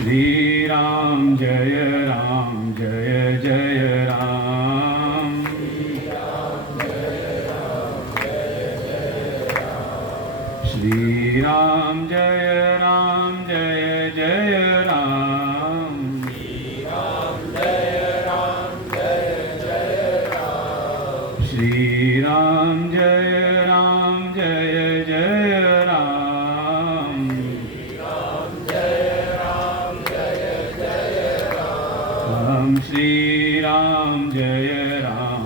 श्री राम जय जय राम। श्री राम जय जय राम। श्री राम जय जय राम। हम श्री राम जय जय राम।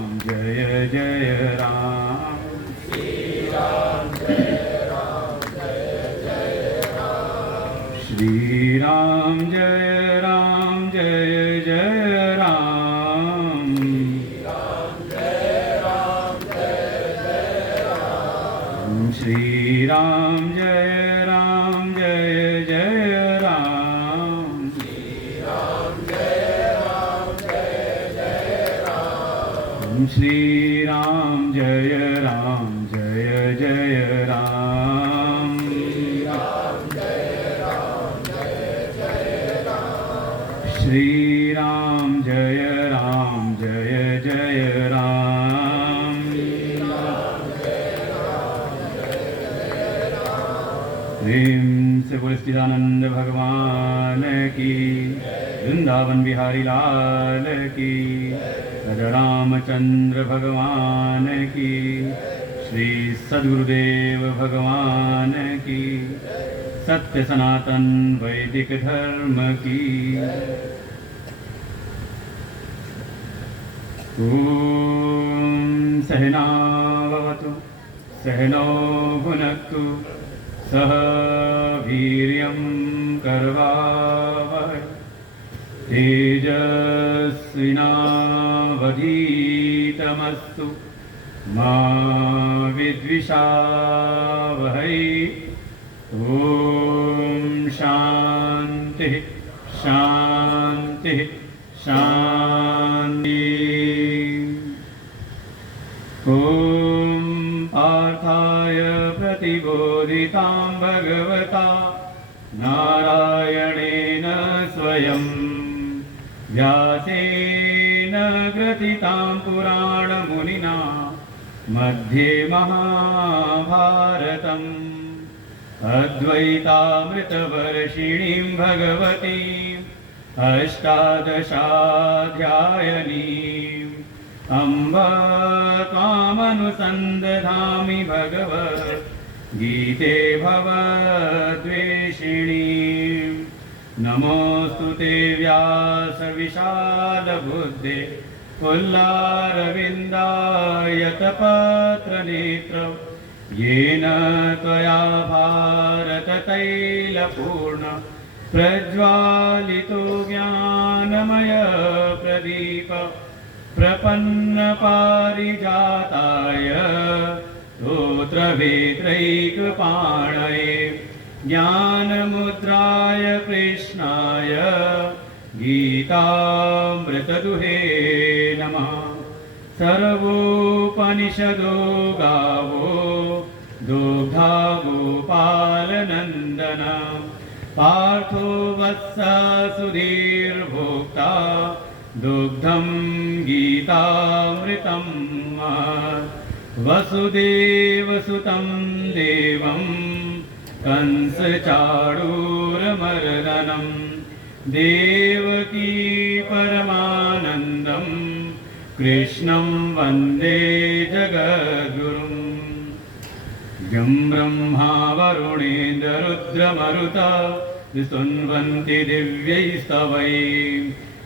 श्री राम जय जय राम। श्री राम जय जय राम। श्री राम जय जय राम। श्री राम जय जय राम। प्रेम से बोल सच्चिदानंद भगवान की, वृंदावन बिहारी लाल की, राजा रामचंद्र भगवान की, श्री सद्गुरुदेव भगवान की, सत्य सनातन वैदिक धर्म की। ओम सहना भवतु सहनौ भुनक्तु सह वीर्यं करवावहै तेजस्विनावधीतमस्तु मा विद्विषावहै। ओम शांति शांति शांति। ओम पार्थाय प्रतिबोधितां भगवता नारायणेन स्वयं व्यासेन ग्रथितां पुराणमुनिना मध्ये महाभारतम् अद्वैतामृतवर्षिणीं भगवतीम् अष्टादशाध्यायनीम् अम्ब त्वामनुसन्दधामि भगवद्गीते भवद्वेषिणीम्। नमोऽस्तु ते व्यासविशालबुद्धे पुल्लारविन्दायतपत्रनेत्र येन त्वया भारततैलपूर्ण प्रज्वालितो ज्ञानमय प्रदीप प्रपन्नपारिजाताय स्तोत्रवेत्रैकपाणये ज्ञानमुद्राय कृष्णाय गीतामृतदुहे नमः। सर्वोपनिषदो गावो दुग्धा गोपालनन्दन पार्थो वत्स सुधीर्भोक्ता दुग्धं गीतामृतं वसुदेवसुतं देवं कंसचाणूरमर्दनं देवकी परमानन्दं कृष्णं वन्दे जगद्गुरुम्। यं ब्रह्मा वरुणेन्द्ररुद्रमरुता स्तुन्वन्ति दिव्यैस्तवैः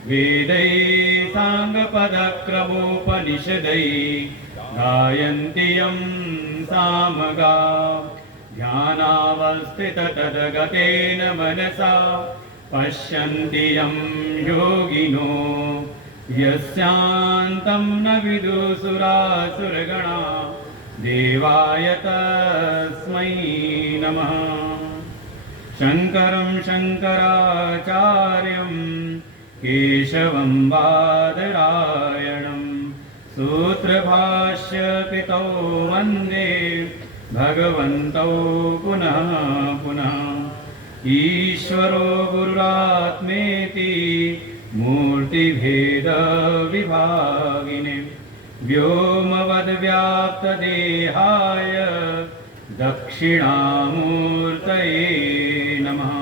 वेदैः साङ्गपदक्रमोपनिषदैः गायन्ति यं सामगा। ध्यानावस्थिततद्गतेन मनसा पश्यन्ति यं योगिनो यस्यान्तं न विदुसुरासुरगणा देवाय तस्मै नमः। शङ्करं शङ्कराचार्यं केशवं बादरायणं सूत्रभाष्यकृतौ वन्दे भगवन्तौ पुनः पुनः। ईश्वरो गुरुरात्मेति मूर्तिभेदविभागिने व्योमवद्व्याप्तदेहाय दक्षिणामूर्तये नमः।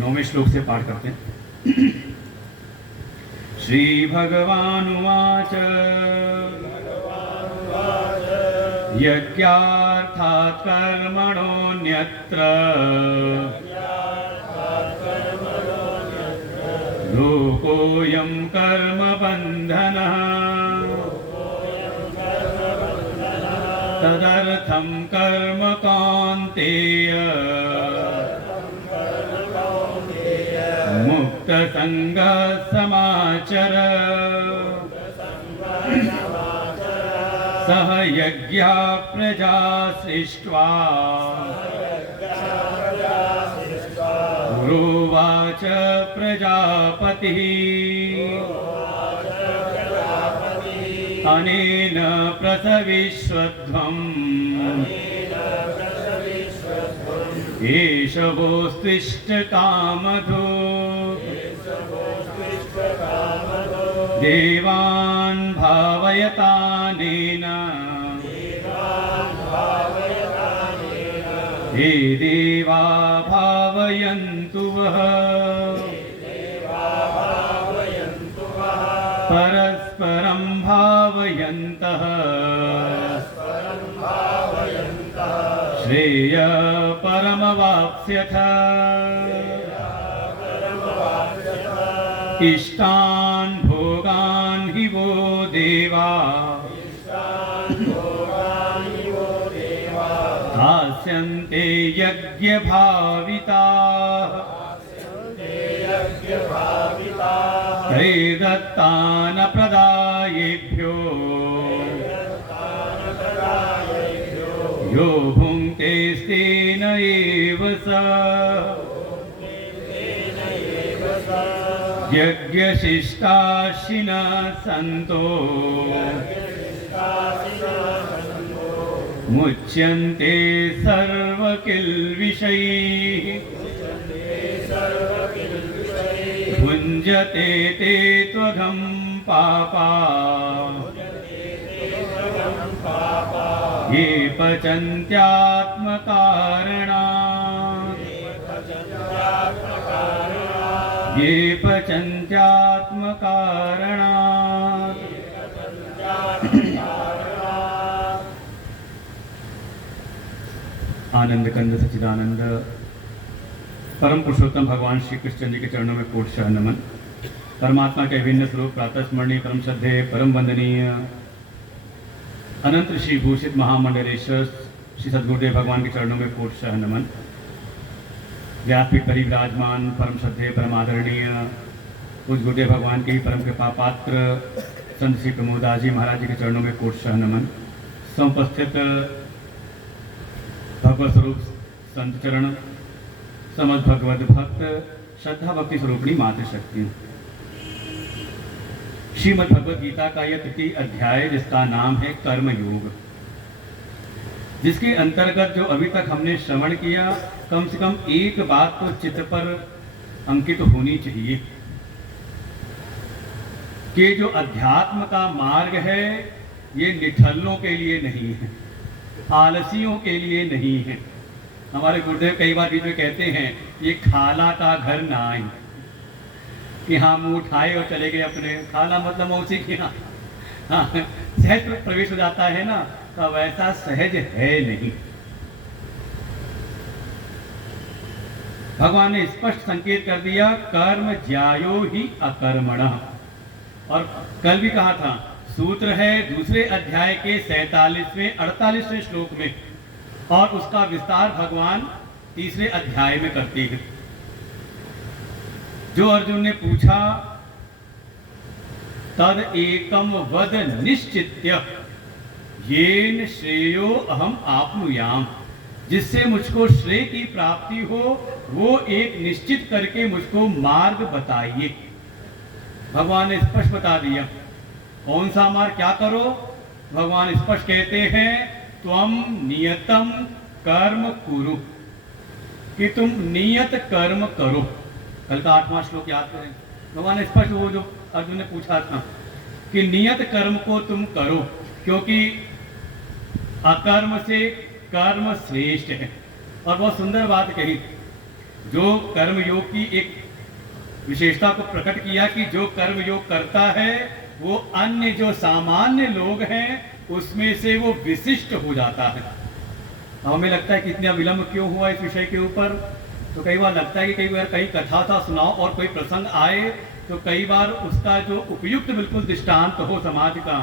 9वें श्लोक से पाठ करते हैं। श्री भगवानुवाच यज्ञार्थात् कर्मणोऽन्यत्र लोकोऽयं कर्मबन्धनः तदर्थं कर्म कौन्तेय मुक्तसङ्गः समाचर सह यज्ञा प्रजा सृष्ट्वा गुरुवाच प्रजापतिः अनेन प्रसविष्वध्वम् एष वोस्त्विष्टकामधो देवान् भावयतानेन हे देवा भावयन्तु वः परस्परं भावयन्तः श्रेय परमवाप्स्यथ इष्टान् भोगान् हि वो देवा दास्यन्ते यज्ञभाविताः ते दत्तान् प्रदायेभ्यो यो भुङ्क्ते तेन एव स यज्ञशिष्टाशिनः सन्तो मुच्यन्ते सर्वकिल्बिषैः भुञ्जते ते त्वघं पापा ये पचन्त्यात्मकारणात् ये पचन्त्यात्मकारणात्। आनंद कंद सच्चिदानंद परम पुरुषोत्तम भगवान श्री कृष्ण जी के चरणों में कोटशः नमन। परमात्मा के भिन्न स्वरूप प्रातः स्मरणीय परम श्रद्धेय परम वंदनीय अनंत श्री भूषित महामंडलेश्वर श्री सद्गुरुदेव भगवान के चरणों में कोटशः नमन। व्यासपीठ पर विराजमान परम श्रद्धेय परम आदरणीय उस गुरुदेव भगवान के ही परम कृपा पात्र संत श्री प्रमोदास जी महाराज जी के चरणों में कोटशः नमन। समुपस्थित भगवत स्वरूप संत चरण समस्त भगवत भक्त श्रद्धा भक्ति स्वरूपणी मातृ शक्ति। श्रीमद् भगवद गीता का यह तृतीय अध्याय जिसका नाम है कर्म योग, जिसके अंतर्गत जो अभी तक हमने श्रवण किया, कम से कम एक बात तो चित्त पर अंकित होनी चाहिए कि जो अध्यात्म का मार्ग है ये निठल्लों के लिए नहीं है, आलसियों के लिए नहीं है। हमारे गुरुदेव कई बार बीच में कहते हैं ये खाला का घर ना आई कि हाँ मुंह उठाए और चले गए अपने। खाला मतलब मौसी की हाँ सहज प्रवेश हो जाता है ना, तो वैसा सहज है नहीं। भगवान ने स्पष्ट संकेत कर दिया कर्म ज्यायो ही अकर्मणः। और कल भी कहा था सूत्र है दूसरे अध्याय के 47वें 48वें श्लोक में, और उसका विस्तार भगवान तीसरे अध्याय में करते हैं। जो अर्जुन ने पूछा तद एकम वद निश्चित्य येन श्रेयो अहम आपनुयाम, जिससे मुझको श्रेय की प्राप्ति हो वो एक निश्चित करके मुझको मार्ग बताइए। भगवान ने स्पष्ट बता दिया कौन सा मार्ग क्या करो। भगवान स्पष्ट कहते हैं त्वम नियतम कर्म कुरु, कि तुम नियत कर्म करो। कल का 8वां श्लोक याद करें। भगवान ने स्पष्ट वो जो अर्जुन ने पूछा था कि नियत कर्म को तुम करो, क्योंकि अकर्म से कर्म श्रेष्ठ है। और बहुत सुंदर बात कही, जो कर्म योग की एक विशेषता को प्रकट किया कि जो कर्म योग करता है वो अन्य जो सामान्य लोग हैं उसमें से वो विशिष्ट हो जाता है। हमें लगता है कि इतना विलंब क्यों हुआ इस विषय के ऊपर, तो कई बार लगता है कि कई बार कहीं कथा था सुनाओ और कोई प्रसंग आए तो कई बार उसका जो उपयुक्त बिल्कुल दृष्टांत हो समाज का,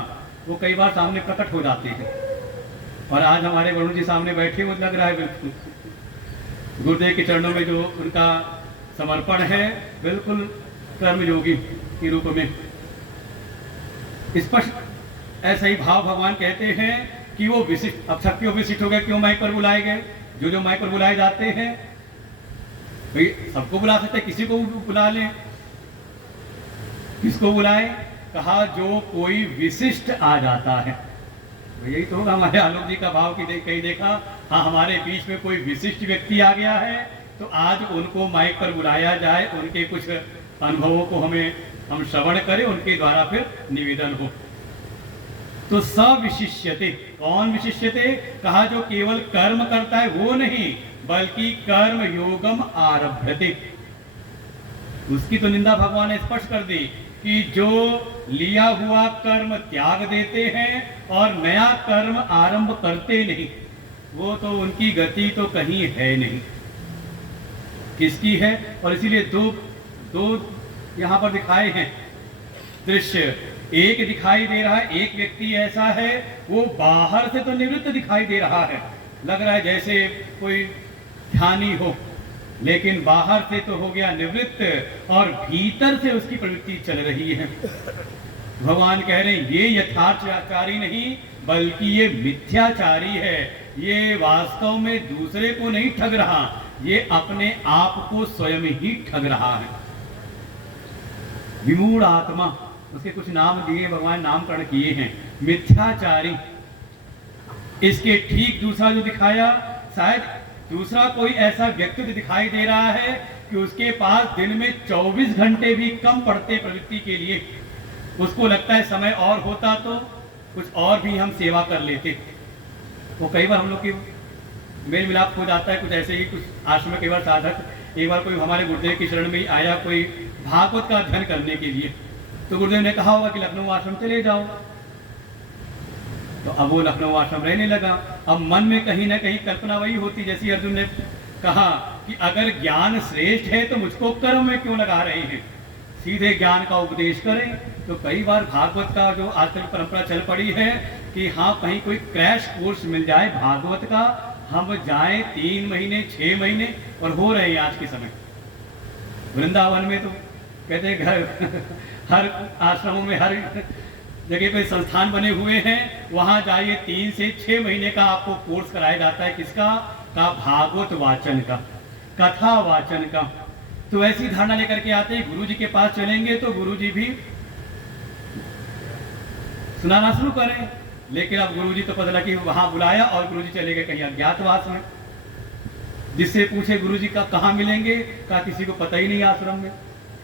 वो कई बार सामने प्रकट हो जाते हैं। और आज हमारे वरुण जी सामने बैठे हुए लग रहा है बिल्कुल गुरुदेव के चरणों में जो उनका समर्पण है, बिल्कुल कर्मयोगी के रूप में स्पष्ट ऐसा ही भाव भगवान कहते हैं कि वो विशिष्ट। अब सब क्यों विशिष्ट हो गए, क्यों माइक पर बुलाए गए? जो माइक पर बुलाए जाते हैं भाई सबको बुला सकते, किसी को बुला लें। किसको बुलाए? कहा जो कोई विशिष्ट आ जाता है। यही तो होगा हमारे आलोक जी का भाव कि कहीं देखा हाँ हमारे बीच में कोई विशिष्ट व्यक्ति आ गया है तो आज उनको माइक पर बुलाया जाए, उनके कुछ अनुभवों को हम श्रवण करें, उनके द्वारा फिर निवेदन हो। तो सविशिष्यते, कौन विशिष्यते? कहा जो केवल कर्म करता है वो नहीं, बल्कि कर्म योगम आरभ्यते। उसकी तो निंदा भगवान ने स्पष्ट कर दी कि जो लिया हुआ कर्म त्याग देते हैं और नया कर्म आरंभ करते नहीं, वो तो उनकी गति तो कहीं है नहीं। किसकी है? और इसीलिए दो यहां पर दिखाए हैं दृश्य। एक दिखाई दे रहा है, एक व्यक्ति ऐसा है वो बाहर से तो निवृत्त दिखाई दे रहा है, लग रहा है जैसे कोई ध्यानी हो, लेकिन बाहर से तो हो गया निवृत्त और भीतर से उसकी प्रवृत्ति चल रही है। भगवान कह रहे हैं ये यथार्थाचारी नहीं बल्कि ये मिथ्याचारी है। ये वास्तव में दूसरे को नहीं ठग रहा, ये अपने आप को स्वयं ही ठग रहा है। विमूढ़ आत्मा, उसके कुछ नाम दिए भगवान, नामकरण किए हैं। मिथ्याचारी, इसके ठीक दूसरा जो दिखाया, शायद दूसरा कोई ऐसा व्यक्तित्व दिखाई दे रहा है कि उसके पास दिन में 24 घंटे भी कम पड़ते प्रवृत्ति के लिए। उसको लगता है समय और होता तो कुछ और भी हम सेवा कर लेते। वो कई बार हम लोग की मेल मिलाप हो जाता है, कुछ ऐसे ही कुछ आश्रम में कई बार साधक, एक बार कोई हमारे गुरुदेव के शरण में ही आया कोई भागवत का अध्ययन करने के लिए, तो गुरुदेव ने कहा होगा कि लखनऊ आश्रम चले जाओ, तो अब वो लखनऊ आश्रम रहने लगा। अब मन में कहीं ना कहीं कल्पना वही होती, जैसी अर्जुन ने कहा कि अगर ज्ञान श्रेष्ठ है तो मुझको कर्म में क्यों लगा रहे हैं, सीधे ज्ञान का उपदेश करें। तो कई बार भागवत का जो आजकल परंपरा चल पड़ी है कि हाँ कहीं कोई क्रैश कोर्स मिल जाए भागवत का, हम जाएं 3 महीने 6 महीने, और हो रहे हैं आज के समय। वृंदावन में तो कहते हैं घर हर आश्रमों में हर जगह पे संस्थान बने हुए हैं, वहां जाइए 3 से 6 महीने का आपको कोर्स कराया जाता है। किसका? का भागवत वाचन का, कथा वाचन का। तो ऐसी धारणा लेकर के आते हैं गुरु जी के पास चलेंगे तो गुरु जी भी सुनाना शुरू करें, लेकिन अब गुरु जी तो पता लगा कि वहां बुलाया और गुरु जी चले गए कहीं अज्ञातवास में। जिससे पूछे गुरु जी का कहाँ मिलेंगे, का किसी को पता ही नहीं आश्रम में,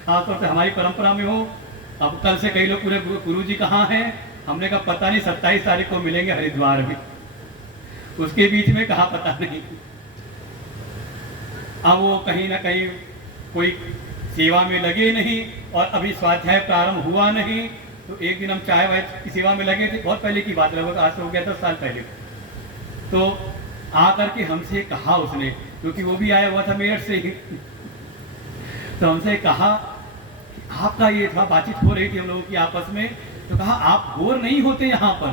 खासतौर से हमारी परंपरा में हो। अब कल से कई लोग पूरे गुरु जी कहाँ हैं, हमने कहा पता नहीं, 27 तारीख को मिलेंगे हरिद्वार में, उसके बीच में कहा पता नहीं। अब वो कहीं ना कहीं कोई सेवा में लगे नहीं और अभी स्वाध्याय प्रारंभ हुआ नहीं। तो एक दिन हम चाय वाय की सेवा में लगे थे, बहुत पहले की बात, लगभग आज से हो गया 10 साल पहले। तो आकर के हमसे कहा उसने, क्योंकि वो भी आया हुआ था मेरठ से ही, तो हमसे कहा आपका ये था, बातचीत हो रही थी हम लोगों की आपस में, तो कहा आप बोर नहीं होते यहाँ पर।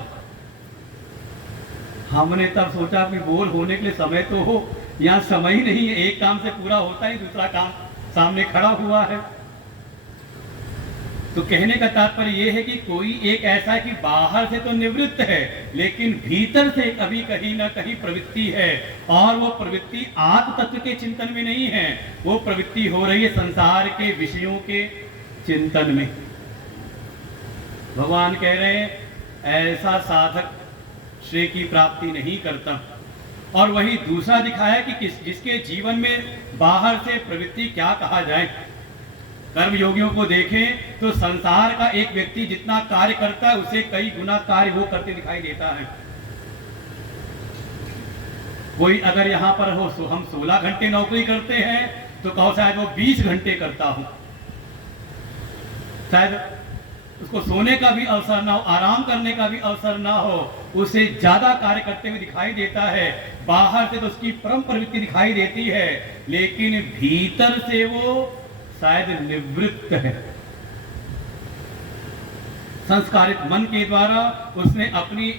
हमने तब सोचा कि बोर होने के लिए समय तो हो, यहाँ समय ही नहीं है, एक काम से पूरा होता है, दूसरा काम सामने खड़ा हुआ है। तो कहने का तात्पर्य यह है कि कोई एक ऐसा है कि बाहर से तो निवृत्त है लेकिन भीतर से कभी कहीं ना कहीं प्रवृत्ति है, और वो प्रवृत्ति आत्म तत्व के चिंतन में नहीं है, वो प्रवृत्ति हो रही है संसार के विषयों के चिंतन में। भगवान कह रहे हैं ऐसा साधक श्रेय की प्राप्ति नहीं करता। और वही दूसरा दिखाया कि जिसके जीवन में बाहर से प्रवृत्ति क्या कहा जाए। कर्म योगियों को देखें तो संसार का एक व्यक्ति जितना कार्य करता है उसे कई गुना कार्य वो करते दिखाई देता है। कोई अगर यहां पर हो तो हम 16 घंटे नौकरी करते हैं तो कहो शायद वो 20 घंटे करता हो, शायद उसको सोने का भी अवसर ना हो, आराम करने का भी अवसर ना हो, उसे ज्यादा कार्य करते हुए दिखाई देता है। बाहर से तो उसकी परम प्रवृत्ति दिखाई देती है, लेकिन भीतर से वो शायद निवृत्त है। संस्कारित मन के द्वारा उसने अपनी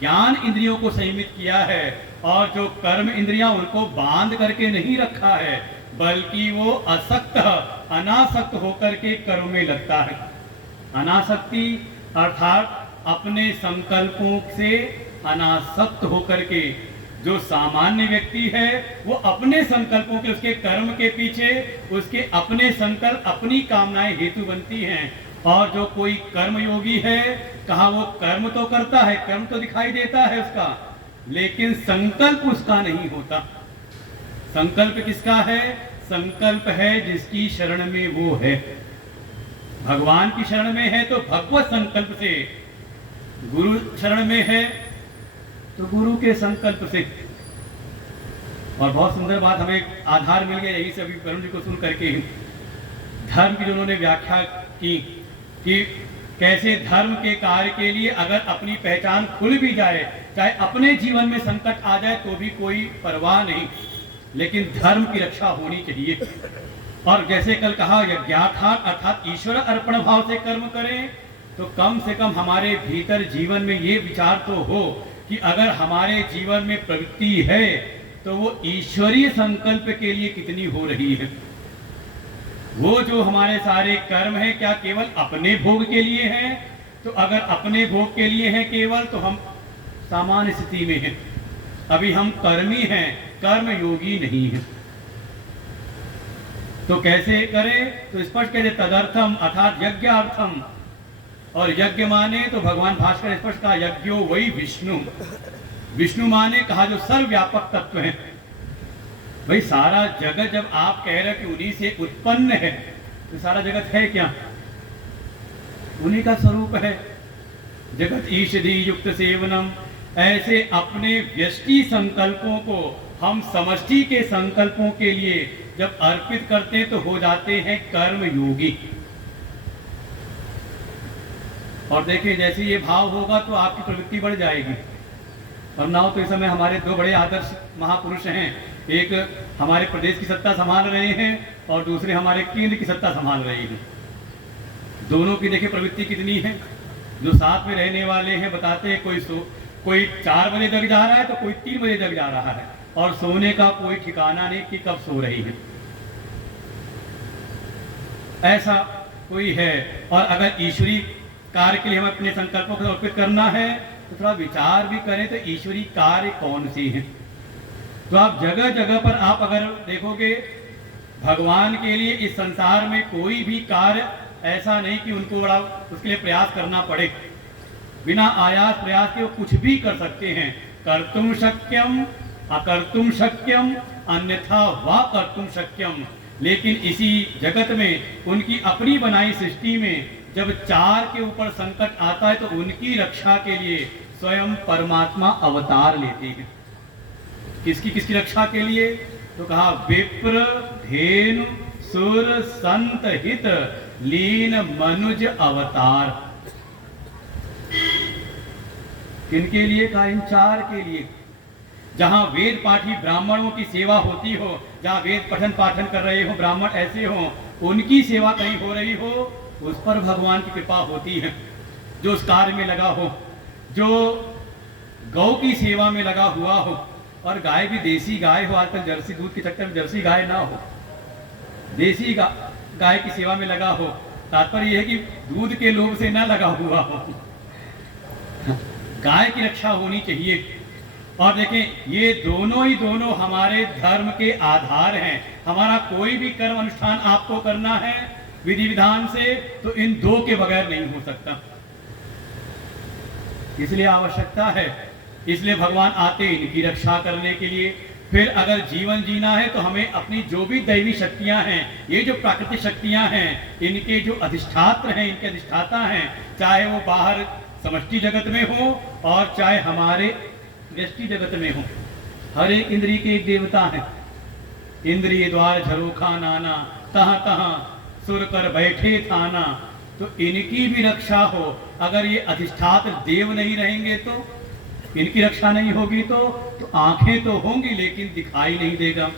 ज्ञान इंद्रियों को संयमित किया है, और जो कर्म इंद्रियां उनको बांध करके नहीं रखा है, बल्कि वो असक्त अनासक्त होकर के कर्म में लगता है। अनासक्ति अर्थात अपने संकल्पों से अनासक्त होकर के, जो सामान्य व्यक्ति है वो अपने संकल्पों के, उसके कर्म के पीछे उसके अपने संकल्प अपनी कामनाएं हेतु बनती हैं। और जो कोई कर्म योगी है, कहा वो कर्म तो करता है, कर्म तो दिखाई देता है उसका, लेकिन संकल्प उसका नहीं होता। संकल्प किसका है? संकल्प है जिसकी शरण में वो है, भगवान की शरण में है तो भगवत संकल्प से, गुरु शरण में है तो गुरु के संकल्प से। और बहुत सुंदर बात हमें आधार मिल गया यही से अभी वरुण जी को सुन करके। धर्म की जो उन्होंने व्याख्या की कि कैसे धर्म के कार्य के लिए अगर अपनी पहचान खुल भी जाए, चाहे अपने जीवन में संकट आ जाए तो भी कोई परवाह नहीं, लेकिन धर्म की रक्षा होनी चाहिए। और जैसे कल कहा यज्ञार्थात् अर्थात ईश्वर अर्पण भाव से कर्म करें, तो कम से कम हमारे भीतर जीवन में ये विचार तो हो कि अगर हमारे जीवन में प्रवृत्ति है तो वो ईश्वरीय संकल्प के लिए कितनी हो रही है। वो जो हमारे सारे कर्म हैं क्या केवल अपने भोग के लिए हैं? तो अगर अपने भोग के लिए हैं केवल, तो हम सामान्य स्थिति में हैं, अभी हम कर्मी हैं, कर्म योगी नहीं हैं। तो कैसे करें? तो स्पष्ट कहते तदर्थम अर्थात यज्ञार्थम, और यज्ञ माने तो भगवान भास्कर स्पष्ट कहा यज्ञो वही विष्णु, विष्णु माने कहा जो सर्वव्यापक तत्व है। भाई सारा जगत जब आप कह रहे कि उन्हीं से उत्पन्न है, तो सारा जगत है क्या? उन्हीं का स्वरूप है। जगत ईषधि युक्त सेवनम, ऐसे अपने व्यष्टि संकल्पों को हम समष्टि के संकल्पों के लिए जब अर्पित करते हैं तो हो जाते हैं कर्म योगी। और देखिए जैसे ये भाव होगा तो आपकी प्रवृत्ति बढ़ जाएगी। और ना हो तो इस समय हमारे दो बड़े आदर्श महापुरुष हैं, एक हमारे प्रदेश की सत्ता संभाल रहे हैं और दूसरे हमारे केंद्र की सत्ता संभाल रहे हैं। दोनों की देखिए प्रवृत्ति कितनी है। जो साथ में रहने वाले हैं बताते हैं कोई 4 बजे जग जा रहा है तो कोई 3 बजे जग जा रहा है, और सोने का कोई ठिकाना नहीं कि कब सो रही है, ऐसा कोई है। और अगर ईश्वरी कार्य के लिए हमें अपने संकल्पों को अर्पित करना है तो थोड़ा विचार भी करें तो ईश्वरी कार्य कौन सी है। तो आप जगह जगह पर आप अगर देखोगे भगवान के लिए इस संसार में कोई भी कार्य ऐसा नहीं कि उनको बड़ा उसके लिए प्रयास करना पड़े। बिना आयास प्रयास के वो कुछ भी कर सकते हैं। कर्तुम शक्यम अकर्तुम शक्यम अन्यथा वा कर्तुम शक्यम। लेकिन इसी जगत में उनकी अपनी बनाई सृष्टि में जब 4 के ऊपर संकट आता है तो उनकी रक्षा के लिए स्वयं परमात्मा अवतार लेते हैं। किसकी किसकी रक्षा के लिए? तो कहा विप्र धेनु सुर संत हित लीन मनुज अवतार। किनके लिए? कहा इन 4 के लिए। जहां वेद पाठी ब्राह्मणों की सेवा होती हो, जहां वेद पठन पाठन कर रहे हो ब्राह्मण ऐसे हो, उनकी सेवा कहीं हो रही हो, उस पर भगवान की कृपा होती है। जो उस कार्य में लगा हो, जो गौ की सेवा में लगा हुआ हो, और गाय भी देसी गाय हो, आजकल जर्सी दूध के चक्कर में जर्सी गाय ना हो, देसी गाय की सेवा में लगा हो। तात्पर्य यह है कि दूध के लोभ से ना लगा हुआ हो, गाय की रक्षा होनी चाहिए। और देखें ये दोनों ही दोनों हमारे धर्म के आधार हैं। हमारा कोई भी कर्म अनुष्ठान आपको करना है विधि विधान से, तो इन 2 के बगैर नहीं हो सकता। इसलिए आवश्यकता है इसलिए भगवान आते इनकी रक्षा करने के लिए। फिर अगर जीवन जीना है तो हमें अपनी जो भी दैवी शक्तियां हैं, ये जो प्राकृतिक शक्तियां हैं, इनके जो अधिष्ठात्र हैं, इनके अधिष्ठाता हैं, चाहे वो बाहर समष्टि जगत में हो और चाहे हमारे व्यष्टि जगत में हो, हर एक इंद्रिय के एक देवता है। इंद्रिय द्वार झरोखा नाना, तहाँ तहाँ सुर कर बैठे थाना। तो इनकी भी रक्षा हो। अगर ये अधिष्ठात्र देव नहीं रहेंगे तो इनकी रक्षा नहीं होगी तो आंखें तो होंगी लेकिन दिखाई नहीं देगा,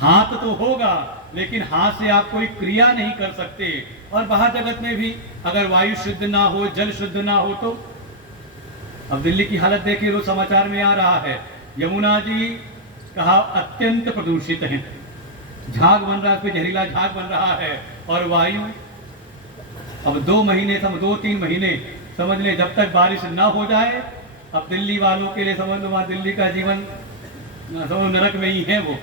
हाथ तो होगा लेकिन हाथ से आप कोई क्रिया नहीं कर सकते। और बाहर जगत में भी अगर वायु शुद्ध ना हो, जल शुद्ध ना हो तो अब दिल्ली की हालत देखिए, रोज समाचार में आ रहा है, यमुना जी कहा अत्यंत प्रदूषित है, झाग बन रहा है, उसमें जहरीला झाग बन रहा है। और वायु अब 2 महीने 2-3 महीने समझ ले, जब तक बारिश ना हो जाए, अब दिल्ली वालों के लिए समझ लो वहां दिल्ली का जीवन समझ नरक में ही है वो।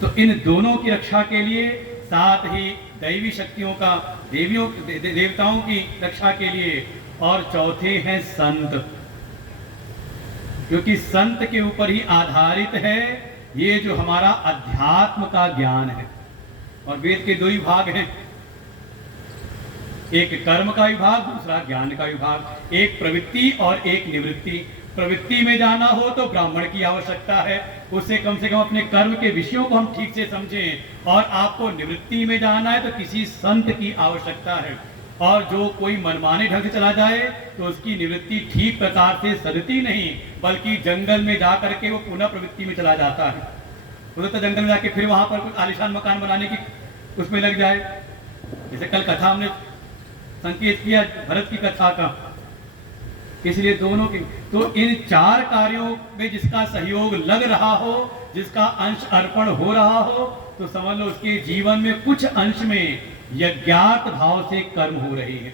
तो इन दोनों की रक्षा के लिए, साथ ही दैवी शक्तियों का, देवताओं की रक्षा के लिए, और चौथे हैं संत, क्योंकि संत के ऊपर ही आधारित है ये जो हमारा अध्यात्म का ज्ञान है। और वेद के 2 ही भाग हैं, एक कर्म का विभाग, दूसरा ज्ञान का विभाग, एक प्रवृत्ति और एक निवृत्ति। प्रवृत्ति में जाना हो तो ब्राह्मण की आवश्यकता है, उससे कम अपने कर्म के विषयों को हम ठीक से समझें। और आपको निवृत्ति में जाना है तो किसी संत की आवश्यकता है। और जो कोई मनमाने ढंग से चला जाए तो उसकी निवृत्ति ठीक प्रकार से सदती नहीं, बल्कि जंगल में जा करके वो पुनः प्रवृत्ति में चला जाता है। उधर तो जंगल में जाके फिर वहां पर कुछ आलिशान मकान बनाने की उसमें लग जाए। जैसे कल कथा हमने संकेत किया भरत की कथा का, इसलिए दोनों की। तो इन 4 कार्यों में जिसका सहयोग लग रहा हो, जिसका अंश अर्पण हो रहा हो, तो समझ लो उसके जीवन में कुछ अंश में यज्ञात भाव से कर्म हो रहे हैं,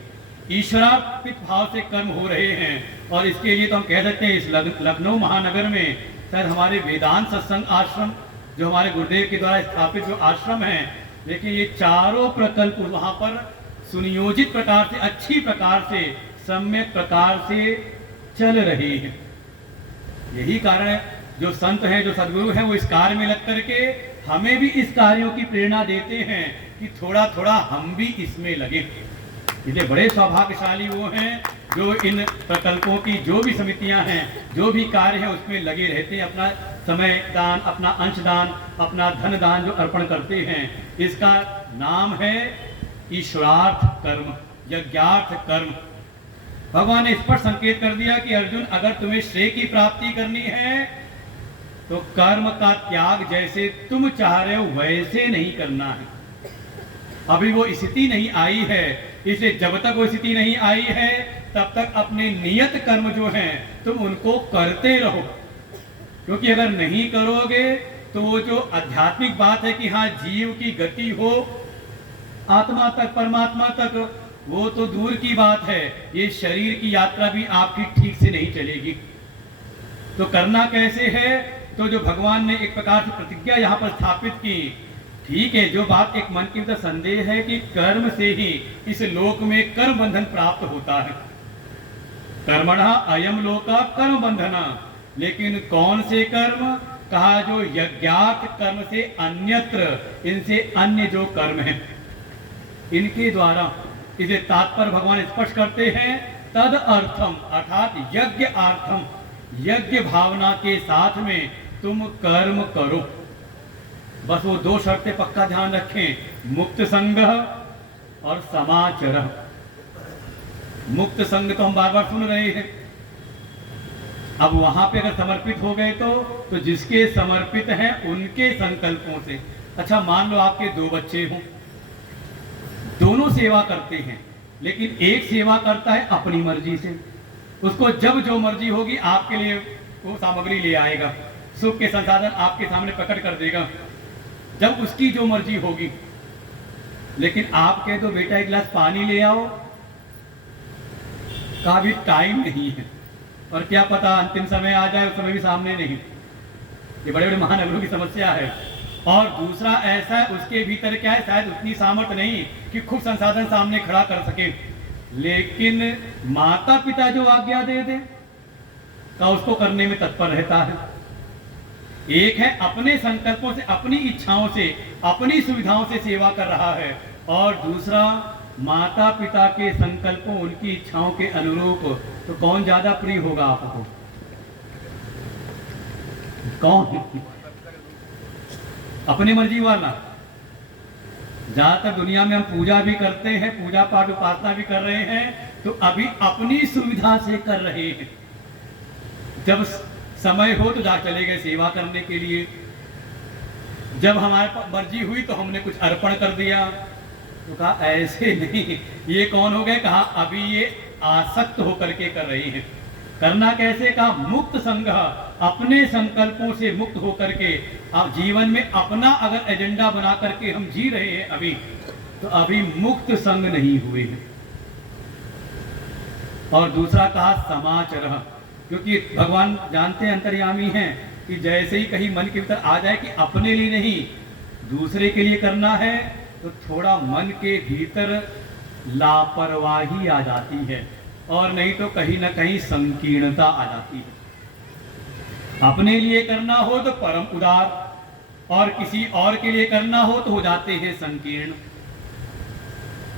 ईश्वरार्पित भाव से कर्म हो रहे हैं। और इसके लिए तो हम कह सकते हैं इस लखनऊ महानगर में शायद हमारे वेदांत सत्संग आश्रम, जो हमारे गुरुदेव के द्वारा स्थापित जो आश्रम है, देखिए ये चारों प्रकल्प वहां पर सुनियोजित प्रकार से, अच्छी प्रकार से, सम्यक प्रकार से चल रही है। यही कारण है जो संत हैं, जो सदगुरु हैं, वो इस कार्य में लग करके हमें भी इस कार्यों की प्रेरणा देते हैं कि थोड़ा थोड़ा हम भी इसमें लगे। इसलिए बड़े सौभाग्यशाली वो हैं जो इन प्रकल्पों की जो भी समितियां हैं, जो भी कार्य है उसमें लगे रहते हैं, अपना समय दान, अपना अंश दान, अपना धन दान जो अर्पण करते हैं। इसका नाम है ईश्वरार्थ कर्म, यज्ञार्थ कर्म। भगवान ने स्पष्ट संकेत कर दिया कि अर्जुन, अगर तुम्हें श्रेय की प्राप्ति करनी है तो कर्म का त्याग जैसे तुम चाह रहे हो वैसे नहीं करना है। अभी वो स्थिति नहीं आई है, इसलिए जब तक वो स्थिति नहीं आई है तब तक अपने नियत कर्म जो हैं तुम उनको करते रहो। क्योंकि अगर नहीं करोगे तो वो जो आध्यात्मिक बात है कि हाँ जीव की गति हो आत्मा तक, परमात्मा तक, वो तो दूर की बात है, ये शरीर की यात्रा भी आपकी ठीक से नहीं चलेगी। तो करना कैसे है? तो जो भगवान ने एक प्रकार से प्रतिज्ञा यहाँ पर स्थापित की, ठीक है, जो बात एक मन के अंदर संदेह है कि कर्म से ही इस लोक में कर्म बंधन प्राप्त होता है, कर्मणा अयम लोका कर्म बंधना। लेकिन कौन से कर्म? कहा जो यज्ञात कर्म से अन्यत्र, इनसे अन्य जो कर्म है इनके द्वारा। इसे तात्पर्य भगवान स्पष्ट करते हैं, तद अर्थम, अर्थात यज्ञ अर्थम, यज्ञ भावना के साथ में तुम कर्म करो। बस वो 2 शर्तें पक्का ध्यान रखें, मुक्त संग और समाचर। मुक्त संग तो हम बार बार सुन रहे हैं, अब वहां पे अगर समर्पित हो गए तो जिसके समर्पित हैं उनके संकल्पों से। अच्छा, मान लो आपके 2 बच्चे हों, दोनों सेवा करते हैं, लेकिन एक सेवा करता है अपनी मर्जी से, उसको जब जो मर्जी होगी आपके लिए वो सामग्री ले आएगा, सुख के संसाधन आपके सामने प्रकट कर देगा जब उसकी जो मर्जी होगी। लेकिन आप कह दो बेटा 1 गिलास पानी ले आओ, का भी टाइम नहीं है, और क्या पता अंतिम समय आ जाए, उस समय भी सामने नहीं। ये बड़े बड़े महानगरों की समस्या है। और दूसरा ऐसा है, उसके भीतर क्या है, शायद उतनी सामर्थ्य नहीं कि खूब संसाधन सामने खड़ा कर सके, लेकिन माता पिता जो आज्ञा दे दे तो उसको करने में तत्पर रहता है। एक है अपने संकल्पों से, अपनी इच्छाओं से, अपनी सुविधाओं से सेवा कर रहा है, और दूसरा माता पिता के संकल्पों, उनकी इच्छाओं के अनुरूप। तो कौन ज्यादा प्रिय होगा आपको? कौन? अपनी मर्जी वाला। ज्यादातर दुनिया में हम पूजा भी करते हैं, पूजा पाठ उपासना भी कर रहे हैं, तो अभी अपनी सुविधा से कर रहे हैं। जब समय हो तो जा चले गए सेवा करने के लिए, जब हमारे पास मर्जी हुई तो हमने कुछ अर्पण कर दिया। तो कहा ऐसे नहीं, ये कौन हो गए? कहा अभी ये आसक्त होकर के कर रहे हैं। करना कैसे? कहा मुक्त संग, अपने संकल्पों से मुक्त होकर के। अब जीवन में अपना अगर एजेंडा बना करके हम जी रहे हैं अभी, तो अभी मुक्त संग नहीं हुए हैं। और दूसरा कहा समाचर, क्योंकि भगवान जानते हैं, अंतर्यामी हैं, कि जैसे ही कहीं मन के भीतर आ जाए कि अपने लिए नहीं दूसरे के लिए करना है, तो थोड़ा मन के भीतर लापरवाही आ जाती है, और नहीं तो कहीं ना कहीं संकीर्णता आ जाती है। अपने लिए करना हो तो परम उदार, और किसी और के लिए करना हो तो हो जाते हैं संकीर्ण।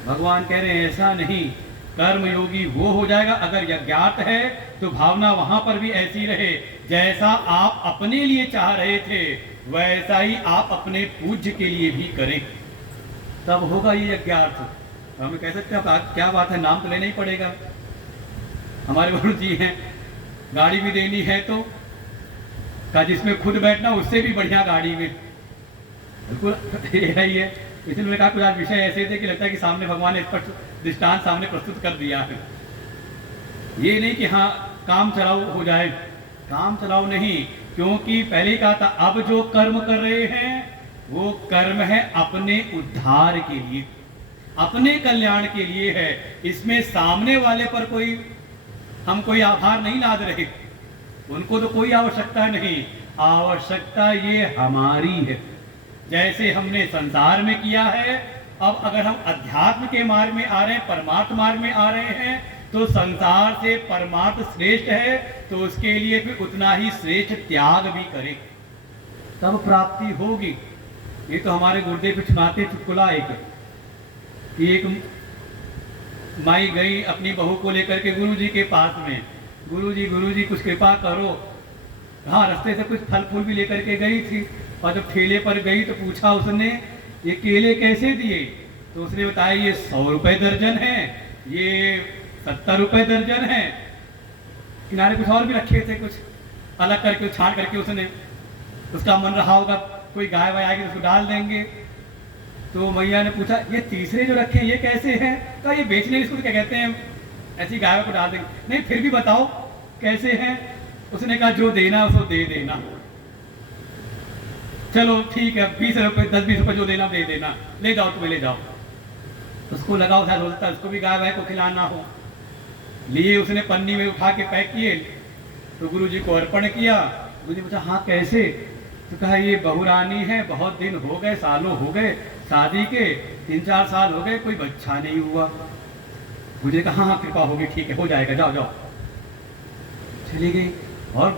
भगवान कह रहे हैं ऐसा नहीं, कर्म योगी वो हो जाएगा अगर यज्ञार्थ है तो भावना वहां पर भी ऐसी रहे, जैसा आप अपने लिए चाह रहे थे वैसा ही आप अपने पूज्य के लिए भी करें, तब होगा ये यज्ञार्थ। हमें कह सकते हैं क्या बात है, नाम तो लेना ही पड़ेगा। हमारे गुरु जी हैं, गाड़ी भी देनी है तो का जिसमें खुद बैठना उससे भी बढ़िया गाड़ी में, बिल्कुल यही है। इसलिए मैंने कहा कुछ आज विषय ऐसे थे कि लगता है कि सामने भगवान ने स्पष्ट दृष्टांत सामने प्रस्तुत कर दिया है। ये नहीं कि हाँ काम चलाओ हो जाए, काम चलाओ नहीं, क्योंकि पहले कहा था अब जो कर्म कर रहे हैं वो कर्म है अपने उद्धार के लिए, अपने कल्याण के लिए है। इसमें सामने वाले पर हम कोई आभार नहीं लाद रहे, उनको तो कोई आवश्यकता नहीं, आवश्यकता ये हमारी है। जैसे हमने संसार में किया है, अब अगर हम अध्यात्म के मार्ग में आ रहे हैं, परमार्थ मार्ग में आ रहे हैं, तो संसार से परमार्थ श्रेष्ठ है, तो उसके लिए फिर उतना ही श्रेष्ठ त्याग भी करें, तब प्राप्ति होगी। ये तो हमारे गुरुदेव कुछ सुनाते चुटकुला एक माई गई अपनी बहू को लेकर के गुरुजी के पास में, गुरुजी कुछ कृपा करो। हाँ, रास्ते से कुछ फल फूल भी लेकर के गई थी, और जब ठेले पर गई तो पूछा उसने ये केले कैसे दिए, तो उसने बताया ये 100 रुपए दर्जन है, ये 70 रुपए दर्जन है। किनारे कुछ और भी रखे थे, कुछ अलग करके छाड़ करके उसने, उसका मन रहा होगा कोई गाय वाय आएगी तो उसको डाल देंगे। तो मैया ने पूछा ये तीसरे जो रखे ये कैसे हैं? कहा ये बेचने इसको क्या कहते हैं, ऐसी गाय को डाल देंगे। नहीं फिर भी बताओ कैसे हैं? उसने कहा जो देना उसको दे देना। चलो ठीक है, 20 रुपए 10-20 रुपए जो देना दे देना, ले जाओ तुम्हें ले जाओ। उसको लगाओ शायद होता उसको भी गाय वाय को खिलाना हो। लिए उसने पन्नी में उठा के पैक किए, तो गुरुजी को अर्पण किया। गुरुजी पूछा हाँ कैसे? तो कहा ये बहुरानी है, बहुत दिन हो गए, सालों हो गए शादी के, 3-4 साल हो गए, कोई बच्चा नहीं हुआ। मुझे कहा हाँ कृपा होगी, ठीक है हो जाएगा, जाओ जाओ। चली गई, और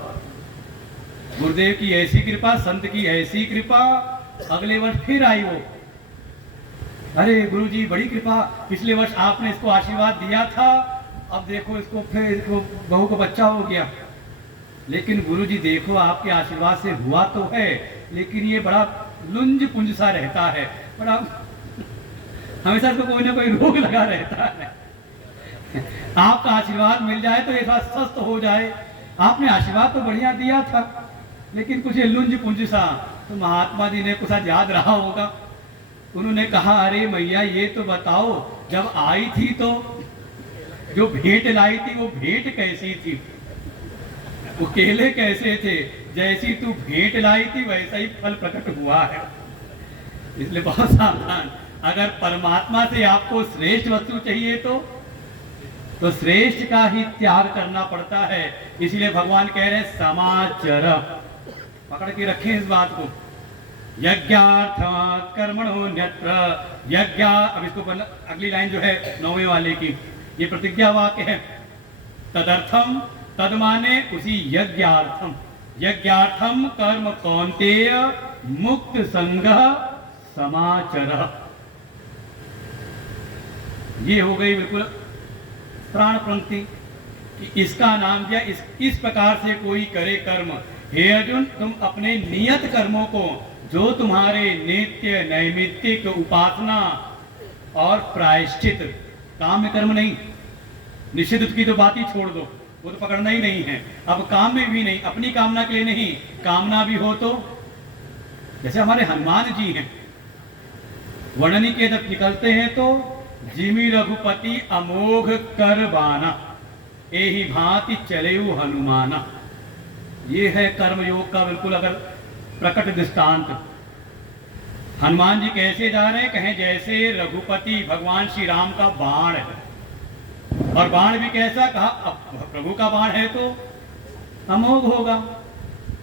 गुरुदेव की ऐसी कृपा, संत की ऐसी कृपा, अगले वर्ष फिर आई वो। अरे गुरुजी बड़ी कृपा, पिछले वर्ष आपने इसको आशीर्वाद दिया था, अब देखो इसको फिर इसको बहू को बच्चा हो गया। लेकिन गुरुजी देखो आपके आशीर्वाद से हुआ तो है, लेकिन ये बड़ा लुंज पुंज सा रहता है, बड़ा हमेशा इसको कोई ना कोई रोग लगा रहता है। आपका आशीर्वाद मिल जाए तो ये थोड़ा स्वस्थ हो जाए। आपने आशीर्वाद तो बढ़िया दिया था, लेकिन कुछ लुंज पुंज सा। तो महात्मा जी ने कुछ याद रहा होगा, उन्होंने कहा अरे मैया ये तो बताओ जब आई थी तो जो भेंट लाई थी वो भेंट कैसी थी, वो केले कैसे थे? जैसी तू भेंट लाई थी वैसा ही फल प्रकट हुआ है। इसलिए बहुत सावधान, अगर परमात्मा से आपको श्रेष्ठ वस्तु चाहिए तो श्रेष्ठ का ही त्याग करना पड़ता है। इसलिए भगवान कह रहे हैं समाचर, पकड़ के रखें इस बात को। यज्ञार्थ कर्मणो न्यत्र यज्ञ, अब इसको अगली लाइन जो है 9वें वाले की, ये प्रतिज्ञा वाक्य है। तदर्थम, तद माने उसी यज्ञार्थम, यज्ञार्थम कर्म कौन्तेय मुक्त संग समाचर। ये हो गई बिल्कुल प्राण पंक्ति कि इसका नाम दिया। इस प्रकार से कोई करे कर्म। हे अर्जुन, तुम अपने नियत कर्मों को, जो तुम्हारे नित्य नैमित्तिक उपासना और प्रायश्चित, काम कर्म नहीं, निषिद्ध की तो बात ही छोड़ दो, वो तो पकड़ना ही नहीं है। अब काम में भी नहीं, अपनी कामना के लिए नहीं, कामना भी हो तो जैसे हमारे हनुमान जी हैं, वर्णनी के जब निकलते हैं तो जिमि रघुपति अमोघ कर बाना, एहि भांति चलेऊ हनुमाना। ये है कर्मयोग का बिल्कुल अगर प्रकट दृष्टांत। हनुमान जी कैसे जा रहे हैं? कहें जैसे रघुपति भगवान श्री राम का बाण है। और बाण भी कैसा? कहा अब प्रभु का बाण है तो अमोघ होगा,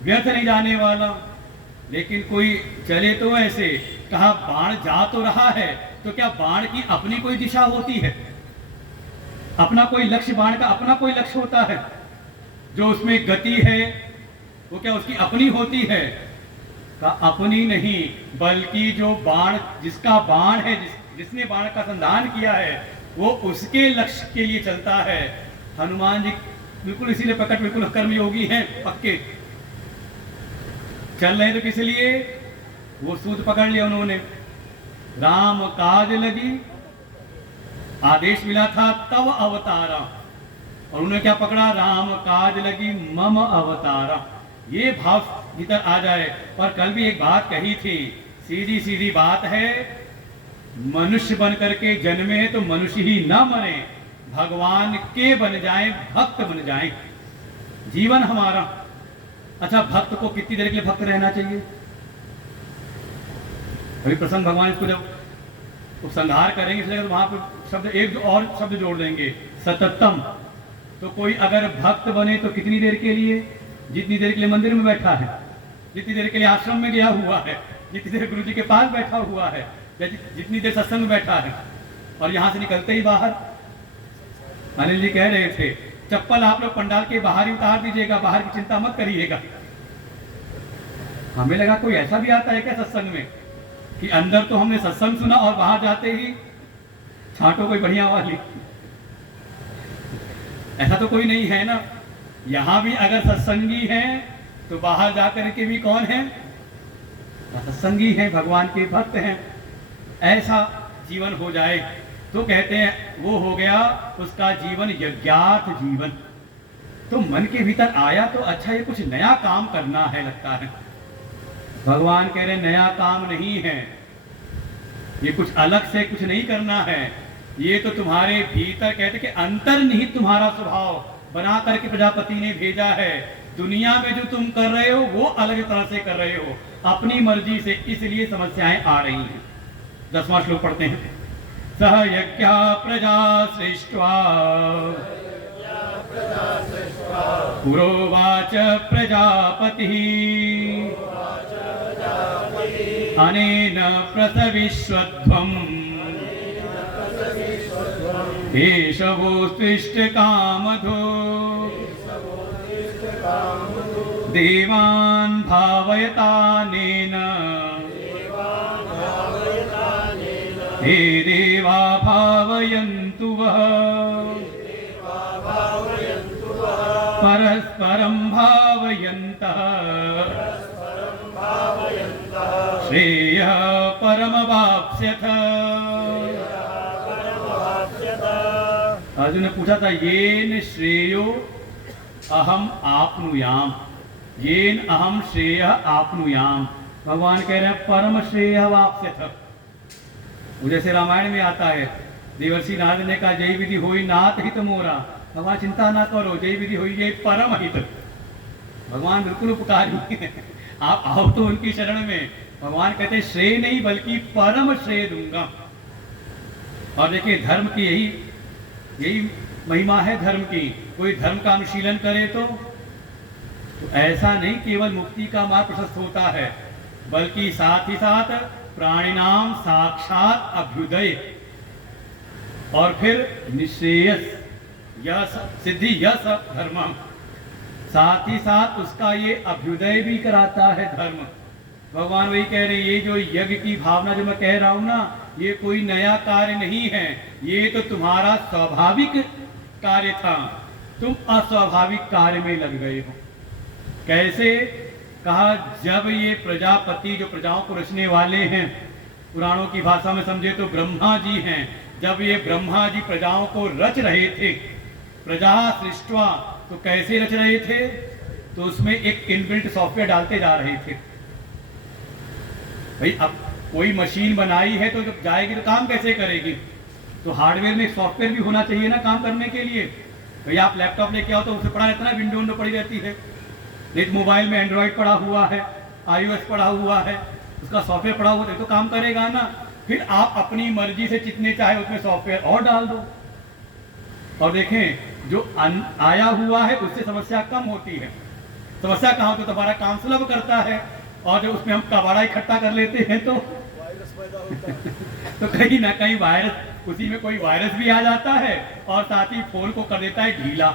व्यर्थ नहीं जाने वाला। लेकिन कोई चले तो ऐसे, कहा बाण जा तो रहा है, तो क्या बाण की अपनी कोई दिशा होती है? अपना कोई लक्ष्य, बाण का अपना कोई लक्ष्य होता है? जो उसमें गति है वो क्या उसकी अपनी होती है? का अपनी नहीं, बल्कि जो बाण, जिसका बाण है, जिसने बाण का संधान किया है, वो उसके लक्ष्य के लिए चलता है। हनुमान जी बिल्कुल इसीलिए प्रकट बिल्कुल कर्मयोगी हैं पक्के। चल रहे तो किस लिए? वो सूद पकड़ लिया उन्होंने, राम काज लगी, आदेश मिला था तब अवतारा, और उन्होंने क्या पकड़ा? राम काज लगी मम अवतारा। ये भाव भीतर आ जाए। पर कल भी एक बात कही थी, सीधी सीधी बात है, मनुष्य बन करके जन्मे हैं तो मनुष्य ही न मरे, भगवान के बन जाएं, भक्त बन जाएं, जीवन हमारा। अच्छा, भक्त को कितनी देर के लिए भक्त रहना चाहिए? अभी प्रसन्न भगवान इसको जब उपसंहार करेंगे इसलिए तो वहां पर शब्द एक और शब्द जोड़ देंगे, सततम। तो कोई अगर भक्त बने तो कितनी देर के लिए? जितनी देर के लिए मंदिर में बैठा है, जितनी देर के लिए आश्रम में गया हुआ है, जितनी देर गुरु जी के पास बैठा हुआ है, जितनी देर सत्संग में बैठा है। और यहां से निकलते ही बाहर अनिल जी कह रहे थे, चप्पल आप लोग पंडाल के बाहर ही उतार दीजिएगा, बाहर की चिंता मत करिएगा। हमें लगा कोई ऐसा भी आता है क्या सत्संग में कि अंदर तो हमने सत्संग सुना और बाहर जाते ही छांटो कोई बढ़िया वाली। ऐसा तो कोई नहीं है ना। यहां भी अगर सत्संगी हैं तो बाहर जाकर के भी कौन है? सत्संगी हैं, भगवान के भक्त हैं। ऐसा जीवन हो जाए तो कहते हैं वो हो गया उसका जीवन यज्ञार्थ जीवन। तो मन के भीतर आया तो अच्छा ये कुछ नया काम करना है लगता है। भगवान कह रहे नया काम नहीं है, ये कुछ अलग से कुछ नहीं करना है। ये तो तुम्हारे भीतर कहते कि अंतर्निहित तुम्हारा स्वभाव बना करके प्रजापति ने भेजा है। दुनिया में जो तुम कर रहे हो वो अलग तरह से कर रहे हो, अपनी मर्जी से, इसलिए समस्याएं आ रही हैं। 10वां श्लोक पढ़ते हैं। सह यज्ञ प्रजा सृष्ट्वा पुरोवाच प्रजापति अनेन प्रसविष्वध्वम् एषवोत्तिष्ठ कामधो देवान् भावयतानेन हे देवा भावयन्तु वः परस्परं भावयन्तः श्रेयः परमवाप्स्यथ। अर्जुन ने पूछा था येन श्रेयो अहम आपनुयाम, येन अहम श्रेय आपनुयाम। भगवान कह रहे हैं परम श्रेय वाप्स्यथ। जैसे रामायण में आता है, देवर्षि नारद ने कहा जय विधि होई नाथ हित मोरा। भगवान चिंता ना करो, जय विधि हुई ये परम हित। भगवान बिल्कुल उपकारी है, आप आओ तो उनकी शरण में। भगवान कहते श्रेय नहीं बल्कि परम श्रेय दूंगा। और देखिए धर्म की यही महिमा है धर्म की। कोई धर्म का अनुशीलन करे तो ऐसा नहीं केवल मुक्ति का मार्ग प्रशस्त होता है, बल्कि साथ ही साथ प्राणिनाम साक्षात अभ्युदय। और फिर निश्रेयस यश सिद्धि यश धर्म, साथ ही साथ उसका ये अभ्युदय भी कराता है धर्म। भगवान वही कह रहे हैं, ये जो यज्ञ की भावना जो मैं कह रहा हूं ना, ये कोई नया कार्य नहीं है, ये तो तुम्हारा स्वाभाविक कार्य था, तुम अस्वाभाविक कार्य में लग गए हो। कैसे? कहा जब ये प्रजापति जो प्रजाओं को रचने वाले हैं, पुराणों की भाषा में समझे तो ब्रह्मा जी हैं, जब ये ब्रह्मा जी प्रजाओं को रच रहे थे, प्रजा सृष्टवा, तो कैसे रच रहे थे? तो उसमें एक इनबिल्ट सॉफ्टवेयर डालते जा रहे थे। भाई अब कोई मशीन बनाई है तो जब जाएगी तो काम कैसे करेगी? तो हार्डवेयर में सॉफ्टवेयर भी होना चाहिए ना काम करने के लिए। भाई आप लैपटॉप लेके आओ तो उसे पड़ा रहता है ना, विंडो पड़ी रहती है। नहीं मोबाइल में एंड्रॉइड पड़ा हुआ है, iOS पड़ा हुआ है, उसका सॉफ्टवेयर पड़ा हुआ है तो काम करेगा ना। फिर आप अपनी मर्जी से जितने चाहे उसमें सॉफ्टवेयर और डाल दो, और देखें जो आया हुआ है उससे समस्या कम होती है। समस्या कहाँ होती है? तुम्हारा काम सुलभ करता है। और जब उसमें हम कबाड़ा इकट्ठा कर लेते हैं तो वायरस पैदा होता है तो कहीं ना कहीं वायरस, उसी में कोई वायरस भी आ जाता है और साथ ही फोन को कर देता है ढीला।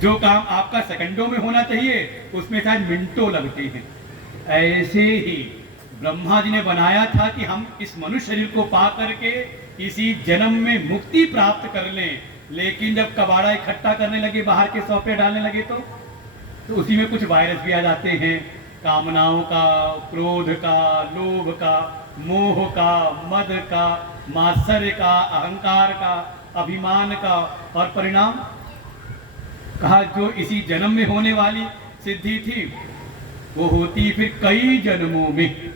जो काम आपका सेकंडों में होना चाहिए उसमें शायद मिनटों लगते हैं। ऐसे ही ब्रह्मा जी ने बनाया था कि हम इस मनुष्य शरीर को पा करके इसी जन्म में मुक्ति प्राप्त कर लें, लेकिन जब कबाड़ा इकट्ठा करने लगे, बाहर के सॉफ्टवेयर डालने लगे तो उसी में कुछ वायरस भी आ जाते हैं, कामनाओं का, क्रोध का, लोभ का, मोह का, मद का, मात्सर्य का, अहंकार का, अभिमान का, और परिणाम कहा जो इसी जन्म में होने वाली सिद्धि थी वो होती फिर कई जन्मों में।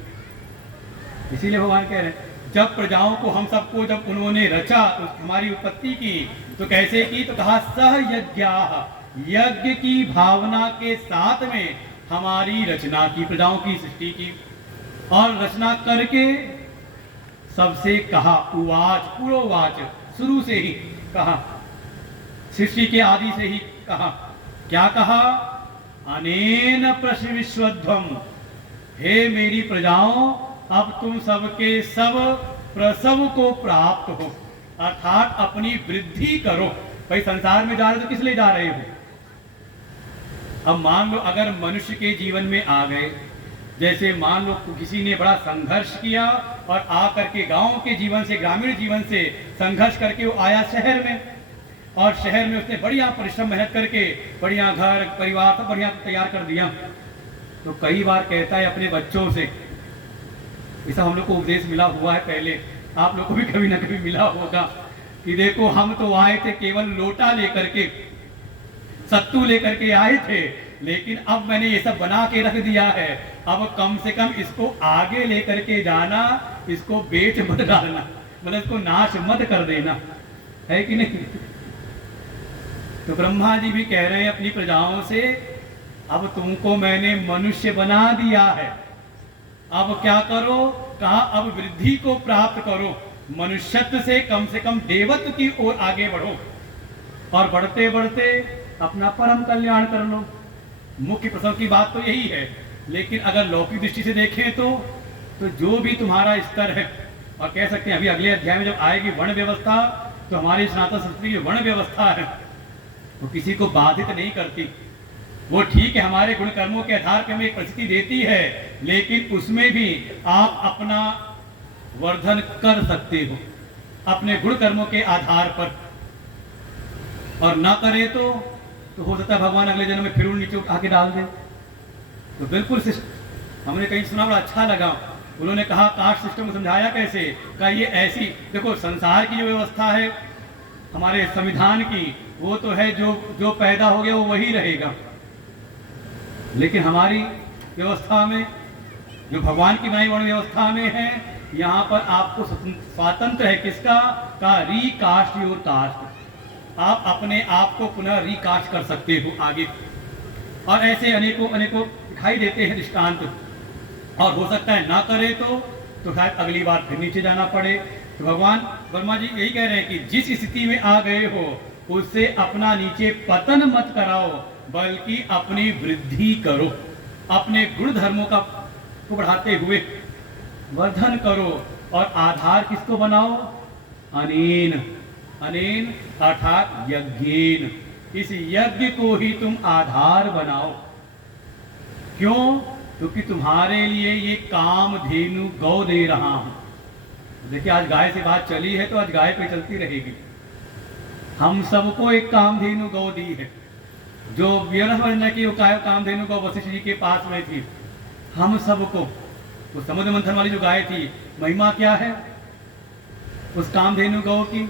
इसीलिए भगवान कह रहे हैं जब प्रजाओं को हम सबको जब उन्होंने रचा तो हमारी उत्पत्ति की, तो कैसे की? तो कहा सह यज्ञाः, यज्ञ की भावना के साथ में हमारी रचना की, प्रजाओं की सृष्टि की। और रचना करके सबसे कहा उवाच, पुरोवाच, शुरू से ही कहा, सृष्टि के आदि से ही कहा। क्या कहा? अनेन प्रसविष्वध्वम, हे मेरी प्रजाओं अब तुम सबके सब प्रसव को प्राप्त हो, अर्थात अपनी वृद्धि करो। भाई संसार में जा रहे तो किस लिए जा रहे हो? अब मान लो अगर मनुष्य के जीवन में आ गए, जैसे मान लो किसी ने बड़ा संघर्ष किया और आ करके गांव के जीवन से, ग्रामीण जीवन से संघर्ष करके वो आया शहर में, और शहर में उसने बढ़िया परिश्रम मेहनत करके बढ़िया घर परिवार सब बढ़िया तैयार कर दिया। तो कई बार कहता है अपने बच्चों से, ऐसा हम लोग को उपदेश मिला हुआ है पहले, आप लोग को भी कभी ना कभी मिला होगा, कि देखो हम तो आए थे केवल लोटा लेकर के, सत्तू लेकर के आए थे, लेकिन अब मैंने ये सब बना के रख दिया है, अब कम से कम इसको आगे लेकर के जाना, इसको बेच मत डालना, मतलब इसको नाश मत कर देना, है कि नहीं? तो ब्रह्मा जी भी कह रहे हैं अपनी प्रजाओं से, अब तुमको मैंने मनुष्य बना दिया है, अब क्या करो? कहा अब वृद्धि को प्राप्त करो, मनुष्यत्व से कम देवत्व की ओर आगे बढ़ो, और बढ़ते बढ़ते अपना परम कल्याण कर लो। मुख्य प्रसव की बात तो यही है। लेकिन अगर लौकिक दृष्टि से देखें तो जो भी तुम्हारा स्तर है, और कह सकते हैं अभी अगले अध्याय में जब आएगी वर्ण व्यवस्था, तो हमारी सनातन संस्कृति की वर्ण व्यवस्था है वो किसी को बाधित नहीं करती। वो ठीक है हमारे गुण कर्मों के आधार पर हमें एक परिस्थिति देती है, लेकिन उसमें भी आप अपना वर्धन कर सकते हो अपने गुण कर्मों के आधार पर, और ना करे तो हो सकता है भगवान अगले जन्म में फिर नीचे उठा के डाल दे। तो बिल्कुल हमने कहीं सुना, बड़ा अच्छा लगा, उन्होंने कहा कास्ट सिस्टम को समझाया कैसे, कहा ये ऐसी, देखो संसार की जो व्यवस्था है हमारे संविधान की, वो तो है जो पैदा हो गया वो वही रहेगा, लेकिन हमारी व्यवस्था में, जो भगवान की बनाई वर्ण व्यवस्था में है, यहाँ पर आपको स्वातंत्र है किसका? का रिकास्ट योर कास्ट, आप अपने आप को पुनः रिकास्ट कर सकते हो आगे। और ऐसे अनेकों अनेकों दिखाई देते हैं दृष्टांत, और हो सकता है ना करे तो शायद अगली बार फिर नीचे जाना पड़े। तो भगवान ब्रह्मा जी यही कह रहे हैं कि जिस स्थिति में आ गए हो उससे अपना नीचे पतन मत कराओ, बल्कि अपनी वृद्धि करो, अपने गुण धर्मों को बढ़ाते हुए वर्धन करो। और आधार किसको बनाओ? अनेन, अनेन अर्थात यज्ञेन, इस यज्ञ को ही तुम आधार बनाओ। क्यों? क्योंकि तुम्हारे लिए ये कामधेनु गौ दे रहा हूं। देखिए आज गाय से बात चली है तो आज गाय पे चलती रहेगी। हम सबको एक कामधेनु गौ दी है, जो यह समझना कि वो कामधेनु गौ वशिष्ठ जी के पास में थी। हम सबको वो समुद्र मंथन वाली जो गाय थी, महिमा क्या है उस कामधेनु गौ की?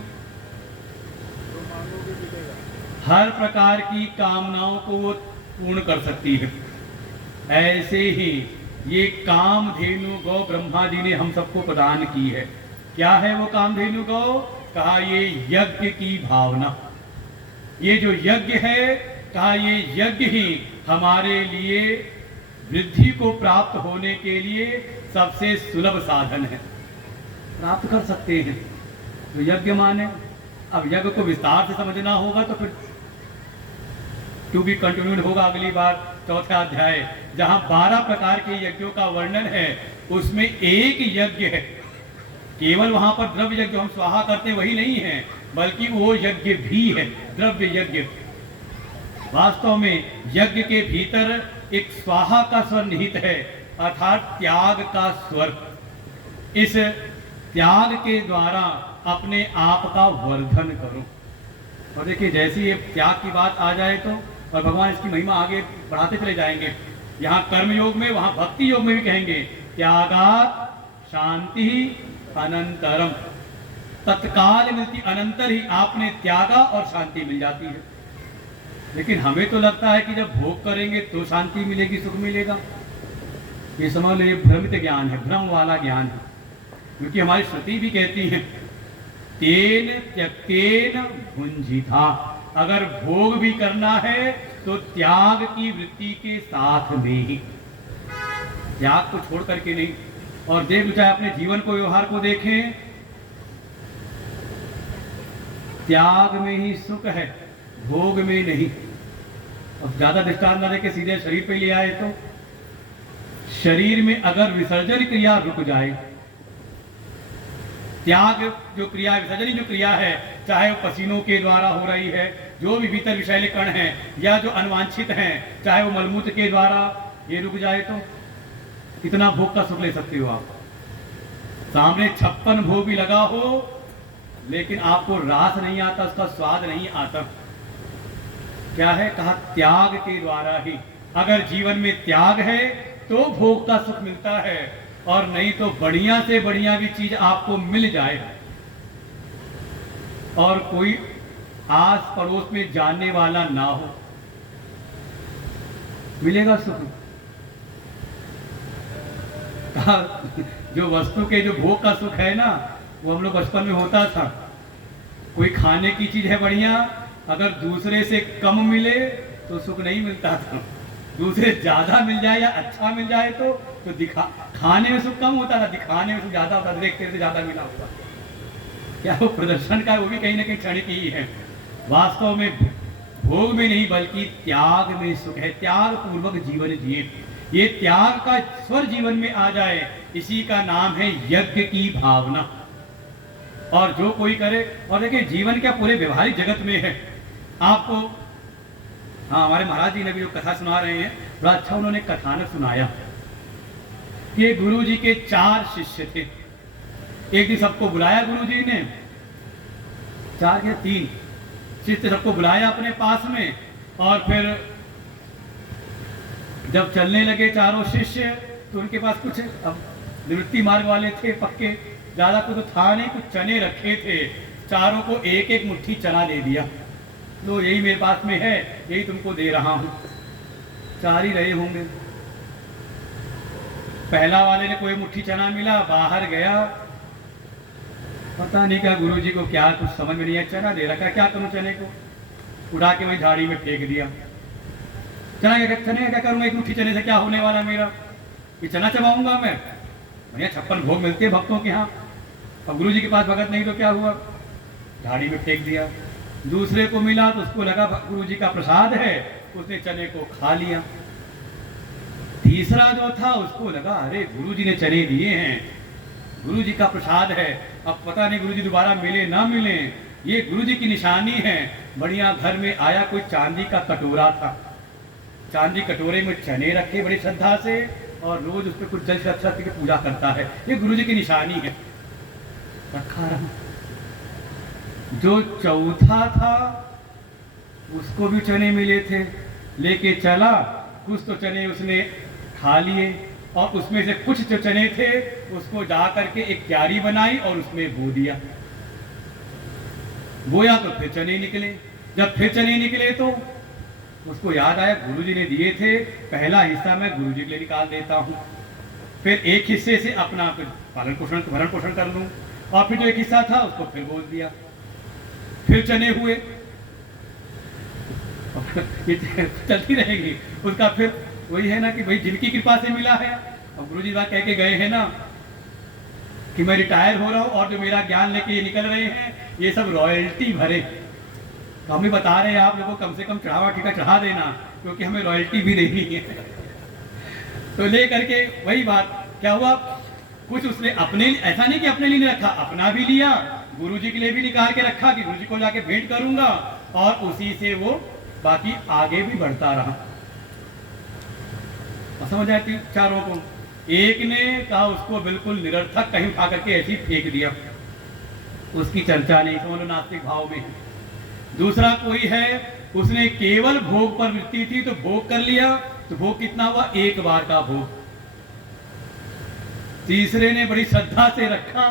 हर प्रकार की कामनाओं को वो पूर्ण कर सकती है। ऐसे ही ये कामधेनु गौ ब्रह्मा जी ने हम सबको प्रदान की है। क्या है वो कामधेनु गौ? कहा ये यज्ञ की भावना। ये जो यज्ञ है, कहा ये यज्ञ ही हमारे लिए वृद्धि को प्राप्त होने के लिए सबसे सुलभ साधन है, प्राप्त कर सकते हैं। तो यज्ञ माने, अब यज्ञ को विस्तार से समझना होगा तो फिर टू बी कंटिन्यूड होगा अगली बार, चौथा अध्याय, जहां 12 प्रकार के यज्ञों का वर्णन है। उसमें एक यज्ञ है, केवल वहां पर द्रव्य यज्ञ हम स्वाहा करते वही नहीं है, बल्कि वो यज्ञ भी है, द्रव्य यज्ञ। वास्तव में यज्ञ के भीतर एक स्वाहा का स्वर निहित है, अर्थात त्याग का स्वर। इस त्याग के द्वारा अपने आप का वर्धन करो। और देखिए जैसे ये त्याग की बात आ जाए तो, और भगवान इसकी महिमा आगे बढ़ाते चले जाएंगे। यहाँ कर्म योग में, वहां भक्ति योग में भी कहेंगे त्यागात् शांति अनंतरम। तत्काल मिलती, अनंतर ही आपने त्यागा और शांति मिल जाती है। लेकिन हमें तो लगता है कि जब भोग करेंगे तो शांति मिलेगी, सुख मिलेगा। ये समझ लो, ये भ्रमित ज्ञान है, भ्रम वाला ज्ञान है। क्योंकि हमारी श्रुति भी कहती है तेन त्यक्तेन भुंजिता। अगर भोग भी करना है तो त्याग की वृत्ति के साथ में ही, त्याग को छोड़ करके नहीं। और देख चाहे अपने जीवन को, व्यवहार को देखें, त्याग में ही सुख है, भोग में नहीं। अब ज्यादा दृष्टांत न देके सीधे शरीर पे ले आए तो शरीर में अगर विसर्जन क्रिया रुक जाए, त्याग जो क्रिया, विसर्जन जो क्रिया है, चाहे वो पसीनों के द्वारा हो रही है, जो भी भीतर विषैले कण हैं या जो अनवांछित हैं, चाहे वो मलमूत्र के द्वारा, ये रुक जाए तो कितना भोग का सुख ले सकते हो आप। सामने 56 भोग भी लगा हो, लेकिन आपको रास नहीं आता, उसका स्वाद नहीं आता। क्या है? कहा त्याग के द्वारा ही। अगर जीवन में त्याग है तो भोग का सुख मिलता है, और नहीं तो बढ़िया से बढ़िया भी चीज आपको मिल जाए और कोई आस पड़ोस में जानने वाला ना हो, मिलेगा सुख? कहा जो वस्तु के, जो भोग का सुख है ना, वो हम लोग बचपन में होता था। कोई खाने की चीज है बढ़िया, अगर दूसरे से कम मिले तो सुख नहीं मिलता था। दूसरे ज्यादा मिल जाए या अच्छा मिल जाए तो खाने में सुख कम होता था, दिखाने में सुख ज्यादा होता था। देखते से ज्यादा मिला होगा, क्या वो प्रदर्शन का, वो भी कहीं ना कहीं क्षणिक ही है। वास्तव में भोग में नहीं बल्कि त्याग में सुख है। त्याग पूर्वक जीवन जिए, ये त्याग का स्वर जीवन में आ जाए, इसी का नाम है यज्ञ की भावना। और जो कोई करे, और देखिए जीवन क्या पूरे व्यवहारिक जगत में है आपको। हाँ, हमारे महाराज जी ने भी जो कथा सुना रहे हैं, बड़ा अच्छा उन्होंने कथानक सुनाया। ये गुरु जी के 4 शिष्य थे। एक दिन सबको बुलाया गुरु जी ने, 4 या 3 शिष्य सबको बुलाया अपने पास में, और फिर जब चलने लगे चारों शिष्य, तो उनके पास कुछ, अब निवृत्ति मार्ग वाले थे पक्के, ज्यादा कुछ तो था नहीं, कुछ चने रखे थे। चारों को एक एक मुट्ठी चना दे दिया, लो यही मेरे पास में है, यही तुमको दे रहा हूं। 4 ही रहे होंगे। पहला वाले ने कोई मुट्ठी चना मिला, बाहर गया, पता नहीं क्या गुरु जी को क्या कुछ समझ में नहीं आया, चना दे रखा, क्या करूं चने को, उड़ा के वही झाड़ी में फेंक दिया। चने क्या करूंगा, एक मुट्ठी चने से क्या होने वाला मेरा, ये चना चबाऊंगा मैं? भैया 56 भोग मिलते हैं भक्तों के यहाँ, अब गुरु जी के पास भगत नहीं तो क्या हुआ, झाड़ी में फेंक दिया। दूसरे को मिला तो उसको लगा गुरु जी का प्रसाद है, उसने चने को खा लिया। तीसरा जो था उसको लगा अरे गुरु जी ने चने दिए हैं, गुरु जी का प्रसाद है। अब पता नहीं गुरु जी दोबारा मिले ना मिले, ये गुरु जी की निशानी है। बढ़िया घर में आया, कोई चांदी का कटोरा था, चांदी कटोरे में चने रखे बड़ी श्रद्धा से, और रोज उस पर कुछ जल रख के पूजा करता है। ये गुरु जी की निशानी है। रखा रहा। जो चौथा था उसको भी चने मिले थे, लेके चला, कुछ तो चने उसने खा लिए, और उसमें से कुछ जो चने थे उसको जा करके एक क्यारी बनाई और उसमें बो दिया। बोया तो फिर चने निकले। जब फिर चने निकले तो उसको याद आया गुरुजी ने दिए थे, पहला हिस्सा मैं गुरुजी के लिए निकाल देता हूँ, फिर एक हिस्से से अपना फिर भरण पोषण कर लूँ, और फिर जो एक हिस्सा था उसको फिर बोल दिया। फिर चने हुए, ये चलती रहेगी। उसका फिर वही है ना कि भाई जिनकी कृपा से मिला है। अब गुरुजी बात कह के गए हैं ना कि मैं रिटायर हो रहा हूँ और जो मेरा ज्ञान लेके ये निकल रहे हैं ये सब रॉयल्टी भरे। तो हम भी बता रहे हैं आप लोगों को कम से कम चढ़ावा ठीका चढ़ा देना, क्योंकि हमें रॉयल्टी भी देनी है। तो ले करके वही बात क्या हुआ, कुछ उसने अपने, ऐसा नहीं कि अपने लिए नहीं रखा, अपना भी लिया, गुरुजी के लिए भी निकाल के रखा कि गुरुजी को जाके भेंट करूंगा, और उसी से वो बाकी आगे भी बढ़ता रहा। समझ आती चारों को। एक ने कहा उसको बिल्कुल निरर्थक कहीं उठा करके ऐसे ही फेंक दिया, उसकी चर्चा नहीं, समझ लो नास्तिक भाव में। दूसरा कोई है, उसने केवल भोग पर वृत्ति थी तो भोग कर लिया, तो भोग कितना हुआ, एक बार का भोग। तीसरे ने बड़ी श्रद्धा से रखा,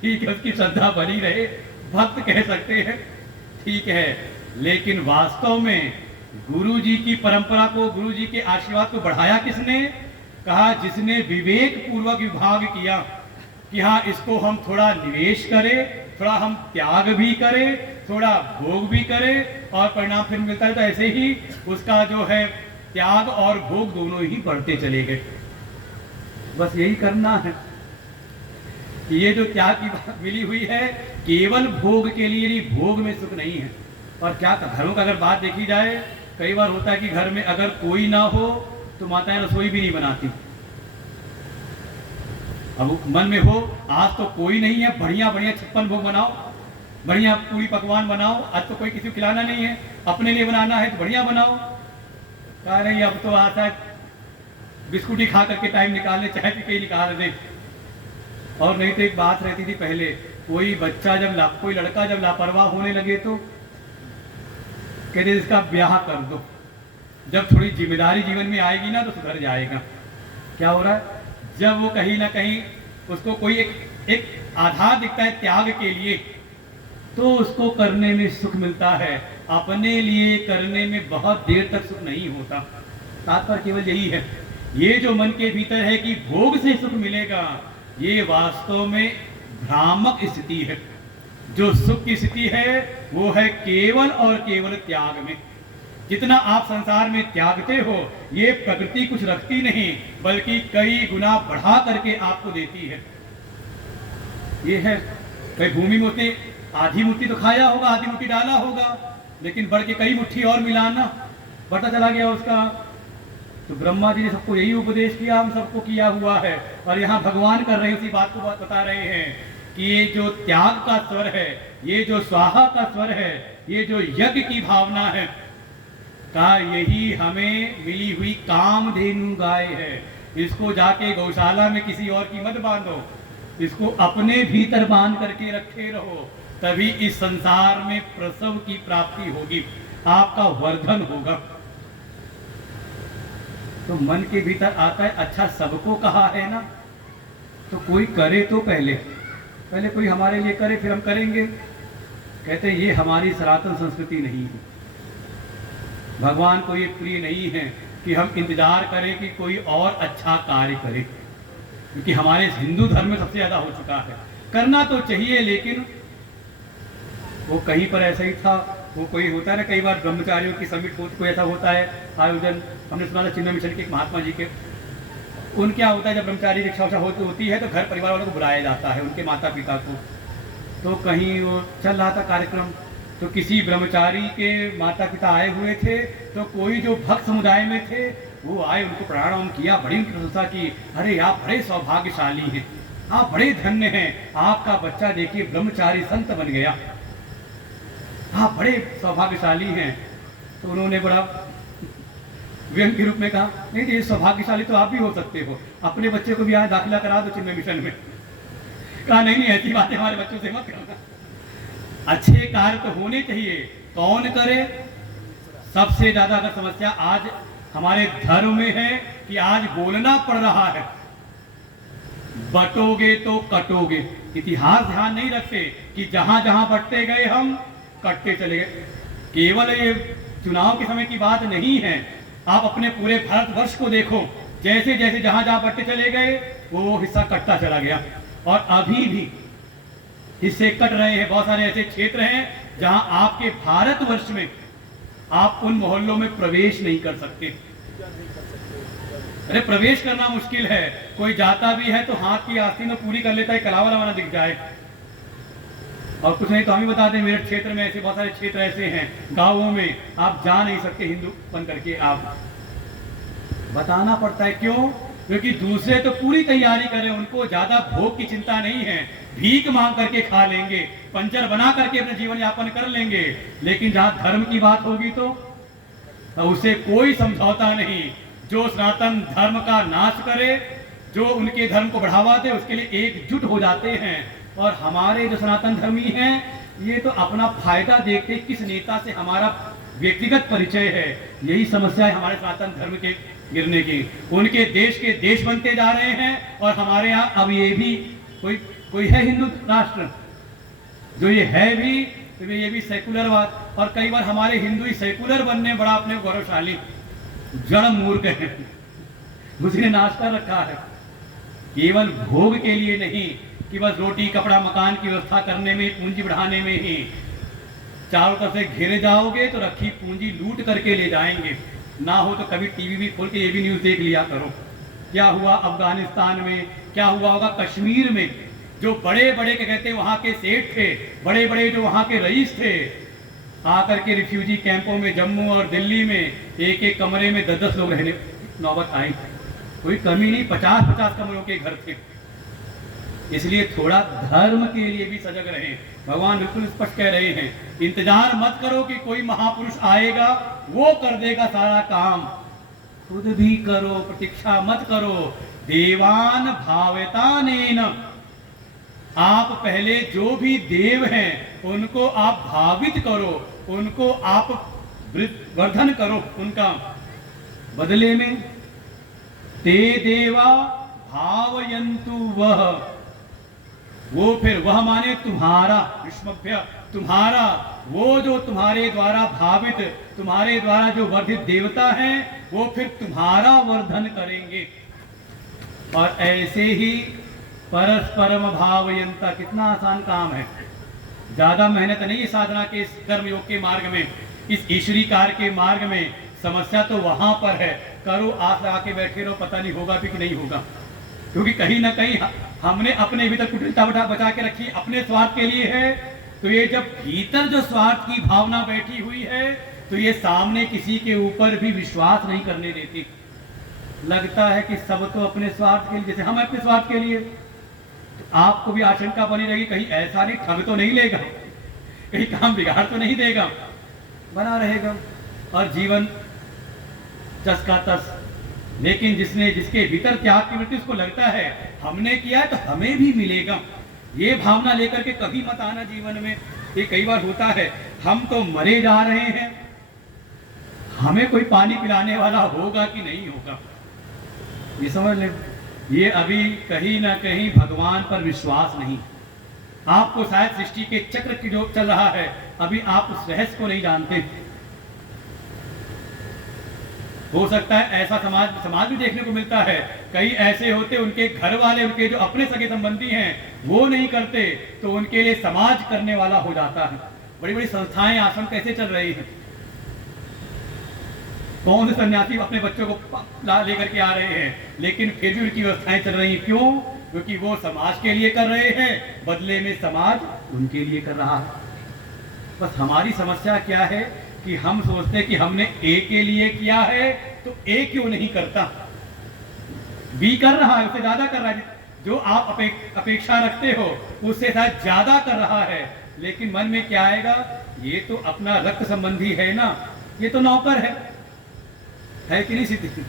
ठीक है, उसकी श्रद्धा बनी रहे, भक्त कह सकते हैं, ठीक है, लेकिन वास्तव में गुरु जी की परंपरा को, गुरु जी के आशीर्वाद को बढ़ाया किसने, कहा जिसने विवेक पूर्वक विभाग किया कि हाँ इसको हम थोड़ा निवेश करें, थोड़ा हम त्याग भी करें, थोड़ा भोग भी करें, और परिणाम फिर मिलता है। तो ऐसे ही उसका जो है त्याग और भोग दोनों ही बढ़ते चले गए। बस यही करना है कि ये जो त्याग की बात मिली हुई है केवल भोग के लिए नहीं, भोग में सुख नहीं है। और क्या घरों का अगर बात देखी जाए, कई बार होता है कि घर में अगर कोई ना हो तो माताएं रसोई भी नहीं बनाती। अब मन में हो आज तो कोई नहीं है, बढ़िया बढ़िया 56 भोग बनाओ, बढ़िया पूरी पकवान बनाओ, आज तो कोई किसी को खिलाना नहीं है, अपने लिए बनाना है तो बढ़िया बनाओ। कह रही अब तो आता है बिस्कुट ही खा करके टाइम निकाल ले, चाहे पी के निकाल दे। और नहीं तो एक बात रहती थी पहले, कोई बच्चा जब कोई लड़का जब लापरवाह होने लगे तो कहते इसका ब्याह कर दो, जब थोड़ी जिम्मेदारी जीवन में आएगी ना तो सुधर जाएगा। क्या हो रहा है, जब वो कहीं ना कहीं उसको कोई एक आधार दिखता है त्याग के लिए, तो उसको करने में सुख मिलता है, अपने लिए करने में बहुत देर तक सुख नहीं होता। तात्पर्य केवल यही है, ये जो मन के भीतर है कि भोग से सुख मिलेगा, ये वास्तव में भ्रामक स्थिति है। जो सुख की स्थिति है वो है केवल और केवल त्याग में। जितना आप संसार में त्यागते हो, ये प्रकृति कुछ रखती नहीं, बल्कि कई गुना बढ़ा करके आपको देती है। ये है भाई, भूमि में आधी मुट्ठी तो खाया होगा, आधी मुट्ठी डाला होगा, लेकिन बढ़ के कई मुट्ठी और मिलाना, बढ़ता चला गया उसका। तो ब्रह्मा जी ने सबको यही उपदेश किया, हम सबको किया हुआ है। और यहाँ भगवान कर रहे उसी बात को बता रहे हैं कि ये जो त्याग का स्वर है, ये जो स्वाहा का स्वर है, ये जो यज्ञ की भावना है, का यही हमें मिली हुई कामधेनु गाय है। इसको जाके गौशाला में किसी और की मत बांधो, इसको अपने भीतर बांध करके रखे रहो, तभी इस संसार में प्रसव की प्राप्ति होगी, आपका वर्धन होगा। तो मन के भीतर आता है अच्छा सबको कहा है ना, तो कोई करे तो पहले कोई हमारे लिए करे फिर हम करेंगे। कहते हैं ये हमारी सनातन संस्कृति नहीं है। भगवान को ये प्रिय नहीं है कि हम इंतजार करें कि कोई और अच्छा कार्य करे, क्योंकि हमारे हिंदू धर्म में सबसे ज्यादा हो चुका है। करना तो चाहिए, लेकिन वो कहीं पर ऐसा ही था, वो कोई होता है ना कई बार ब्रह्मचारियों की समिट हो, कोई ऐसा होता है आयोजन, हमने सुना था चिन्मय मिशन के महात्मा जी के, उन क्या होता है जब ब्रह्मचारी दीक्षा होती है तो घर परिवार वालों को बुलाया जाता है, उनके माता पिता को। तो कहीं वो चल रहा था कार्यक्रम, तो किसी ब्रह्मचारी के माता पिता आए हुए थे, तो कोई जो भक्त समुदाय में थे वो आए, उनको प्रणाम किया, बड़ी उनकी प्रशंसा की, अरे आप बड़े सौभाग्यशाली हैं। आप बड़े धन्य हैं, आपका बच्चा देखिए ब्रह्मचारी संत बन गया, आप बड़े सौभाग्यशाली हैं। तो उन्होंने बड़ा व्यंग के रूप में कहा, नहीं ये सौभाग्यशाली तो आप भी हो सकते हो, अपने बच्चे को भी यहाँ दाखिला करा दो चिन्मय मिशन में। कहा नहीं नहीं ऐसी बातें हमारे बच्चों से मत करना, अच्छे कार्य तो होने चाहिए, कौन करे। सबसे ज्यादा अगर समस्या आज हमारे धर्म में है कि आज बोलना पड़ रहा है, बटोगे तो कटोगे। इतिहास ध्यान नहीं रखते कि जहां जहां बटते गए हम कटते चले गए। केवल ये चुनाव के समय की बात नहीं है, आप अपने पूरे भारतवर्ष को देखो, जैसे जैसे जहां जहां बटते चले गए वो हिस्सा कटता चला गया, और अभी भी हिस्से कट रहे हैं। बहुत सारे ऐसे क्षेत्र हैं जहां आपके भारतवर्ष में आप उन मोहल्लों में प्रवेश नहीं कर सकते। अरे प्रवेश करना मुश्किल है, कोई जाता भी है तो हाथ की आस्तीन पूरी कर लेता है, कलावा लवाना दिख जाए। और कुछ नहीं तो हम ही बता दें, मेरठ क्षेत्र में ऐसे बहुत सारे क्षेत्र ऐसे हैं, गांवों में आप जा नहीं सकते हिंदू बन करके, आप बताना पड़ता है। क्यों? क्योंकि दूसरे तो पूरी तैयारी करें, उनको ज्यादा भोग की चिंता नहीं है, भीख मांग करके खा लेंगे, पंचर बना करके अपने जीवन यापन कर लेंगे। लेकिन जहां धर्म की बात होगी तो उसे कोई समझौता नहीं। जो सनातन धर्म का नाश करे, जो उनके धर्म को बढ़ावा दे, उसके लिए एकजुट हो जाते हैं। और हमारे जो सनातन धर्मी हैं, ये तो अपना फायदा देखते किस नेता से हमारा व्यक्तिगत परिचय है, यही समस्या है हमारे सनातन धर्म के गिरने की। उनके देश के देश बनते जा रहे हैं, और हमारे यहाँ अब ये भी कोई है हिंदू राष्ट्र, जो ये है भी तो ये भी सेकुलरवाद। और कई बार हमारे हिंदू ही सेकुलर बनने बड़ा अपने गौरवशाली जड़ मूर्ख है, उसने नाश कर रखा है। केवल भोग के लिए नहीं कि बस रोटी कपड़ा मकान की व्यवस्था करने में, पूंजी बढ़ाने में ही चारों तरफ से घिरे जाओगे तो रखी पूंजी लूट करके ले जाएंगे। ना हो तो कभी टीवी भी खोल के ये भी न्यूज देख लिया करो, क्या हुआ अफगानिस्तान में, क्या हुआ होगा कश्मीर में। जो बड़े बड़े क्या कहते हैं वहां के सेठ थे, बड़े बड़े जो वहां के रईस थे, आकर के रिफ्यूजी कैंपों में जम्मू और दिल्ली में एक एक कमरे में 10-10 लोग रहने नौबत आई। कोई कमी नहीं, 50-50 कमरों के घर थे। इसलिए थोड़ा धर्म के लिए भी सजग रहे। भगवान बिल्कुल स्पष्ट कह रहे हैं, इंतजार मत करो कि कोई महापुरुष आएगा वो कर देगा सारा काम, खुद भी करो, प्रतीक्षा मत करो। देवान भावतानेन, आप पहले जो भी देव हैं उनको आप भावित करो, उनको आप वर्धन करो उनका। बदले में ते देवा भावयन्तु वह, वो फिर वह माने तुम्हारा, विष्मभ्य तुम्हारा, वो जो तुम्हारे द्वारा भावित, तुम्हारे द्वारा जो वर्धित देवता हैं, वो फिर तुम्हारा वर्धन करेंगे। और ऐसे ही परस्परम भावयंता, कितना आसान काम है, ज्यादा मेहनत नहीं है साधना के इस कर्म योग के मार्ग में, इस ईश्वरी कार्य के मार्ग में। समस्या तो वहां पर है, करो आस लगा के बैठे रहो, पता नहीं होगा भी कि नहीं होगा। क्योंकि कहीं ना कहीं हमने अपने भीतर कुटिलता बचा के रखी, अपने स्वार्थ के लिए है। तो ये जब भीतर जो स्वार्थ की भावना बैठी हुई है, तो ये सामने किसी के ऊपर भी विश्वास नहीं करने देती। लगता है कि सब तो अपने स्वार्थ के लिए, जैसे हम अपने स्वार्थ के लिए, तो आपको भी आशंका बनी रहेगी कहीं ऐसा नहीं ठग तो नहीं लेगा, कहीं काम बिगाड़ तो नहीं देगा, बना रहेगा और जीवन जस का तस। लेकिन जिसके भीतर त्याग की वृत्ति, उसको लगता है हमने किया तो हमें भी मिलेगा, ये भावना लेकर के कभी मत आना जीवन में। ये कई बार होता है, हम तो मरे जा रहे हैं, हमें कोई पानी पिलाने वाला होगा कि नहीं होगा, ये समझ लें। ये अभी कहीं ना कहीं भगवान पर विश्वास नहीं। आपको शायद सृष्टि के चक्र की जो चल रहा है, अभी आप उस रहस्य को नहीं जानते। हो सकता है ऐसा समाज भी देखने को मिलता है, कई ऐसे होते उनके घर वाले, उनके जो अपने सगे संबंधी हैं वो नहीं करते, तो उनके लिए समाज करने वाला हो जाता है। बड़ी बड़ी संस्थाएं, आश्रम कैसे चल रही हैं, कौन से सन्यासी अपने बच्चों को लेकर के आ रहे हैं, लेकिन फिर भी उनकी व्यवस्थाएं चल रही हैं। क्यों? क्योंकि वो समाज के लिए कर रहे हैं, बदले में समाज उनके लिए कर रहा है। बस हमारी समस्या क्या है कि हम सोचते हैं कि हमने ए के लिए किया है तो ए क्यों नहीं करता, बी कर रहा है, उससे ज्यादा कर रहा है। जो आप अपेक्षा रखते हो उससे शायद ज्यादा कर रहा है, लेकिन मन में क्या आएगा, ये तो अपना रक्त संबंधी है ना, ये तो नौकर है कि नहीं स्थिति?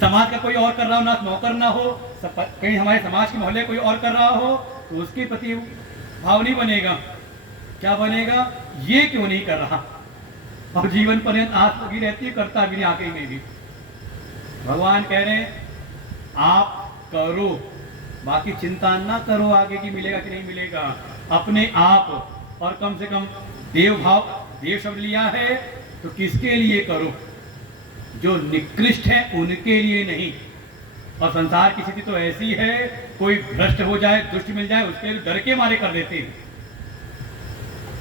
समाज का कोई और कर रहा हो ना, नौकर ना हो, कहीं हमारे समाज के मोहल्ले कोई और कर रहा हो तो उसके प्रति भाव नहीं बनेगा। क्या बनेगा, ये क्यों नहीं कर रहा, और जीवन पर्यंत आस लगी रहती है, करता भी नहीं आगे में भी। भगवान कह रहे हैं आप करो, बाकी चिंता ना करो आगे की मिलेगा कि नहीं मिलेगा, अपने आप। और कम से कम देव भाव, देव शब्द लिया है तो किसके लिए करो, जो निकृष्ट है उनके लिए नहीं। और संसार की स्थिति तो ऐसी है, कोई भ्रष्ट हो जाए, दुष्ट मिल जाए, उसके लिए डर के मारे कर देते हैं।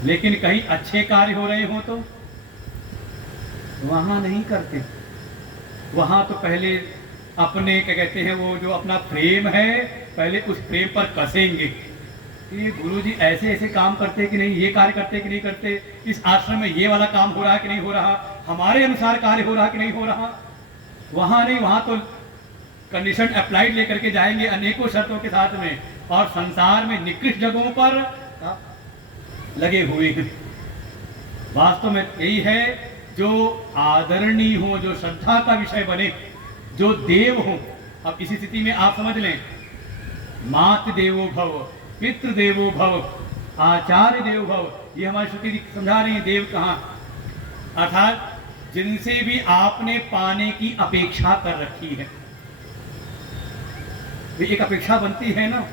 लेकिन कहीं अच्छे कार्य हो रहे हो तो वहां नहीं करते, वहां तो पहले अपने क्या कहते हैं, वो जो अपना प्रेम है पहले उस प्रेम पर कसेंगे कि ये गुरुजी ऐसे ऐसे काम करते कि नहीं, ये कार्य करते कि नहीं करते, इस आश्रम में ये वाला काम हो रहा है कि नहीं हो रहा, हमारे अनुसार कार्य हो रहा कि नहीं हो रहा। वहां नहीं, वहां तो कंडीशन अप्लाइड लेकर के जाएंगे अनेकों शर्तों के साथ में, और संसार में निकृष्ट जगहों पर लगे हुए हैं। वास्तव में यही है, जो आदरणीय हो, जो श्रद्धा का विषय बने, जो देव हो। अब इसी स्थिति में आप समझ लें, मातृ देवो भव, पितृ देवो भव, आचार्य देवो भव, ये हमारी श्रुति समझा रही है। देव कहाँ, अर्थात जिनसे भी आपने पाने की अपेक्षा कर रखी है, एक अपेक्षा बनती है ना।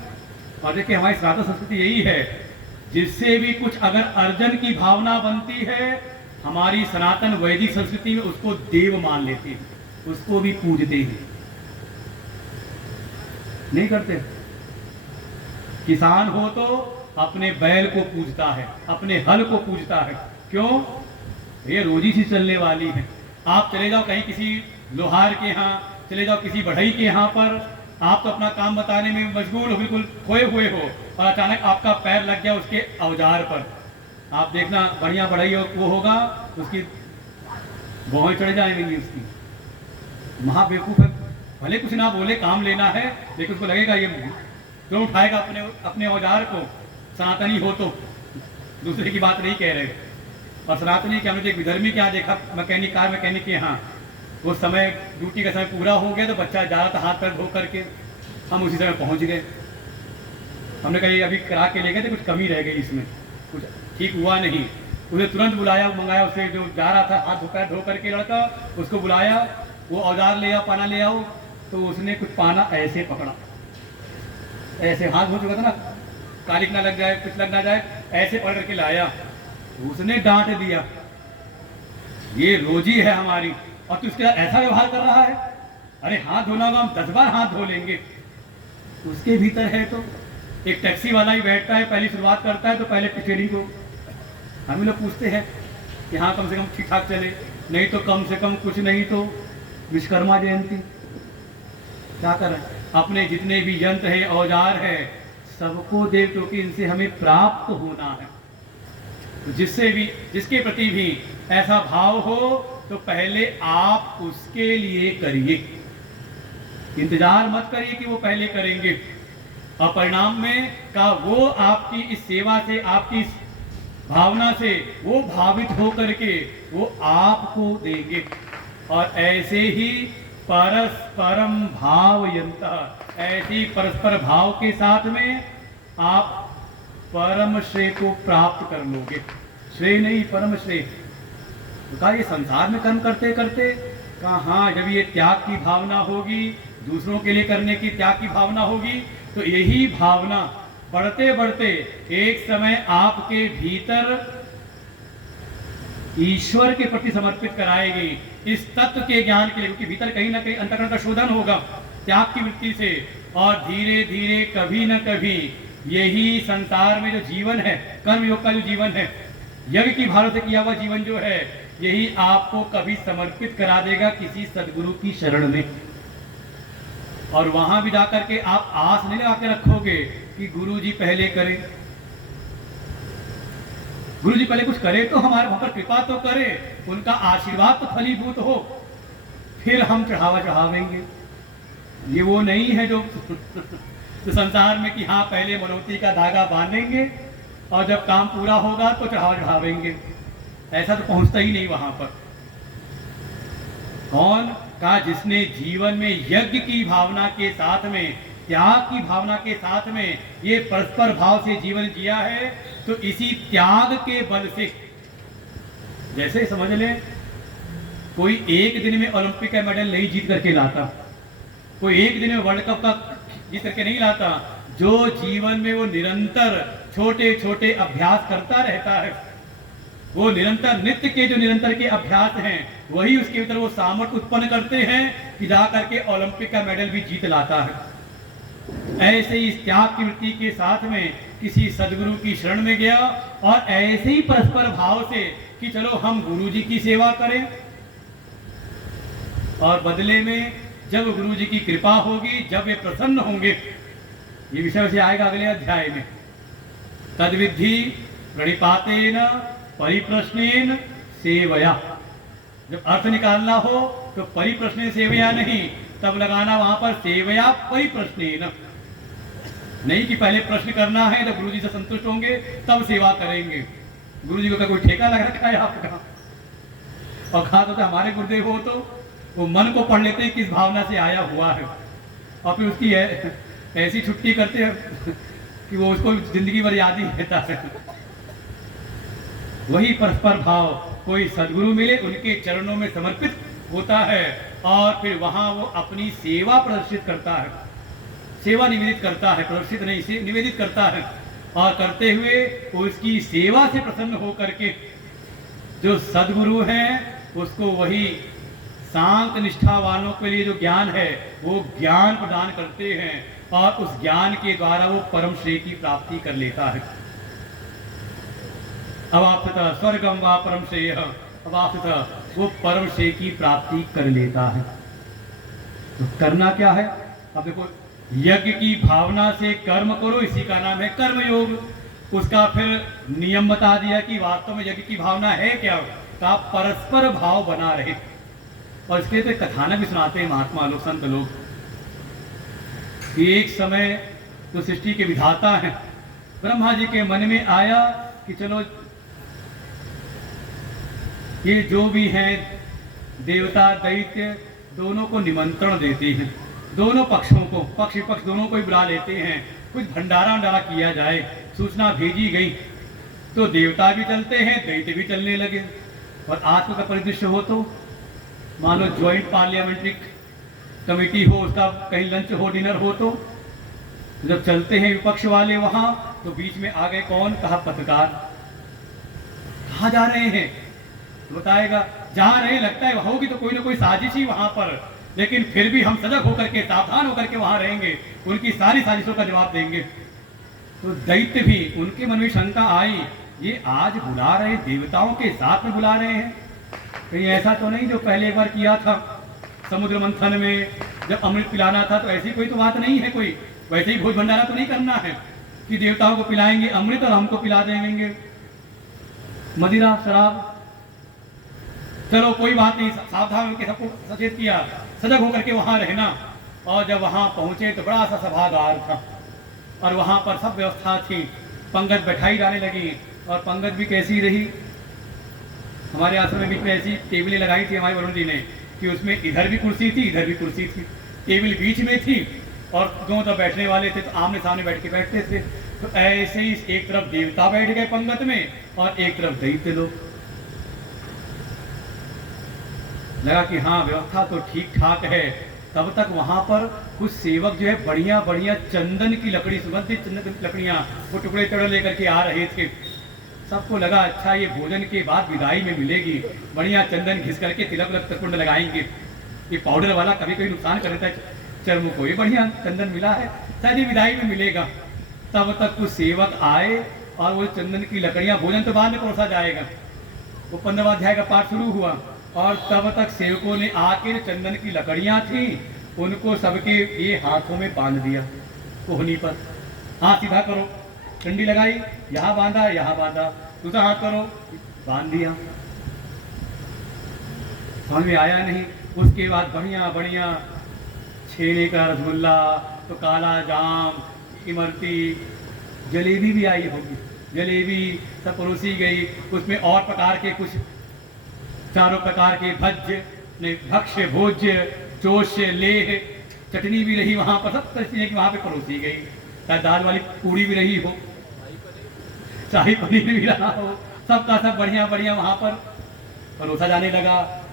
और देखिए हमारी सनातन संस्कृति यही है, जिससे भी कुछ अगर अर्जन की भावना बनती है, हमारी सनातन वैदिक संस्कृति में उसको देव मान लेते हैं, उसको भी पूजते हैं। नहीं करते? किसान हो तो अपने बैल को पूजता है, अपने हल को पूजता है। क्यों? ये रोजी सी चलने वाली है। आप चले जाओ कहीं किसी लोहार के यहाँ, चले जाओ किसी बढ़ई के यहाँ पर, आप तो अपना काम बताने में मशगूल हो, बिल्कुल खोए हुए हो, और अचानक आपका पैर लग गया उसके औजार पर। आप देखना बढ़िया बढ़ई वो होगा, उसकी भौहें चढ़ जाएंगी उसकी। महाबेवकूफ है, भले कुछ ना बोले, काम लेना है, लेकिन उसको लगेगा ये क्यों उठाएगा अपने औजार को। सनातनी हो तो, दूसरे की बात नहीं कह रहे। और सनातनी के हमने एक विधर्मी क्या देखा, कार मैकेनिक के यहाँ, वो समय ड्यूटी का समय पूरा हो गया तो बच्चा जा रहा था हाथ पैर धो करके, हम उसी समय पहुंच गए। हमने कहा ये अभी करा के ले गए थे, कुछ कमी रह गई इसमें, कुछ ठीक हुआ नहीं। उसे तुरंत बुलाया, मंगाया, उसे जो जा रहा था हाथ पैर धो करके लड़का, उसको बुलाया, वो औजार ले आओ, पाना ले आओ। तो उसने कुछ पाना ऐसे पकड़ा, ऐसे हाथ हो चुका था ना, कालिक ना लग जाए, कुछ लग ना जाए, ऐसे पकड़ करके लाया। उसने डांट दिया, ये रोजी है हमारी और तू उसके साथ ऐसा व्यवहार कर रहा है। अरे हाथ धोना होगा, हम 10 बार हाथ धो लेंगे। उसके भीतर है तो एक टैक्सी वाला ही बैठता है, पहली शुरुआत करता है तो पहले स्टीयरिंग को हम लोग पूछते हैं कि हाँ कम से कम ठीक ठाक चले, नहीं तो कम से कम कुछ नहीं तो विश्वकर्मा जयंती। क्या करें, अपने जितने भी यंत्र है, औजार है, सबको दे, क्योंकि इनसे हमें प्राप्त होना है। तो जिससे भी, जिसके प्रति भी ऐसा भाव हो तो पहले आप उसके लिए करिए, इंतजार मत करिए कि वो पहले करेंगे। और परिणाम में का वो आपकी इस सेवा से, आपकी इस भावना से वो भावित हो करके वो आपको देंगे। और ऐसे ही परस्परम भावयन्तः, ऐसी परस्पर भाव के साथ में आप परम श्रेय को प्राप्त कर लोगे। श्रेय नहीं, परम श्रेय। तो कहा ये संसार में कर्म करते करते, कहा हाँ जब ये त्याग की भावना होगी, दूसरों के लिए करने की त्याग की भावना होगी, तो यही भावना बढ़ते बढ़ते एक समय आपके भीतर ईश्वर के प्रति समर्पित कराएगी, इस तत्व के ज्ञान के लिए। क्योंकि भीतर कहीं ना कहीं अंतःकरण का शोधन होगा त्याग की वृत्ति से, और धीरे धीरे कभी न कभी यही संसार में जो जीवन है, कर्म योग का जो जीवन है, यज्ञ की भावना से किया हुआ जीवन जो है, यही आपको कभी समर्पित करा देगा किसी सदगुरु की शरण में। और वहां भी जाकर के आप आस नहीं लगा के रखोगे कि गुरु जी पहले करें, गुरु जी पहले कुछ करे तो हमारे वहां पर कृपा तो करे, उनका आशीर्वाद तो फलीभूत हो, फिर हम चढ़ावा चढ़ावेंगे। ये वो नहीं है जो तो संसार में कि हाँ पहले मनोती का धागा बांधेंगे और जब काम पूरा होगा तो चढ़ावेंगे। ऐसा तो पहुंचता ही नहीं वहां पर। कौन का जिसने जीवन में यज्ञ की भावना के साथ में, त्याग की भावना के साथ में ये परस्पर भाव से जीवन जिया है, तो इसी त्याग के बल से, जैसे समझ लें कोई एक दिन में ओलंपिक का मेडल नहीं जीत करके लाता, कोई एक दिन में वर्ल्ड कप का जीत करके नहीं लाता। जो जीवन में वो निरंतर छोटे छोटे अभ्यास करता रहता है, वो निरंतर नित्य के जो निरंतर के अभ्यास हैं, वही उसके भीतर वो सामर्थ्य उत्पन्न करते हैं कि जा करके ओलंपिक का मेडल भी जीत लाता है। ऐसे ही इस त्याग की वृत्ति के साथ में किसी सदगुरु की शरण में गया और ऐसे ही परस्पर भाव से कि चलो हम गुरु जी की सेवा करें, और बदले में जब गुरु जी की कृपा होगी, जब वे प्रसन्न होंगे, ये विषय से आएगा अगले अध्याय में, तद्विधि प्रणिपातेन परिप्रश्नेन सेवया। जब अर्थ निकालना हो तो परिप्रश्न सेवया नहीं, तब लगाना वहां पर सेवया परिप्रश्नेन। नहीं कि पहले प्रश्न करना है तो गुरु जी से संतुष्ट होंगे तब सेवा करेंगे। गुरु जी को कोई ठेका लगा रखा है आपका? और खास होता हमारे गुरुदेव हो तो वो मन को पढ़ लेते हैं किस भावना से आया हुआ है, और फिर उसकी ऐसी छुट्टी करते हैं कि वो उसको जिंदगी भर याद ही रहता है। वही परस्पर भाव, कोई सदगुरु मिले उनके चरणों में समर्पित होता है और फिर वहां वो अपनी सेवा प्रदर्शित करता है, सेवा निवेदित करता है, प्रदर्शित नहीं से निवेदित करता है, और करते हुए उसकी सेवा से प्रसन्न होकर के जो सदगुरु हैं उसको वही शांत निष्ठा वालों के लिए जो ज्ञान है वो ज्ञान प्रदान करते हैं, और उस ज्ञान के द्वारा वो परम श्रेय की प्राप्ति कर लेता है। अवाप्तः स्वर्गम वा परम श्रेय, अवाप्तः वो परम श्रेय की प्राप्ति कर लेता है। तो करना क्या है? अब देखो, यज्ञ की भावना से कर्म करो, इसी का नाम है कर्मयोग। उसका फिर नियम बता दिया कि वास्तव में यज्ञ की भावना है क्या, का परस्पर भाव बना रहे। और इसके तो कथानक भी सुनाते हैं महात्मा लोग, संत लोग, कि एक समय जो सृष्टि के विधाता हैं ब्रह्मा जी के मन में आया कि चलो ये जो भी हैं देवता दैत्य दोनों को निमंत्रण देते हैं, दोनों पक्षों को, पक्ष विपक्ष दोनों को ही बुला लेते हैं, कुछ भंडारा वंडारा किया जाए। सूचना भेजी गई तो देवता भी चलते हैं, दैत्य भी चलने लगे। और आज का परिदृश्य हो तो मानो ज्वाइंट पार्लियामेंट्री कमेटी हो, उसका कहीं लंच हो, डिनर हो, तो जब चलते हैं विपक्ष वाले वहां तो बीच में आ गए कौन? कहा पत्रकार। कहाँ जा रहे हैं? बताएगा जा रहे हैं, लगता है होगी तो कोई ना कोई साजिश ही वहां पर, लेकिन फिर भी हम सजग होकर के, सावधान होकर के वहां रहेंगे, उनकी सारी साजिशों का जवाब देंगे। तो दैत्य भी, उनके मन में शंका आई, ये आज बुला रहे देवताओं के साथ में बुला रहे हैं, कहीं ऐसा तो नहीं जो पहले एक बार किया था समुद्र मंथन में जब अमृत पिलाना था, तो ऐसी कोई तो बात नहीं है, कोई वैसे ही भोज भंडारा तो नहीं करना है कि देवताओं को पिलाएंगे अमृत और हमको पिला देंगे मदिरा शराब। चलो कोई बात नहीं, सावधान होकर सबको सचेत किया, सजग होकर के वहां रहना। और जब वहां पहुंचे तो बड़ा सा सभागार था और वहां पर सब व्यवस्था थी, पंगत बैठाई जाने लगी। और पंगत भी कैसी रही, हमारे आश्रम में बीच में ऐसी टेबलें लगाई थी हमारे वरुण जी ने कि उसमें इधर भी कुर्सी थी, इधर भी कुर्सी थी, टेबल बीच में थी और दोनों तरफ बैठने वाले थे, तो आमने सामने बैठ के बैठते थे। तो ऐसे ही एक तरफ देवता बैठ गए पंगत में और एक तरफ दैत्य लोग। लगा कि हाँ व्यवस्था तो ठीक ठाक है। तब तक वहां पर कुछ सेवक जो है बढ़िया बढ़िया चंदन की लकड़ी, सुगंधित चंदन की लकड़ियां, वो टुकड़े टुकड़े लेकर के आ रहे थे। सबको लगा अच्छा ये भोजन के बाद विदाई में मिलेगी, बढ़िया चंदन घिस करके तिलक लग कुंड लगाएंगे। ये पाउडर वाला कभी कभी नुकसान कर देता है चर्म को, ये बढ़िया चंदन मिला है, शायद ये विदाई में मिलेगा। तब तक कुछ सेवक आए और वो चंदन की लकड़ियां, भोजन तो बाद में परोसा जाएगा, वो 15वां अध्याय का पाठ शुरू हुआ। और तब तक सेवकों ने आके चंदन की लकड़ियां थी उनको सबके ये हाथों में बांध दिया, कोहनी पर हाथ सीधा करो, डंडी लगाई, यहाँ बांधा, यहाँ बांधा, दूसरा हाथ करो, बांध दिया। समझ में आया नहीं। उसके बाद बढ़िया बढ़िया छेने का रसगुल्ला, तो काला जाम, इमरती, जलेबी भी आई होगी, जलेबी सब परोसी गई। उसमें और प्रकार के कुछ चारों प्रकार के भज्य, भक्ष्य, भोज्य, चोष्य, लेह, चटनी भी रही वहाँ पर, सब तरह की वहाँ पे परोसी गई। चाहे दाल वाली पूड़ी भी रही हो, शाही पनीर भी रहा हो, सबका सब बढ़िया बढ़िया वहाँ पर परोसा जाने लगा।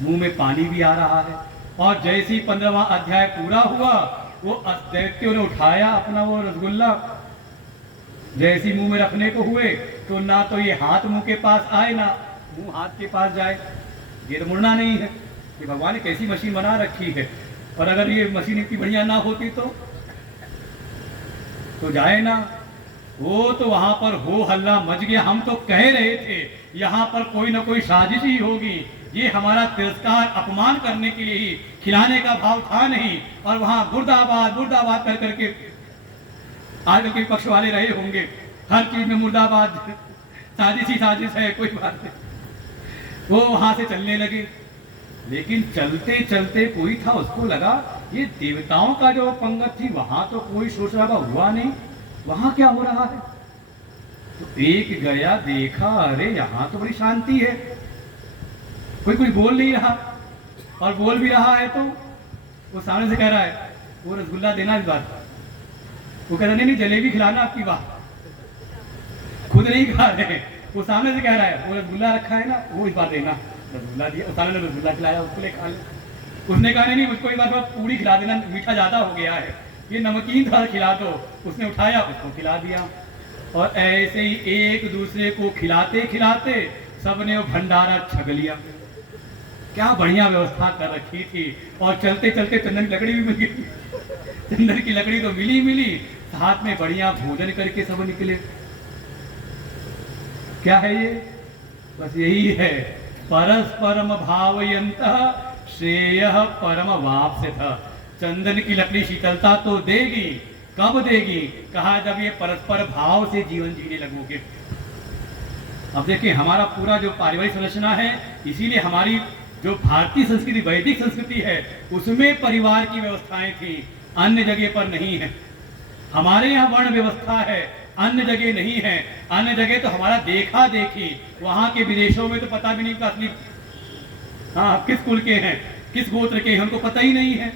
मुंह में पानी भी आ रहा है। और जैसे ही 15वां अध्याय पूरा हुआ, वो दैत्यों ने उठाया अपना वो रसगुल्ला, जैसे ही मुंह में रखने को हुए तो ना तो ये हाथ मुंह के पास आए, ना मुंह हाथ के पास जाए। ये तो मुड़ना नहीं है। ये भगवान ने कैसी मशीन बना रखी है। और अगर ये मशीन इतनी बढ़िया ना होती तो जाए ना। वो तो वहां पर हो हल्ला मच गया। हम तो कह रहे थे यहाँ पर कोई ना कोई साजिश ही होगी, ये हमारा तिरस्कार अपमान करने के लिए ही, खिलाने का भाव था नहीं। और वहां मुर्दाबाद मुर्दाबाद कर करके आजकल के पक्ष वाले रहे होंगे, हर चीज में मुर्दाबाद, साजिश ही साजिश है, कोई बात नहीं। वो वहां से चलने लगे। लेकिन चलते चलते कोई था, उसको लगा ये देवताओं का जो पंगत थी वहां तो कोई शोर शराबा हुआ नहीं, वहां क्या हो रहा है। तो एक गया, देखा, अरे यहाँ तो बड़ी शांति है, कोई कुछ बोल नहीं रहा, और बोल भी रहा है तो वो सामने से कह रहा है वो रसगुल्ला देना इस बात। वो कह रहा नहीं जलेबी खिलाना आपकी बात, खुद नहीं खा रहे। वो सामने से कह रहा है वो रसगुल्ला रखा है ना, वो इस बार देना। रसगुल्ला दिया, सामने ने रसगुल्ला खिलाया, उसको ले खा ले। उसने कहा नहीं मुझको एक बार पूरी खिला देना, मीठा ज्यादा हो गया है, ये नमकीन था खिला दो। उसने उठाया, उसको खिला दिया। और ऐसे ही एक दूसरे को खिलाते खिलाते सबने वो भंडारा छक लिया। क्या बढ़िया व्यवस्था कर रखी थी। और चलते चलते चंदन की लकड़ी भी मिल गई। चंदन की लकड़ी तो मिली मिली, साथ में बढ़िया भोजन करके सब निकले। क्या है ये? बस यही है, परस्परम भावयन्तः श्रेयः परम वाप्स्यथ। चंदन की लकड़ी शीतलता तो देगी, कब देगी? कहा जब ये परस्पर भाव से जीवन जीने लगोगे। अब देखिए हमारा पूरा जो पारिवारिक संरचना है, इसीलिए हमारी जो भारतीय संस्कृति, वैदिक संस्कृति है, उसमें परिवार की व्यवस्थाएं थी, अन्य जगह पर नहीं है। हमारे यहाँ वर्ण व्यवस्था है, अन्य जगह नहीं है। अन्य जगह तो हमारा देखा देखी, वहां के विदेशों में तो पता भी नहीं का असली हाँ किस कुल के हैं, किस गोत्र के हैं, हमको पता ही नहीं है।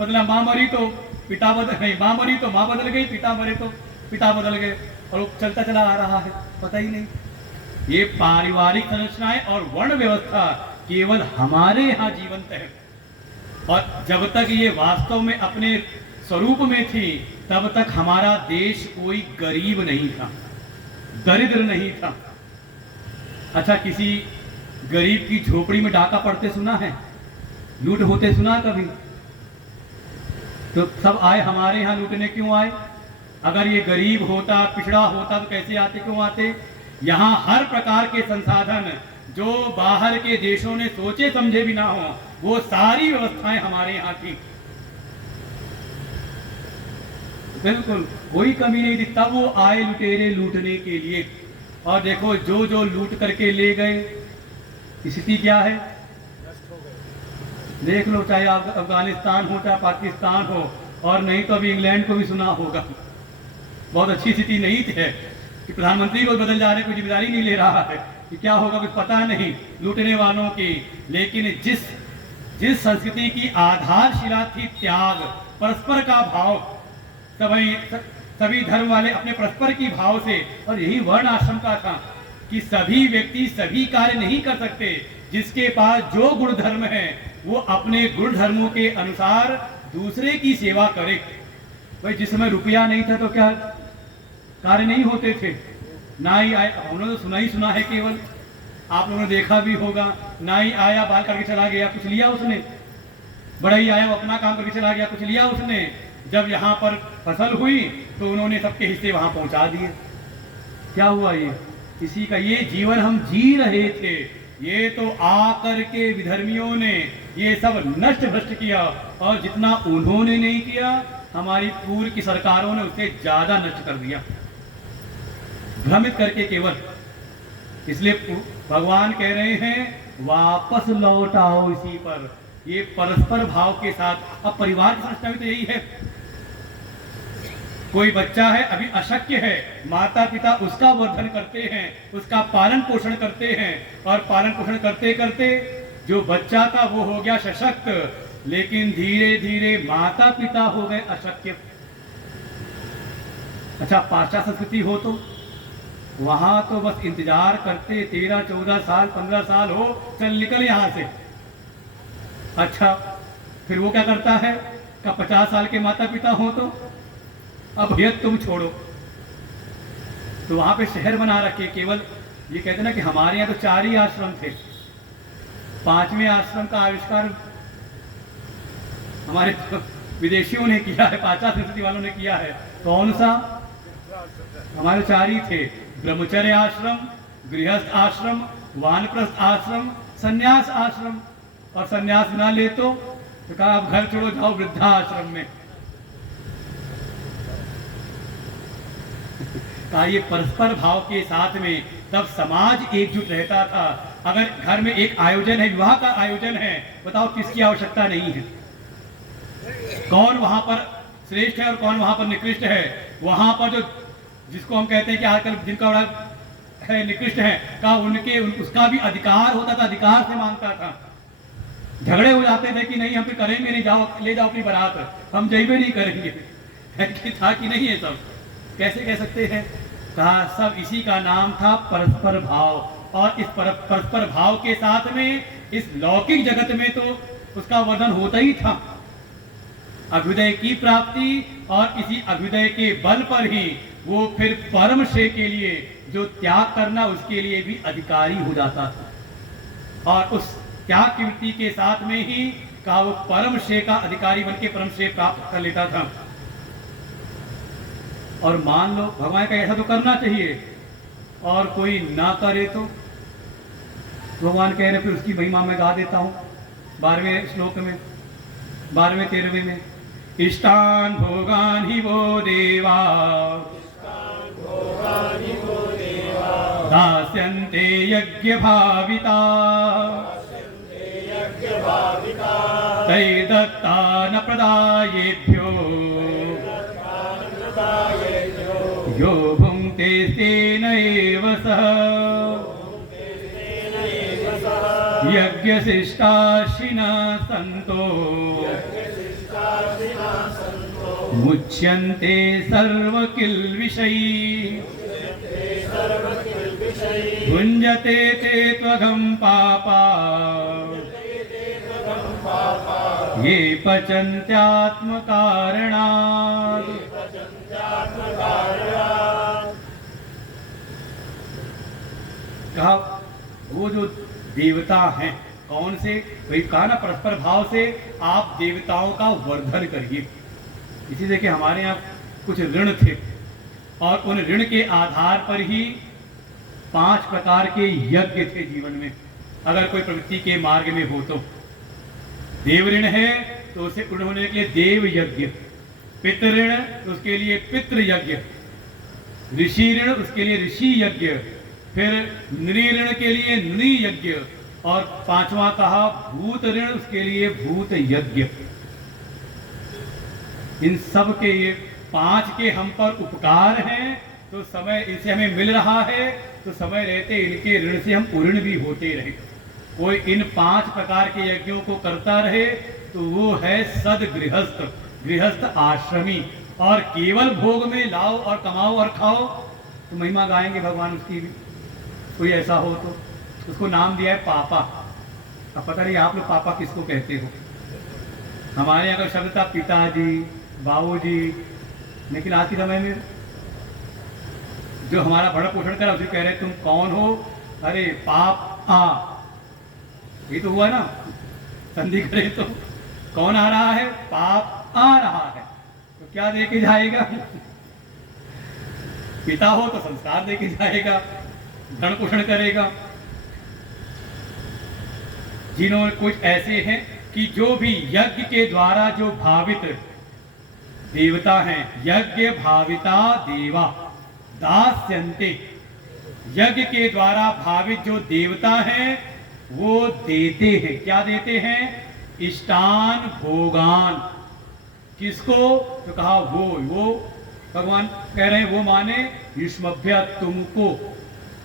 मतलब माँ मरी तो पिता बदल नहीं, माँ मरी तो माँ बदल गई, पिता मरे तो पिता बदल गए, और वो चलता चला आ रहा है, पता ही नहीं। ये पारिवारिक संरचनाएं और वर्ण व्यवस्था केवल हमारे यहाँ जीवंत है। और जब तक ये वास्तव में अपने स्वरूप में थी, तब तक हमारा देश कोई गरीब नहीं था, दरिद्र नहीं था। अच्छा, किसी गरीब की झोपड़ी में डाका पड़ते सुना है? लूट होते सुना कभी? तो सब आए हमारे यहाँ लूटने क्यों आए? अगर ये गरीब होता, पिछड़ा होता तो कैसे आते, क्यों आते? यहाँ हर प्रकार के संसाधन जो बाहर के देशों ने सोचे समझे भी ना हो, वो सारी व्यवस्थाएं हमारे यहाँ थी। बिल्कुल कोई कमी नहीं दिखता। वो आए लुटेरे लूटने के लिए, और देखो जो जो लूट करके ले गए, स्थिति क्या है देख लो। चाहे अफगानिस्तान हो, चाहे पाकिस्तान हो, और नहीं तो अभी इंग्लैंड को भी सुना होगा। बहुत अच्छी स्थिति नहीं है कि प्रधानमंत्री को बदल जा रहे, कोई जिम्मेदारी नहीं ले रहा है कि क्या होगा, कुछ पता नहीं लूटने वालों की। लेकिन जिस संस्कृति की आधारशिला थी त्याग, परस्पर का भाव, सभी धर्म वाले अपने परस्पर की भाव से, और यही वर्ण आश्रम का था कि सभी व्यक्ति सभी कार्य नहीं कर सकते। जिसके पास जो गुण धर्म है वो अपने गुण धर्मों के अनुसार दूसरे की सेवा करे। भाई जिस समय रुपया नहीं था तो क्या कार्य नहीं होते थे? ना ही आए, उन्होंने तो सुना ही सुना है, केवल आप लोगों ने देखा भी होगा। ना ही आया बाल करके चला गया, कुछ लिया उसने। बड़ा ही आया वो अपना काम करके चला गया, कुछ लिया उसने। जब यहाँ पर फसल हुई तो उन्होंने सबके हिस्से वहां पहुंचा दिए। क्या हुआ? ये किसी का ये जीवन हम जी रहे थे, ये तो आकर के विधर्मियों ने ये सब नष्ट भ्रष्ट किया। और जितना उन्होंने नहीं किया, हमारी पूर्व की सरकारों ने उससे ज्यादा नष्ट कर दिया, भ्रमित करके केवल। इसलिए भगवान कह रहे हैं वापस लौट आओ इसी पर। ये परस्पर भाव के साथ। अब परिवार की संरचना भी तो यही है। कोई बच्चा है अभी अशक्य है, माता पिता उसका वर्धन करते हैं, उसका पालन पोषण करते हैं, और पालन पोषण करते करते जो बच्चा था वो हो गया सशक्त, लेकिन धीरे धीरे माता पिता हो गए अशक्य। अच्छा, पाश्चात्य संस्कृति हो तो वहां तो बस इंतजार करते 13, 14 साल, 15 साल हो, चल निकल यहां से। अच्छा, फिर वो क्या करता है, का 50 साल के माता पिता हो तो अब भैया तुम छोड़ो। तो वहां पे शहर बना रखे, केवल ये कहते ना कि हमारे यहाँ तो 4 ही आश्रम थे, 5वें आश्रम का आविष्कार हमारे विदेशियों ने किया है, पाश्चात्य संस्कृति वालों ने किया है। कौन सा? हमारे 4 ही थे, ब्रह्मचर्य आश्रम, गृहस्थ आश्रम, वानप्रस्थ आश्रम, संन्यास आश्रम। और संन्यास ना ले तो कहा अब घर छोड़ो, जाओ वृद्धा आश्रम में। कहा ये परस्पर भाव के साथ में तब समाज एकजुट रहता था। अगर घर में एक आयोजन है, विवाह का आयोजन है, बताओ किसकी आवश्यकता नहीं है, कौन वहां पर श्रेष्ठ है और कौन वहां पर निकृष्ट है। वहां पर जो जिसको हम कहते हैं कि आजकल जिनका बड़ा है निकृष्ट है, का उनके उसका भी अधिकार होता था, अधिकार से मांगता था। झगड़े हो जाते थे कि नहीं हम भी करेंगे नहीं, जाओ ले जाओ अपनी बारात, हम जैबे नहीं करेंगे। था कि नहीं है सब? कैसे कह सकते हैं? कहा सब इसी का नाम था परस्पर भाव। और इस परस्पर भाव के साथ में इस लौकिक जगत में तो उसका वर्धन होता ही था, अभ्युदय की प्राप्ति, और इसी अभ्युदय के बल पर ही वो फिर परम श्रेय के लिए जो त्याग करना, उसके लिए भी अधिकारी हो जाता था। और उस त्याग की वृत्ति के साथ में ही का वो परम श्रेय का अधिकारी बनके परम श्रेय प्राप्त कर लेता था। और मान लो भगवान का ऐसा तो करना चाहिए, और कोई ना करे तो भगवान कह रहे फिर उसकी महिमा मैं गा देता हूं 12वें श्लोक में, 12वें 13वें में, इष्टान भोगान ही वो देवा दास्यन्ते यज्ञ भाविता तैर्दत्ता न प्रदायेभ्यो यो भुङ्क्ते तेन एव सः यज्ञशिष्टाशिनः सन्तो मुच्यन्ते सर्वकिल्बिषैः भुञ्जते ते त्वघं पापा ये पचन्त्यात्मकारणात्। कहा वो जो देवता हैं, कौन से? वही कहा ना, परस्पर भाव से आप देवताओं का वर्धन करिए। इसी देखिए हमारे यहाँ कुछ ऋण थे, और उन ऋण के आधार पर ही 5 प्रकार के यज्ञ थे जीवन में। अगर कोई प्रवृत्ति के मार्ग में हो तो देव ऋण है तो उसे पूर्ण होने के लिए देव यज्ञ, पितृ ऋण उसके लिए पितृ यज्ञ, ऋषि ऋण उसके लिए ऋषि यज्ञ, फिर नृ ऋण के लिए नृ यज्ञ, और 5वां कहा भूत ऋण उसके लिए भूत यज्ञ। इन सब के ये 5 के हम पर उपकार हैं, तो समय इनसे हमें मिल रहा है, तो समय रहते इनके ऋण से हम उऋण भी होते रहे। कोई इन 5 प्रकार के यज्ञों को करता रहे तो वो है सदगृहस्थ, गृहस्थ आश्रमी। और केवल भोग में लाओ और कमाओ और खाओ तो महिमा गाएंगे भगवान उसकी भी। कोई ऐसा हो तो उसको नाम दिया है पापा। अब पता नहीं आप लोग पापा किसको कहते हो? हमारे यहाँ का शब्द था पिताजी, बाबूजी, लेकिन आज के समय में जो हमारा भरण पोषण करा उसे कह रहे तुम कौन हो? अरे पाप आ, ये तो हुआ ना, संधि करे तो कौन आ रहा है? पाप आ रहा है, तो क्या दे के जाएगा? पिता हो तो संस्कार दे के जाएगा, भरण पोषण करेगा। जिन्होंने कुछ ऐसे हैं कि जो भी यज्ञ के द्वारा जो भावित देवता हैं, यज्ञ भाविता देवा दास्यन्ते, यज्ञ के द्वारा भावित जो देवता हैं वो देते हैं। क्या देते हैं? इष्टान भोगान। किसको? तो कहा वो भगवान कह रहे हैं वो माने युष्मभ्य, तुमको,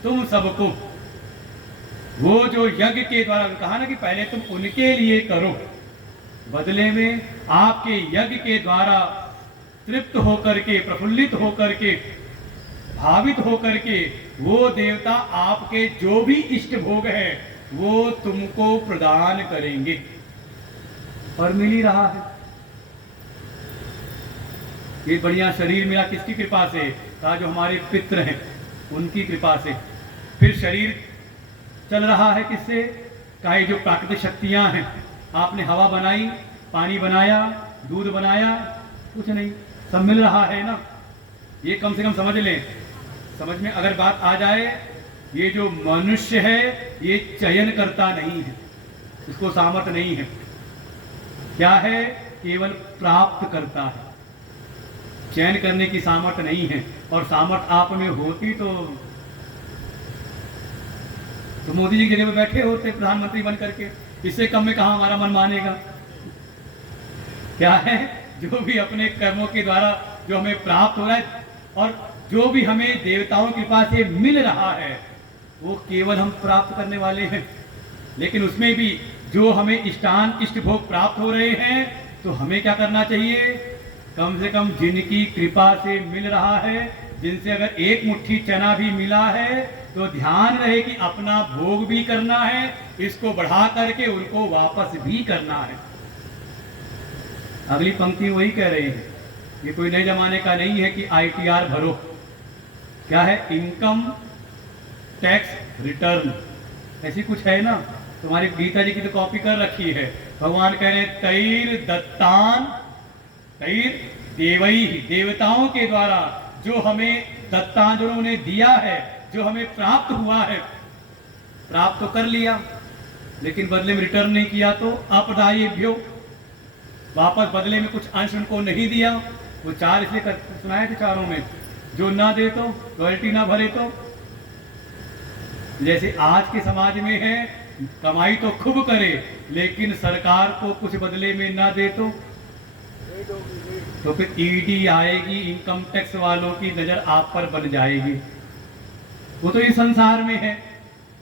तुम सबको। वो जो यज्ञ के द्वारा कहा ना कि पहले तुम उनके लिए करो, बदले में आपके यज्ञ के द्वारा तृप्त होकर के, प्रफुल्लित होकर के, भावित होकर के वो देवता आपके जो भी इष्ट भोग है वो तुमको प्रदान करेंगे। और मिल ही रहा है। ये बढ़िया शरीर मिला किसकी कृपा से? कहा जो हमारे पितृ हैं उनकी कृपा से। फिर शरीर चल रहा है किससे? कहा जो प्राकृतिक शक्तियां हैं, आपने हवा बनाई, पानी बनाया, दूध बनाया, कुछ नहीं, सब मिल रहा है ना। ये कम से कम समझ लें। समझ में अगर बात आ जाए, ये जो मनुष्य है ये चयन करता नहीं है, इसको सामर्थ्य नहीं है। क्या है? केवल प्राप्त करता है, चयन करने की सामर्थ्य नहीं है। और सामर्थ्य आप में होती तो मोदी जी की जगह पे बैठे होते प्रधानमंत्री बन करके। इससे कम में कहा हमारा मन मानेगा। क्या है? जो भी अपने कर्मों के द्वारा जो हमें प्राप्त हो रहा है और जो भी हमें देवताओं की कृपा से मिल रहा है वो केवल हम प्राप्त करने वाले हैं। लेकिन उसमें भी जो हमें इष्ट भोग प्राप्त हो रहे हैं तो हमें क्या करना चाहिए? कम से कम जिनकी कृपा से मिल रहा है, जिनसे अगर एक मुट्ठी चना भी मिला है तो ध्यान रहे कि अपना भोग भी करना है, इसको बढ़ा करके उनको वापस भी करना है। अगली पंक्ति वही कह रही है, ये कोई नए जमाने का नहीं है कि ITR भरो। क्या है? इनकम टैक्स रिटर्न, ऐसी कुछ है ना। तुम्हारी गीता जी की तो कॉपी कर रखी है। भगवान कह रहे हैं तैर दत्तान, तैर देवई, देवताओं के द्वारा जो हमें दत्तान, जो उन्होंने दिया है, जो हमें प्राप्त हुआ है, प्राप्त तो कर लिया लेकिन बदले में रिटर्न नहीं किया तो अपदायेभ्यो, वापस बदले में कुछ अंश उनको नहीं दिया। वो चार इसलिए सुनाए थे चारों में, जो ना दे तो, रॉयल्टी ना भरे तो। जैसे आज के समाज में है, कमाई तो खूब करे लेकिन सरकार को कुछ बदले में ना दे तो फिर ED आएगी, इनकम टैक्स वालों की नजर आप पर बन जाएगी। वो तो इस संसार में है।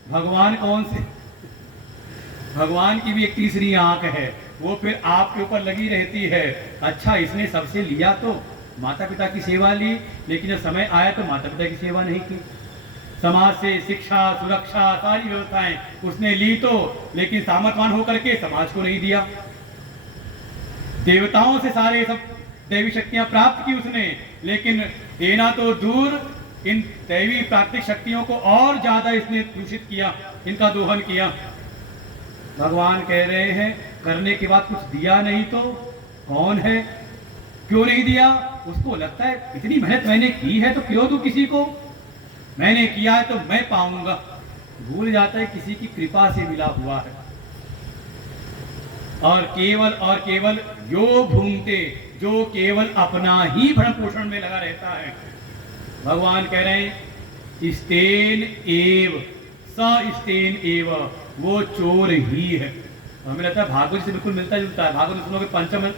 भगवान कौन से? भगवान की भी एक तीसरी आंख है, वो फिर आपके ऊपर लगी रहती है। अच्छा, इसने सबसे लिया तो माता पिता की सेवा ली, लेकिन जब समय आया तो माता पिता की सेवा नहीं की। समाज से शिक्षा, सुरक्षा, सारी व्यवस्थाएं उसने ली तो, लेकिन सामर्थ्यवान होकर के समाज को नहीं दिया। देवताओं से सारे सब दैवी शक्तियां प्राप्त की उसने, लेकिन देना तो दूर, इन दैवी प्राकृतिक शक्तियों को और ज्यादा इसने दूषित किया, इनका दोहन किया। भगवान कह रहे हैं करने के बाद कुछ दिया नहीं तो कौन है? क्यों नहीं दिया? उसको लगता है इतनी मेहनत मैंने की है तो क्यों दूं किसी को, मैंने किया है तो मैं पाऊंगा। भूल जाता है किसी की कृपा से मिला हुआ है। और केवल यो भूंगते, जो केवल अपना ही भरण पोषण में लगा रहता है। भगवान कह रहे हैं स्तेन एव, स्तेन एव, वो चोर ही है। हमें लगता है भागवत से बिल्कुल मिलता जुलता है। भागवत सुनोगे पंचम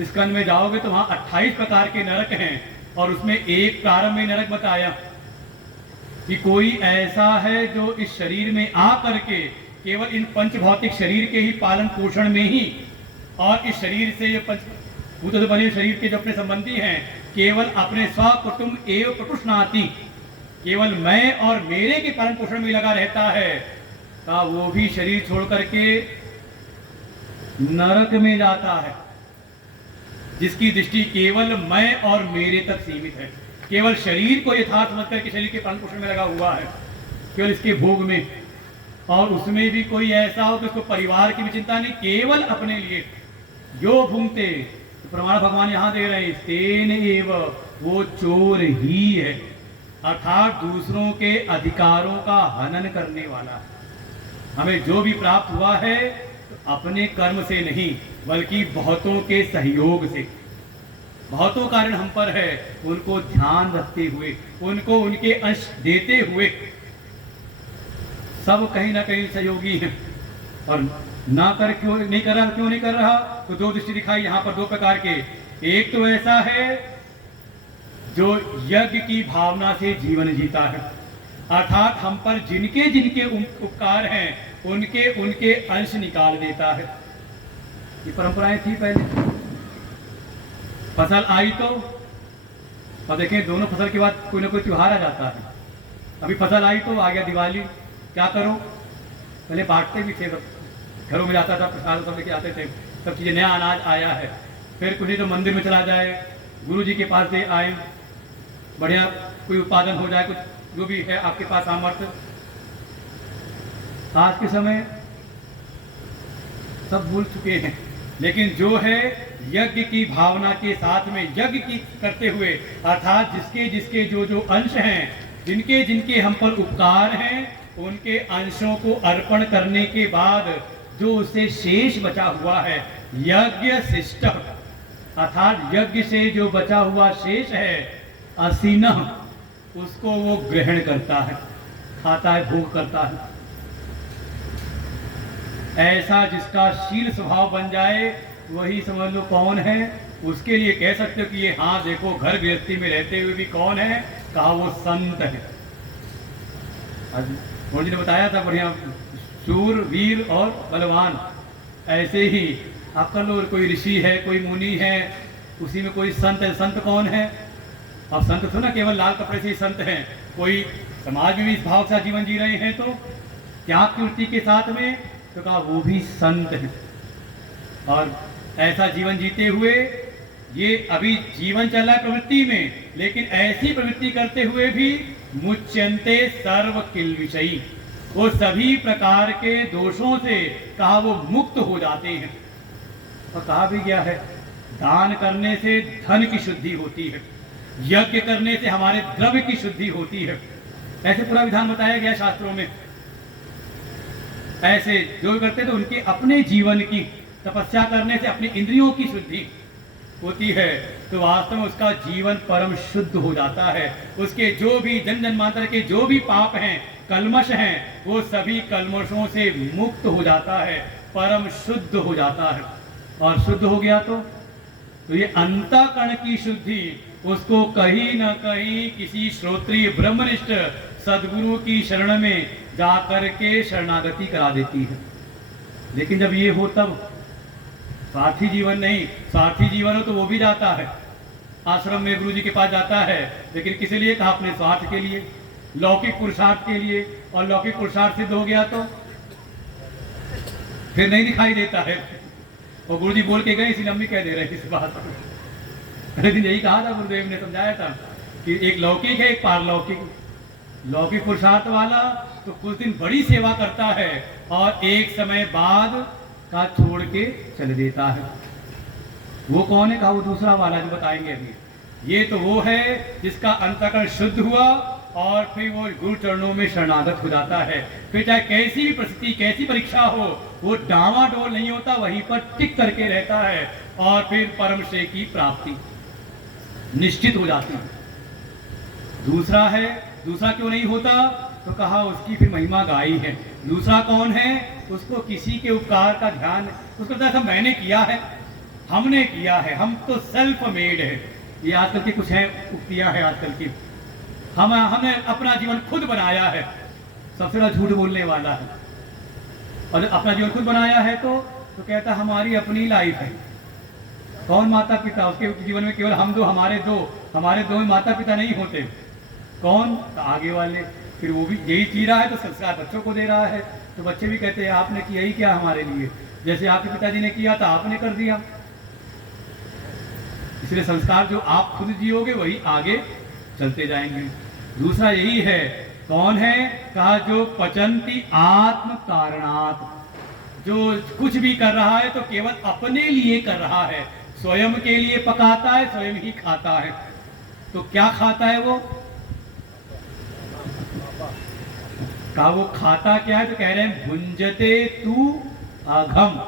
स्कंद में जाओगे तो वहां 28 प्रकार के नरक हैं और उसमें एक प्रारंभ में नरक बताया कि कोई ऐसा है जो इस शरीर में आ करके केवल इन पंच भौतिक शरीर के ही पालन पोषण में ही और इस शरीर से जो पंचभूत से बने शरीर के जो अपने संबंधी हैं केवल अपने स्व कुटुंब एवं प्रपुष्णाति, केवल मैं और मेरे के पालन पोषण में लगा रहता है, का वो भी शरीर छोड़ करके नरक में जाता है। जिसकी दृष्टि केवल मैं और मेरे तक सीमित है, केवल शरीर को यथार्थ समझ करके शरीर के पालन पोषण में लगा हुआ है, केवल इसके भोग में। और उसमें भी कोई ऐसा हो तो उसको परिवार की भी चिंता नहीं, केवल अपने लिए जो भूंगते। तो प्रमाण भगवान यहां दे रहे हैं तेन एव, वो चोर ही है, अर्थात दूसरों के अधिकारों का हनन करने वाला है। हमें जो भी प्राप्त हुआ है तो अपने कर्म से नहीं बल्कि बहुतों के सहयोग से, बहुतों कारण हम पर है, उनको ध्यान रखते हुए, उनको उनके अंश देते हुए। सब कहीं ना कहीं सहयोगी हैं और ना कर क्यों नहीं कर रहा, क्यों नहीं कर रहा? तो दो दृष्टि दिखाई यहाँ पर, दो प्रकार के। एक तो ऐसा है जो यज्ञ की भावना से जीवन जीता है, अर्थात हम पर जिनके जिनके उपकार हैं उनके उनके अंश निकाल देता है। ये परंपराएं थी पहले। फसल आई तो, और देखें दोनों फसल के बाद कोई ना कोई त्योहार आ जाता है। अभी फसल आई तो आ गया दिवाली, क्या करो? पहले बांटते भी थे, सब घरों में जाता था, प्रसाद सब लेके आते थे, सब चीज़ें, नया अनाज आया है। फिर कुछ तो मंदिर में चला जाए, गुरु जी के पास से आए, बढ़िया कोई उत्पादन हो जाए, कुछ जो भी है आपके पास सामर्थ्य। आज के समय सब भूल चुके हैं, लेकिन जो है यज्ञ की भावना के साथ में यज्ञ की करते हुए, अर्थात जिसके जिसके जो जो अंश हैं, जिनके जिनके हम पर उपकार हैं, उनके अंशों को अर्पण करने के बाद जो उससे शेष बचा हुआ है, यज्ञ शिष्ट, अर्थात यज्ञ से जो बचा हुआ शेष है, असीनः, उसको वो ग्रहण करता है, खाता है, भोग करता है। ऐसा जिसका शील स्वभाव बन जाए वही समझ लो कौन है। उसके लिए कह सकते हो कि ये, हाँ देखो, घर गृहस्थी में रहते हुए भी कौन है? कहा वो संत है। मोदी जी ने बताया था बढ़िया, शूर, वीर और बलवान। ऐसे ही आपका लो, कोई ऋषि है, कोई मुनि है, उसी में कोई संत है। संत कौन है? अब संत तो ना केवल लाल कपड़े से ही संत हैं, कोई समाज में भी इस भाव से जीवन जी रहे हैं तो त्याग की वृत्ति के साथ में, तो कहा वो भी संत है। और ऐसा जीवन जीते हुए, ये अभी जीवन चल रहा है प्रवृत्ति में, लेकिन ऐसी प्रवृत्ति करते हुए भी मुच्यन्ते सर्व किल्बिषयी, वो सभी प्रकार के दोषों से कहा वो मुक्त हो जाते हैं। और कहा भी गया है, दान करने से धन की शुद्धि होती है, यज्ञ करने से हमारे द्रव्य की शुद्धि होती है। ऐसे पूरा विधान बताया गया शास्त्रों में। ऐसे जो करते तो उनके अपने जीवन की तपस्या करने से अपनी इंद्रियों की शुद्धि होती है, तो वास्तव में उसका जीवन परम शुद्ध हो जाता है। उसके जो भी जन जन्मांतर के जो भी पाप हैं, कल्मश हैं, वो सभी कल्मशों से मुक्त हो जाता है, परम शुद्ध हो जाता है। और शुद्ध हो गया तो ये अंतःकरण की शुद्धि उसको कहीं न कहीं किसी श्रोत्रिय ब्रह्मनिष्ठ सदगुरु की शरण में जाकर के शरणागति करा देती है। लेकिन जब ये हो तब स्वार्थी जीवन नहीं, स्वार्थी जीवन हो तो वो भी जाता है आश्रम में, गुरु जी के पास जाता है, लेकिन किसी लिए? कहा अपने स्वार्थ के लिए, लौकिक पुरुषार्थ के लिए। और लौकिक पुरुषार्थ सिद्ध हो गया तो फिर नहीं दिखाई देता है। और गुरु जी बोल के गए, इसलिए हम भी कह दे रहे हैं इस बात को। लेकिन यही कहा था, गुरुदेव ने समझाया था कि एक लौकिक है, एक पारलौकिक। लौकिक पुरुषार्थ वाला तो कुछ दिन बड़ी सेवा करता है और एक समय बाद का छोड़ के चले देता है। वो कौन है? कहा वो दूसरा वाला जो बताएंगे अभी। ये तो वो है जिसका अंतःकरण शुद्ध हुआ और फिर वो गुरु चरणों में शरणागत हो जाता है। फिर चाहे कैसी भी परिस्थिति, कैसी परीक्षा हो, वो डावाडोल नहीं होता, वहीं पर टिक करके रहता है और फिर परम श्रेय की प्राप्ति निश्चित हो जाती है। दूसरा है, दूसरा क्यों नहीं होता? तो कहा उसकी फिर महिमा गाई है। दूसरा कौन है? उसको किसी के उपकार का ध्यान, उसको लगता है मैंने किया है, हमने किया है, हम तो सेल्फ मेड है। ये आजकल की कुछ है उक्तियां है आजकल की, हमने अपना जीवन खुद बनाया है। सबसे बड़ा झूठ बोलने वाला है। और जब अपना जीवन खुद बनाया है तो कहता हमारी अपनी लाइफ है। कौन माता पिता? उसके जीवन में केवल हम दो, हमारे दो माता पिता नहीं होते। कौन? तो आगे वाले। फिर वो भी यही जी रहा है तो संस्कार बच्चों को दे रहा है, तो बच्चे भी कहते हैं आपने किया ही क्या हमारे लिए, जैसे आपके पिताजी ने किया था आपने कर दिया। इसलिए संस्कार जो आप खुद जियोगे वही आगे चलते जाएंगे। दूसरा यही है, कौन है? कहा जो पचंती आत्म कारणात्, जो कुछ भी कर रहा है तो केवल अपने लिए कर रहा है, स्वयं के लिए पकाता है, स्वयं ही खाता है। तो क्या खाता है वो? कहा वो खाता क्या है? तो कह रहे हैं भुंजते तू अघम।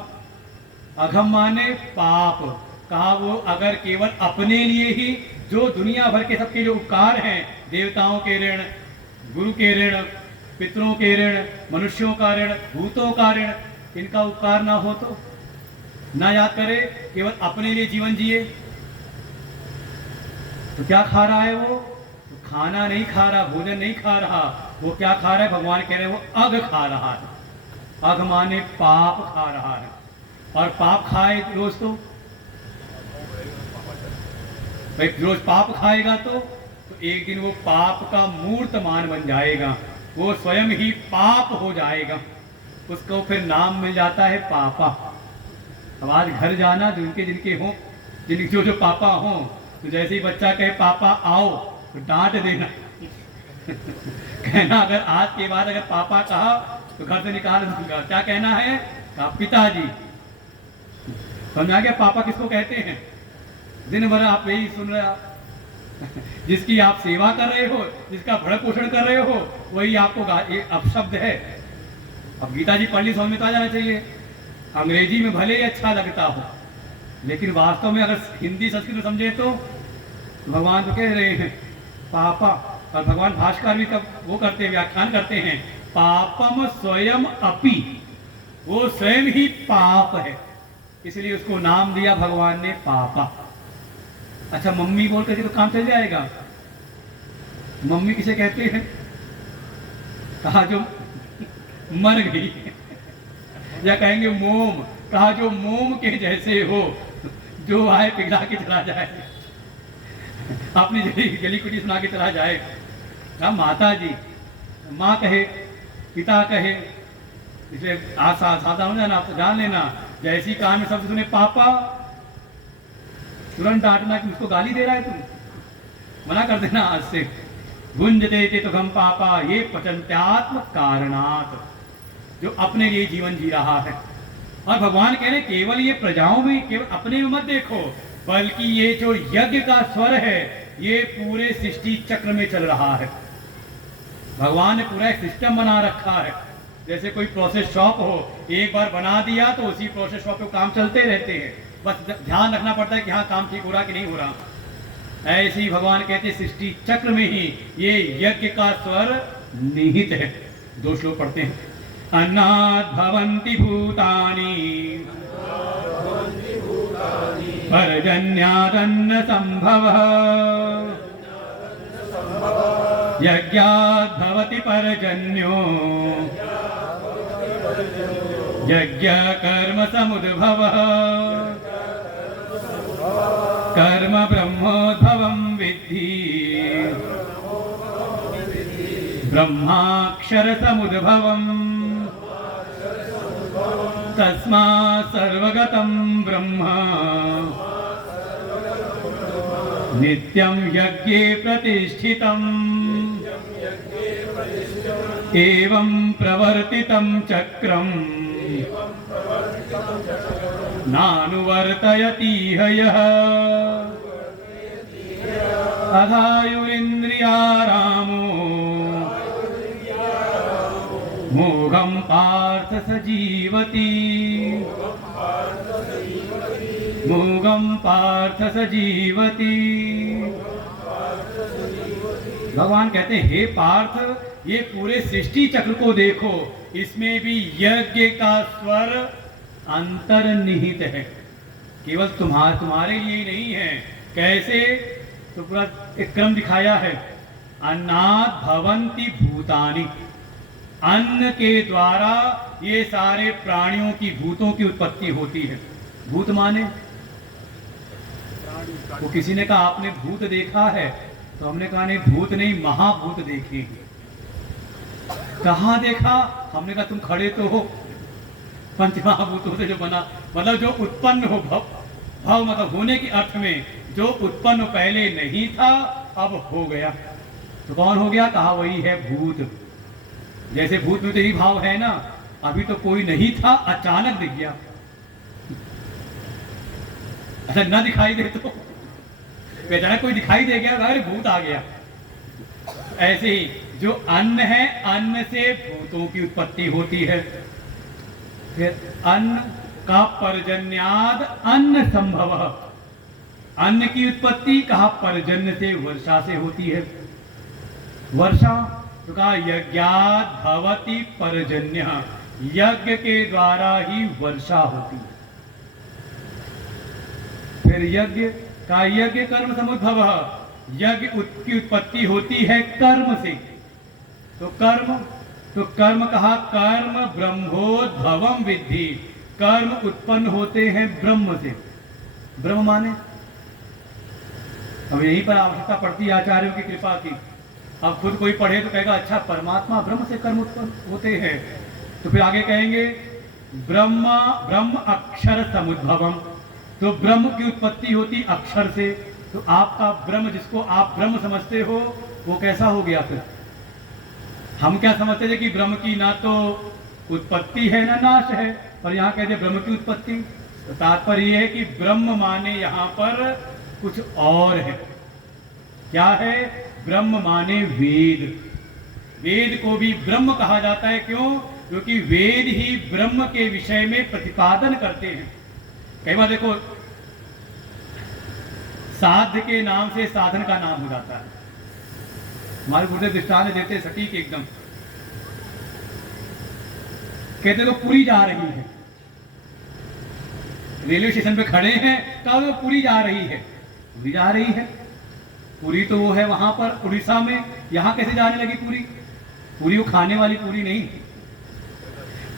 अघम माने पाप। कहा वो अगर केवल अपने लिए ही, जो दुनिया भर के सबके जो उपकार हैं, देवताओं के ऋण, गुरु के ऋण, पितरों के ऋण, मनुष्यों का ऋण, भूतों का ऋण, इनका उपकार ना हो तो, ना याद करे, केवल अपने लिए जीवन जिए, तो क्या खा रहा है वो? तो खाना नहीं खा रहा, भोजन नहीं खा रहा, वो क्या खा रहा है? भगवान कह रहे हैं वो अघ खा रहा है। अघ माने पाप खा रहा है, और पाप खाए रोज तो भाई रोज पाप खाएगा तो एक दिन वो पाप का मूर्तमान बन जाएगा, वो स्वयं ही पाप हो जाएगा, उसको फिर नाम मिल जाता है पापा। अब आज घर जाना जिनके जिनके हो, जो जो पापा हो, तो जैसे ही बच्चा कहे पापा आओ तो डांट देना कहना अगर आज के बाद अगर पापा कहा तो घर से निकाल दूंगा। क्या कहना है? कहा पिताजी। समझा गया पापा किसको कहते हैं? दिन भर आप यही सुन रहे आप जिसकी आप सेवा कर रहे हो, जिसका भरण पोषण कर रहे हो, वही आपको अपशब्द है। अब गीता जी पढ़ ली, समझ में तो आ जाना चाहिए। अंग्रेजी में भले ही अच्छा लगता हो, लेकिन वास्तव में अगर हिंदी संस्कृत में समझे तो भगवान तो कह रहे हैं पापा, और भगवान भाष्कर भी कब वो करते हैं, व्याख्यान करते हैं, पापम स्वयं अपि, वो स्वयं ही पाप है, इसलिए उसको नाम दिया भगवान ने पापा। अच्छा मम्मी बोल करके तो काम चल जाएगा? मम्मी किसे कहते हैं? कहा जो मर गई या कहेंगे मोम, कहा जो मोम के जैसे हो, जो आए पिघला के चला जाए, अपनी गली कुटी सुना के चला जाए। कहा माता जी, माँ कहे, पिता कहे, इसलिए आज सावधान हो जाना, आप जान लेना, जैसी कान में शब्द सुने पापा, तुरंत डांटना कि उसको गाली दे रहा है तुम, मना कर देना आज से। गुंजते थे तो हम पापा ये पचंत्यात्म कारणात, जो अपने लिए जीवन जी रहा है। और भगवान कह रहे केवल ये प्रजाओं में, केवल अपने में मत देखो, बल्कि ये जो यज्ञ का स्वर है ये पूरे सृष्टि चक्र में चल रहा है। भगवान ने पूरा एक सिस्टम बना रखा है, जैसे कोई प्रोसेस शॉप हो, एक बार बना दिया तो उसी प्रोसेस शॉप पे काम चलते रहते हैं, बस ध्यान रखना पड़ता है कि हाँ काम ठीक हो रहा कि नहीं हो रहा। ऐसे ही भगवान कहते सृष्टि चक्र में ही ये यज्ञ का स्वर निहित है। दो श्लोक पढ़ते हैं। अन्नात् भवन्ति भूतानि पर्जन्यादन्न संभवः यज्ञात् भवति पर्जन्यो यज्ञ कर्म समुद्भवः कर्म ब्रह्मोद्भवं विद्धि ब्रह्माक्षर समुद्भवम् तस्मात् सर्वगतं ब्रह्म नित्यं यज्ञे प्रतिष्ठितम् एवं प्रवर्तितं चक्रम् नानुवर्तयति यः अधायुरिन्द्रियारामो मोघं पार्थ स जीवति मोघं पार्थ स जीवति। भगवान कहते हैं हे पार्थ, ये पूरे सृष्टि चक्र को देखो, इसमें भी यज्ञ का स्वर अंतर्निहित है, केवल तुम्हारे लिए ही नहीं है। कैसे? तो पूरा एक क्रम दिखाया है। अन्नात् भवन्ति भूतानि, अन्न के द्वारा ये सारे प्राणियों की, भूतों की उत्पत्ति होती है। भूत माने, वो किसी ने कहा आपने भूत देखा है, तो हमने कहा नहीं भूत नहीं, महाभूत देखे हैं। कहाँ देखा? हमने कहा तुम खड़े तो हो, पंचमहाभूतों से जो बना, मतलब जो उत्पन्न हो, भव मतलब होने के अर्थ में, जो उत्पन्न पहले नहीं था अब हो गया। तो कौन हो गया? कहा वही है भूत। जैसे भूत में तो यही भाव है ना, अभी तो कोई नहीं था, अचानक दिख गया। अच्छा न दिखाई दे तो अचानक कोई दिखाई दे गया, अरे भूत आ गया। ऐसे ही जो अन्न है, अन्न से भूतों की उत्पत्ति होती है। फिर अन्न का पर्जन्याद अन्न संभव, अन्न की उत्पत्ति कहा पर्जन्य से, वर्षा से होती है। वर्षा तो कहा यज्ञात् भवति पर्जन्य, यज्ञ के द्वारा ही वर्षा होती है। फिर यज्ञ कर्म समुद्भव, यज्ञ की उत्पत्ति होती है कर्म से। तो कर्म कहा, कर्म ब्रह्मोद्भवम विद्धि, कर्म उत्पन्न होते हैं ब्रह्म से। ब्रह्म माने, अब यहीं पर आवश्यकता पड़ती है आचार्यों की कृपा की। अब खुद कोई पढ़े तो कहेगा अच्छा परमात्मा ब्रह्म से कर्म उत्पन्न होते हैं, तो फिर आगे कहेंगे ब्रह्म अक्षर समुद्भवम, तो ब्रह्म की उत्पत्ति होती अक्षर से। तो आपका ब्रह्म, जिसको आप ब्रह्म समझते हो, वो कैसा हो गया? फिर हम क्या समझते थे कि ब्रह्म की ना तो उत्पत्ति है ना नाश है, और यहाँ कहते ब्रह्म की उत्पत्ति। तो तात्पर्य यह है कि ब्रह्म माने यहाँ पर कुछ और है। क्या है? ब्रह्म माने वेद। वेद को भी ब्रह्म कहा जाता है। क्यों? क्योंकि वेद ही ब्रह्म के विषय में प्रतिपादन करते हैं। कई बार देखो, साध्य के नाम से साधन का नाम हो जाता है। हमारे गुरुदेव दृष्टांत देते सटीक एकदम, कहते तो पुरी जा रही है, रेलवे स्टेशन पे खड़े हैं, कहा तो पुरी जा रही है। पुरी जा रही है, पुरी तो वो है वहां पर उड़ीसा में, यहां कैसे जाने लगी पुरी? पुरी वो खाने वाली पुरी नहीं,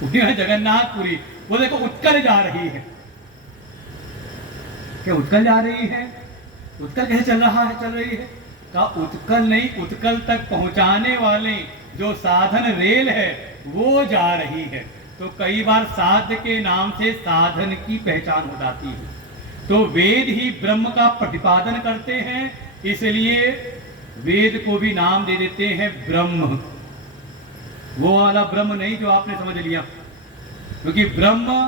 पुरी है जगन्नाथ पुरी। वो देखो उत्कल जा रही है। क्या उत्कल जा रही है? उत्कल कैसे चल रहा है, चल रही है? का उत्कल नहीं, उत्कल तक पहुंचाने वाले जो साधन रेल है वो जा रही है। तो कई बार साध्य के नाम से साधन की पहचान हो जाती है। तो वेद ही ब्रह्म का प्रतिपादन करते हैं, इसलिए वेद को भी नाम दे देते हैं ब्रह्म। वो वाला ब्रह्म नहीं जो आपने समझ लिया, क्योंकि ब्रह्म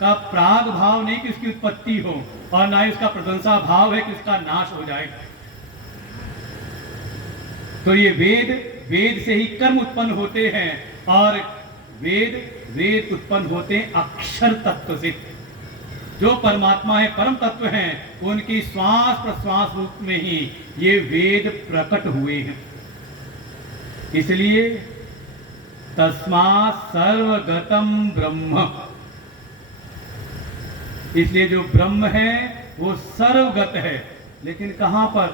का प्राग भाव नहीं कि उसकी उत्पत्ति हो, और ना ही उसका प्रशंसा भाव है कि उसका नाश हो जाए। तो ये वेद से ही कर्म उत्पन्न होते हैं, और वेद उत्पन्न होते हैं अक्षर तत्व से। जो परमात्मा है, परम तत्व हैं, उनकी श्वास प्रश्वास रूप में ही ये वेद प्रकट हुए हैं। इसलिए तस्मात् सर्वगतम ब्रह्म, इसलिए जो ब्रह्म है वो सर्वगत है। लेकिन कहां पर?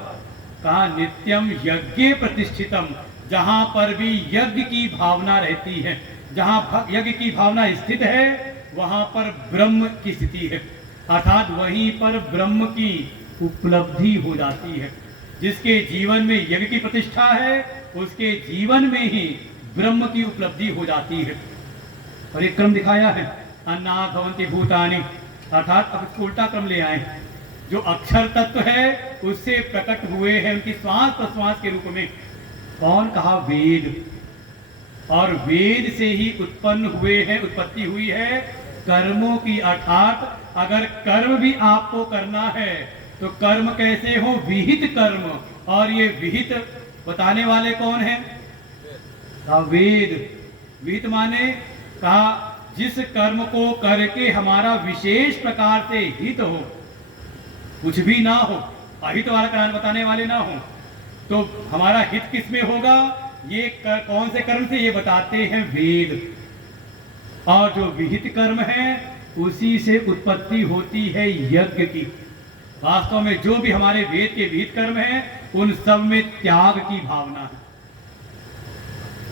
कहा नित्यम यज्ञ प्रतिष्ठितम, जहां पर भी यज्ञ की भावना रहती है, जहां यज्ञ की भावना स्थित है, वहां पर ब्रह्म की स्थिति है, अर्थात वहीं पर ब्रह्म की उपलब्धि हो जाती है। जिसके जीवन में यज्ञ की प्रतिष्ठा है, उसके जीवन में ही ब्रह्म की उपलब्धि हो जाती है। और एक क्रम दिखाया है, अन्नात् भवन्ति भूतानि, अर्थात अब इसको उल्टा क्रम ले आए। जो अक्षर तत्व है उससे प्रकट हुए हैं उनकी श्वास प्रश्वास के रूप में। कौन? कहा वेद। और वेद से ही उत्पन्न हुए हैं, उत्पत्ति हुई है कर्मों की। अर्थात अगर कर्म भी आपको करना है तो कर्म कैसे हो? विहित कर्म। और ये विहित बताने वाले कौन है? कहा वेद। विहित माने कहा जिस कर्म को करके हमारा विशेष प्रकार से हित हो, कुछ भी ना हो, अहित वाला कारण बताने वाले ना हो, तो हमारा हित किस में होगा? ये कौन से कर्म से? ये बताते हैं वेद। और जो विहित कर्म है उसी से उत्पत्ति होती है यज्ञ की। वास्तव में जो भी हमारे वेद के विहित कर्म हैं, उन सब में त्याग की भावना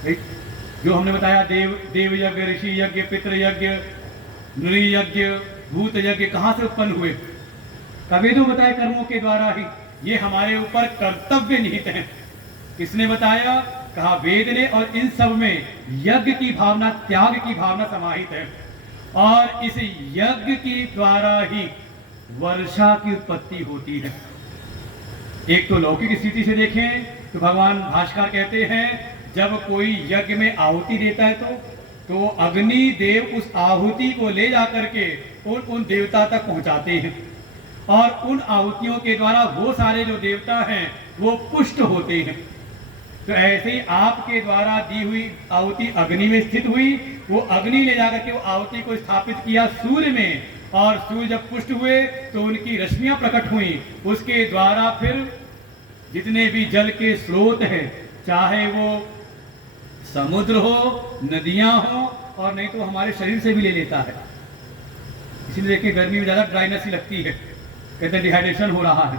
है। जो हमने बताया देव यज्ञ, ऋषि यज्ञ, पितृ यज्ञ, नृ यज्ञ, भूत यज्ञ कहां से उत्पन्न हुए? वेदों बताए कर्मों के द्वारा ही। ये हमारे ऊपर कर्तव्य निहित है। किसने बताया? कहा वेद ने। और इन सब में यज्ञ की भावना, त्याग की भावना समाहित है। और इस यज्ञ के द्वारा ही वर्षा की उत्पत्ति होती है। एक तो लौकिक स्थिति से देखें तो भगवान भाष्यकार कहते हैं जब कोई यज्ञ में आहुति देता है तो अग्नि देव उस आहुति को ले जाकर के उन देवता तक पहुंचाते हैं, और उन आहुतियों के द्वारा वो सारे जो देवता हैं वो पुष्ट होते हैं। तो ऐसे ही आपके द्वारा दी हुई आहुति अग्नि में स्थित हुई, वो अग्नि ले जाकर के वो आहुति को स्थापित किया सूर्य में, और सूर्य जब पुष्ट हुए तो उनकी रश्मियां प्रकट हुई। उसके द्वारा फिर जितने भी जल के स्रोत हैं, चाहे वो समुद्र हो, नदियां हो, और नहीं तो हमारे शरीर से भी ले लेता है। इसीलिए देखिए गर्मी में ज़्यादा ड्राइनेस ही लगती है, कहते हैं डिहाइड्रेशन हो रहा है।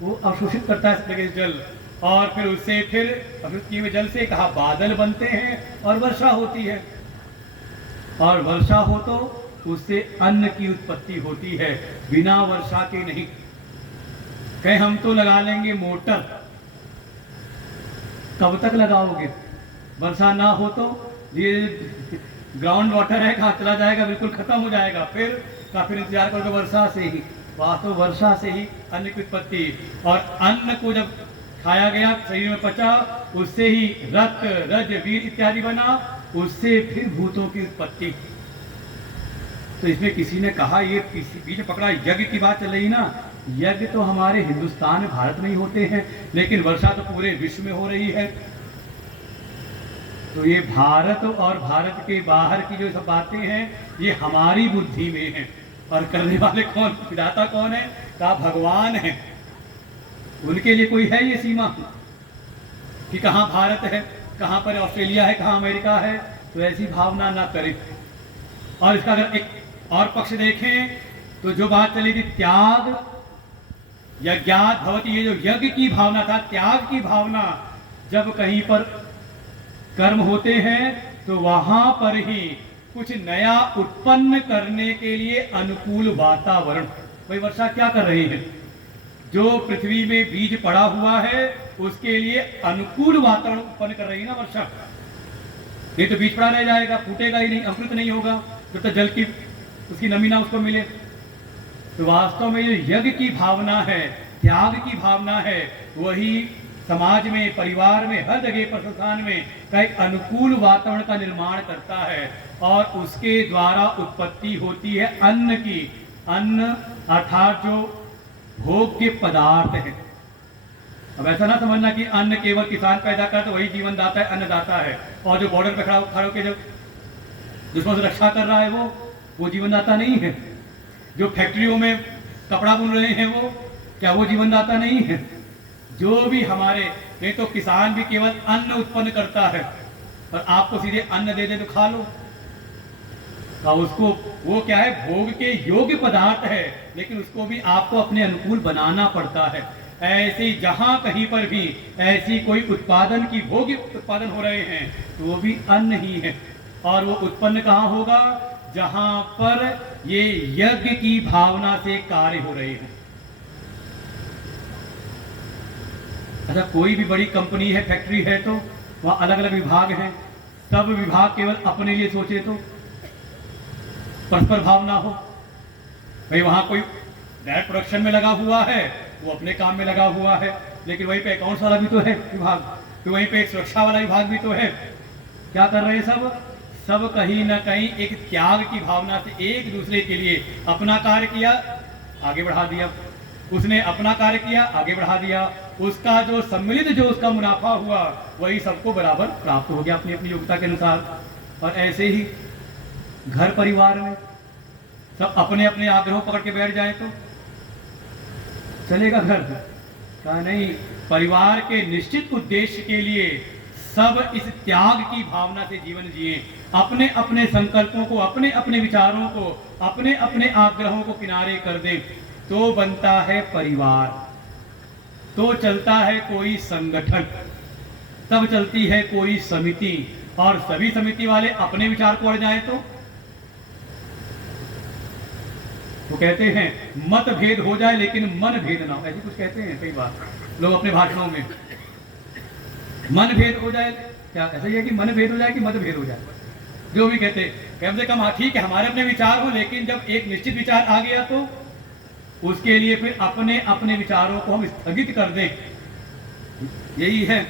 वो अवशोषित करता है जगह जल, और फिर उससे फिर अवशोषित किए हुए जल से कहा बादल बनते हैं और वर्षा होती है, और वर्षा हो तो उससे अन्न की उत्पत्ति होती है, बिना वर्षा के नहीं। कहीं हम तो लगा लेंगे मोटर, कब तक लगाओगे? वर्षा ना हो तो ये ग्राउंड वाटर है, कहाँ चला जाएगा, बिल्कुल खत्म हो जाएगा। फिर काफी इंतजार करोगे वर्षा से ही, वास्तव वर्षा से ही अन्न की उत्पत्ति, और अन्न को जब खाया गया, शरीर में पचा, उससे ही रक्त, रज, वीर इत्यादि बना, उससे फिर भूतों की उत्पत्ति। तो इसमें किसी ने कहा, ये बीच पकड़ा, यज्ञ की बात चल रही ना, यज्ञ तो हमारे हिंदुस्तान में, भारत में ही होते हैं, लेकिन वर्षा तो पूरे विश्व में हो रही है। तो ये भारत और भारत के बाहर की जो सब बातें हैं, ये हमारी बुद्धि में है, और करने वाले कौन, विधाता कौन है? का भगवान है। उनके लिए कोई है ये सीमा कि कहाँ भारत है, कहाँ पर ऑस्ट्रेलिया है, कहाँ अमेरिका है? तो ऐसी भावना ना करें। और इसका अगर एक और पक्ष देखें तो जो बात चली थी त्याग यज्ञात भवति, ये जो यज्ञ की भावना था, त्याग की भावना, जब कहीं पर कर्म होते हैं तो वहां पर ही कुछ नया उत्पन्न करने के लिए अनुकूल वातावरण। भाई वर्षा क्या कर रही है? जो पृथ्वी में बीज पड़ा हुआ है उसके लिए अनुकूल वातावरण उत्पन्न कर रही है ना वर्षा। नहीं तो बीज पड़ा रह जाएगा, फूटेगा ही नहीं, अंकुरित नहीं होगा जब तक जल की उसकी नमी ना उसको मिले। तो वास्तव में ये यज्ञ की भावना है, त्याग की भावना है, वही समाज में, परिवार में, हर जगह पर, संस्थान में का एक अनुकूल वातावरण का निर्माण करता है, और उसके द्वारा उत्पत्ति होती है अन्न की। अन्न अर्थात जो भोग्य पदार्थ है। अब ऐसा ना समझना कि अन्न केवल किसान पैदा कर तो वही जीवन दाता है, अन्नदाता है, और जो बॉर्डर पे खड़ा होकर जब दुश्मन से रक्षा कर रहा है वो जीवनदाता नहीं है। जो फैक्ट्रियों में कपड़ा बुन रहे हैं वो क्या वो जीवनदाता नहीं है? जो भी हमारे, नहीं तो किसान भी केवल अन्न उत्पन्न करता है और आपको सीधे अन्न दे दे तो खा लो, और उसको वो क्या है, भोग के योग्य पदार्थ है, लेकिन उसको भी आपको अपने अनुकूल बनाना पड़ता है। ऐसे जहां कहीं पर भी ऐसी कोई उत्पादन की भोग्य उत्पादन हो रहे हैं तो वो भी अन्न ही है, और वो उत्पन्न कहाँ होगा? जहां पर ये यज्ञ की भावना से कार्य हो रहे हैं। अच्छा, कोई भी बड़ी कंपनी है, फैक्ट्री है, तो वहाँ अलग अलग विभाग हैं, सब विभाग केवल अपने लिए सोचे तो परस्पर भावना हो। भाई वहाँ कोई डायरेक्ट प्रोडक्शन में लगा हुआ है, वो अपने काम में लगा हुआ है, लेकिन वहीं पे अकाउंट्स वाला भी तो है विभाग, तो वहीं पे एक सुरक्षा वाला विभाग भी तो है। क्या कर रहे हैं सब कहीं ना कहीं एक त्याग की भावना से एक दूसरे के लिए अपना कार्य किया, आगे बढ़ा दिया, उसने अपना कार्य किया, आगे बढ़ा दिया, उसका जो सम्मिलित जो उसका मुनाफा हुआ वही सबको बराबर प्राप्त हो गया अपनी अपनी योग्यता के अनुसार। और ऐसे ही घर परिवार में सब अपने अपने आग्रह पकड़ के बैठ जाए तो चलेगा घर? कहा नहीं, परिवार के निश्चित उद्देश्य के लिए सब इस त्याग की भावना से जीवन जिए, अपने अपने संकल्पों को, अपने अपने विचारों को, अपने अपने आग्रहों को किनारे कर दे, तो बनता है परिवार, तो चलता है कोई संगठन, तब चलती है कोई समिति, और सभी समिति वाले अपने विचार को अड़ जाए तो वो कहते हैं मतभेद हो जाए लेकिन मन भेद ना हो, ऐसे कुछ कहते हैं कई बार लोग अपने भाषणों में। मन भेद हो जाए, क्या ऐसा ही है कि मन भेद हो जाए कि मतभेद हो जाए? जो भी कहते कम से कम हाँ ठीक है हमारे अपने विचार हो, लेकिन जब एक निश्चित विचार आ गया तो उसके लिए फिर अपने अपने विचारों को हम स्थगित कर दें। यही है,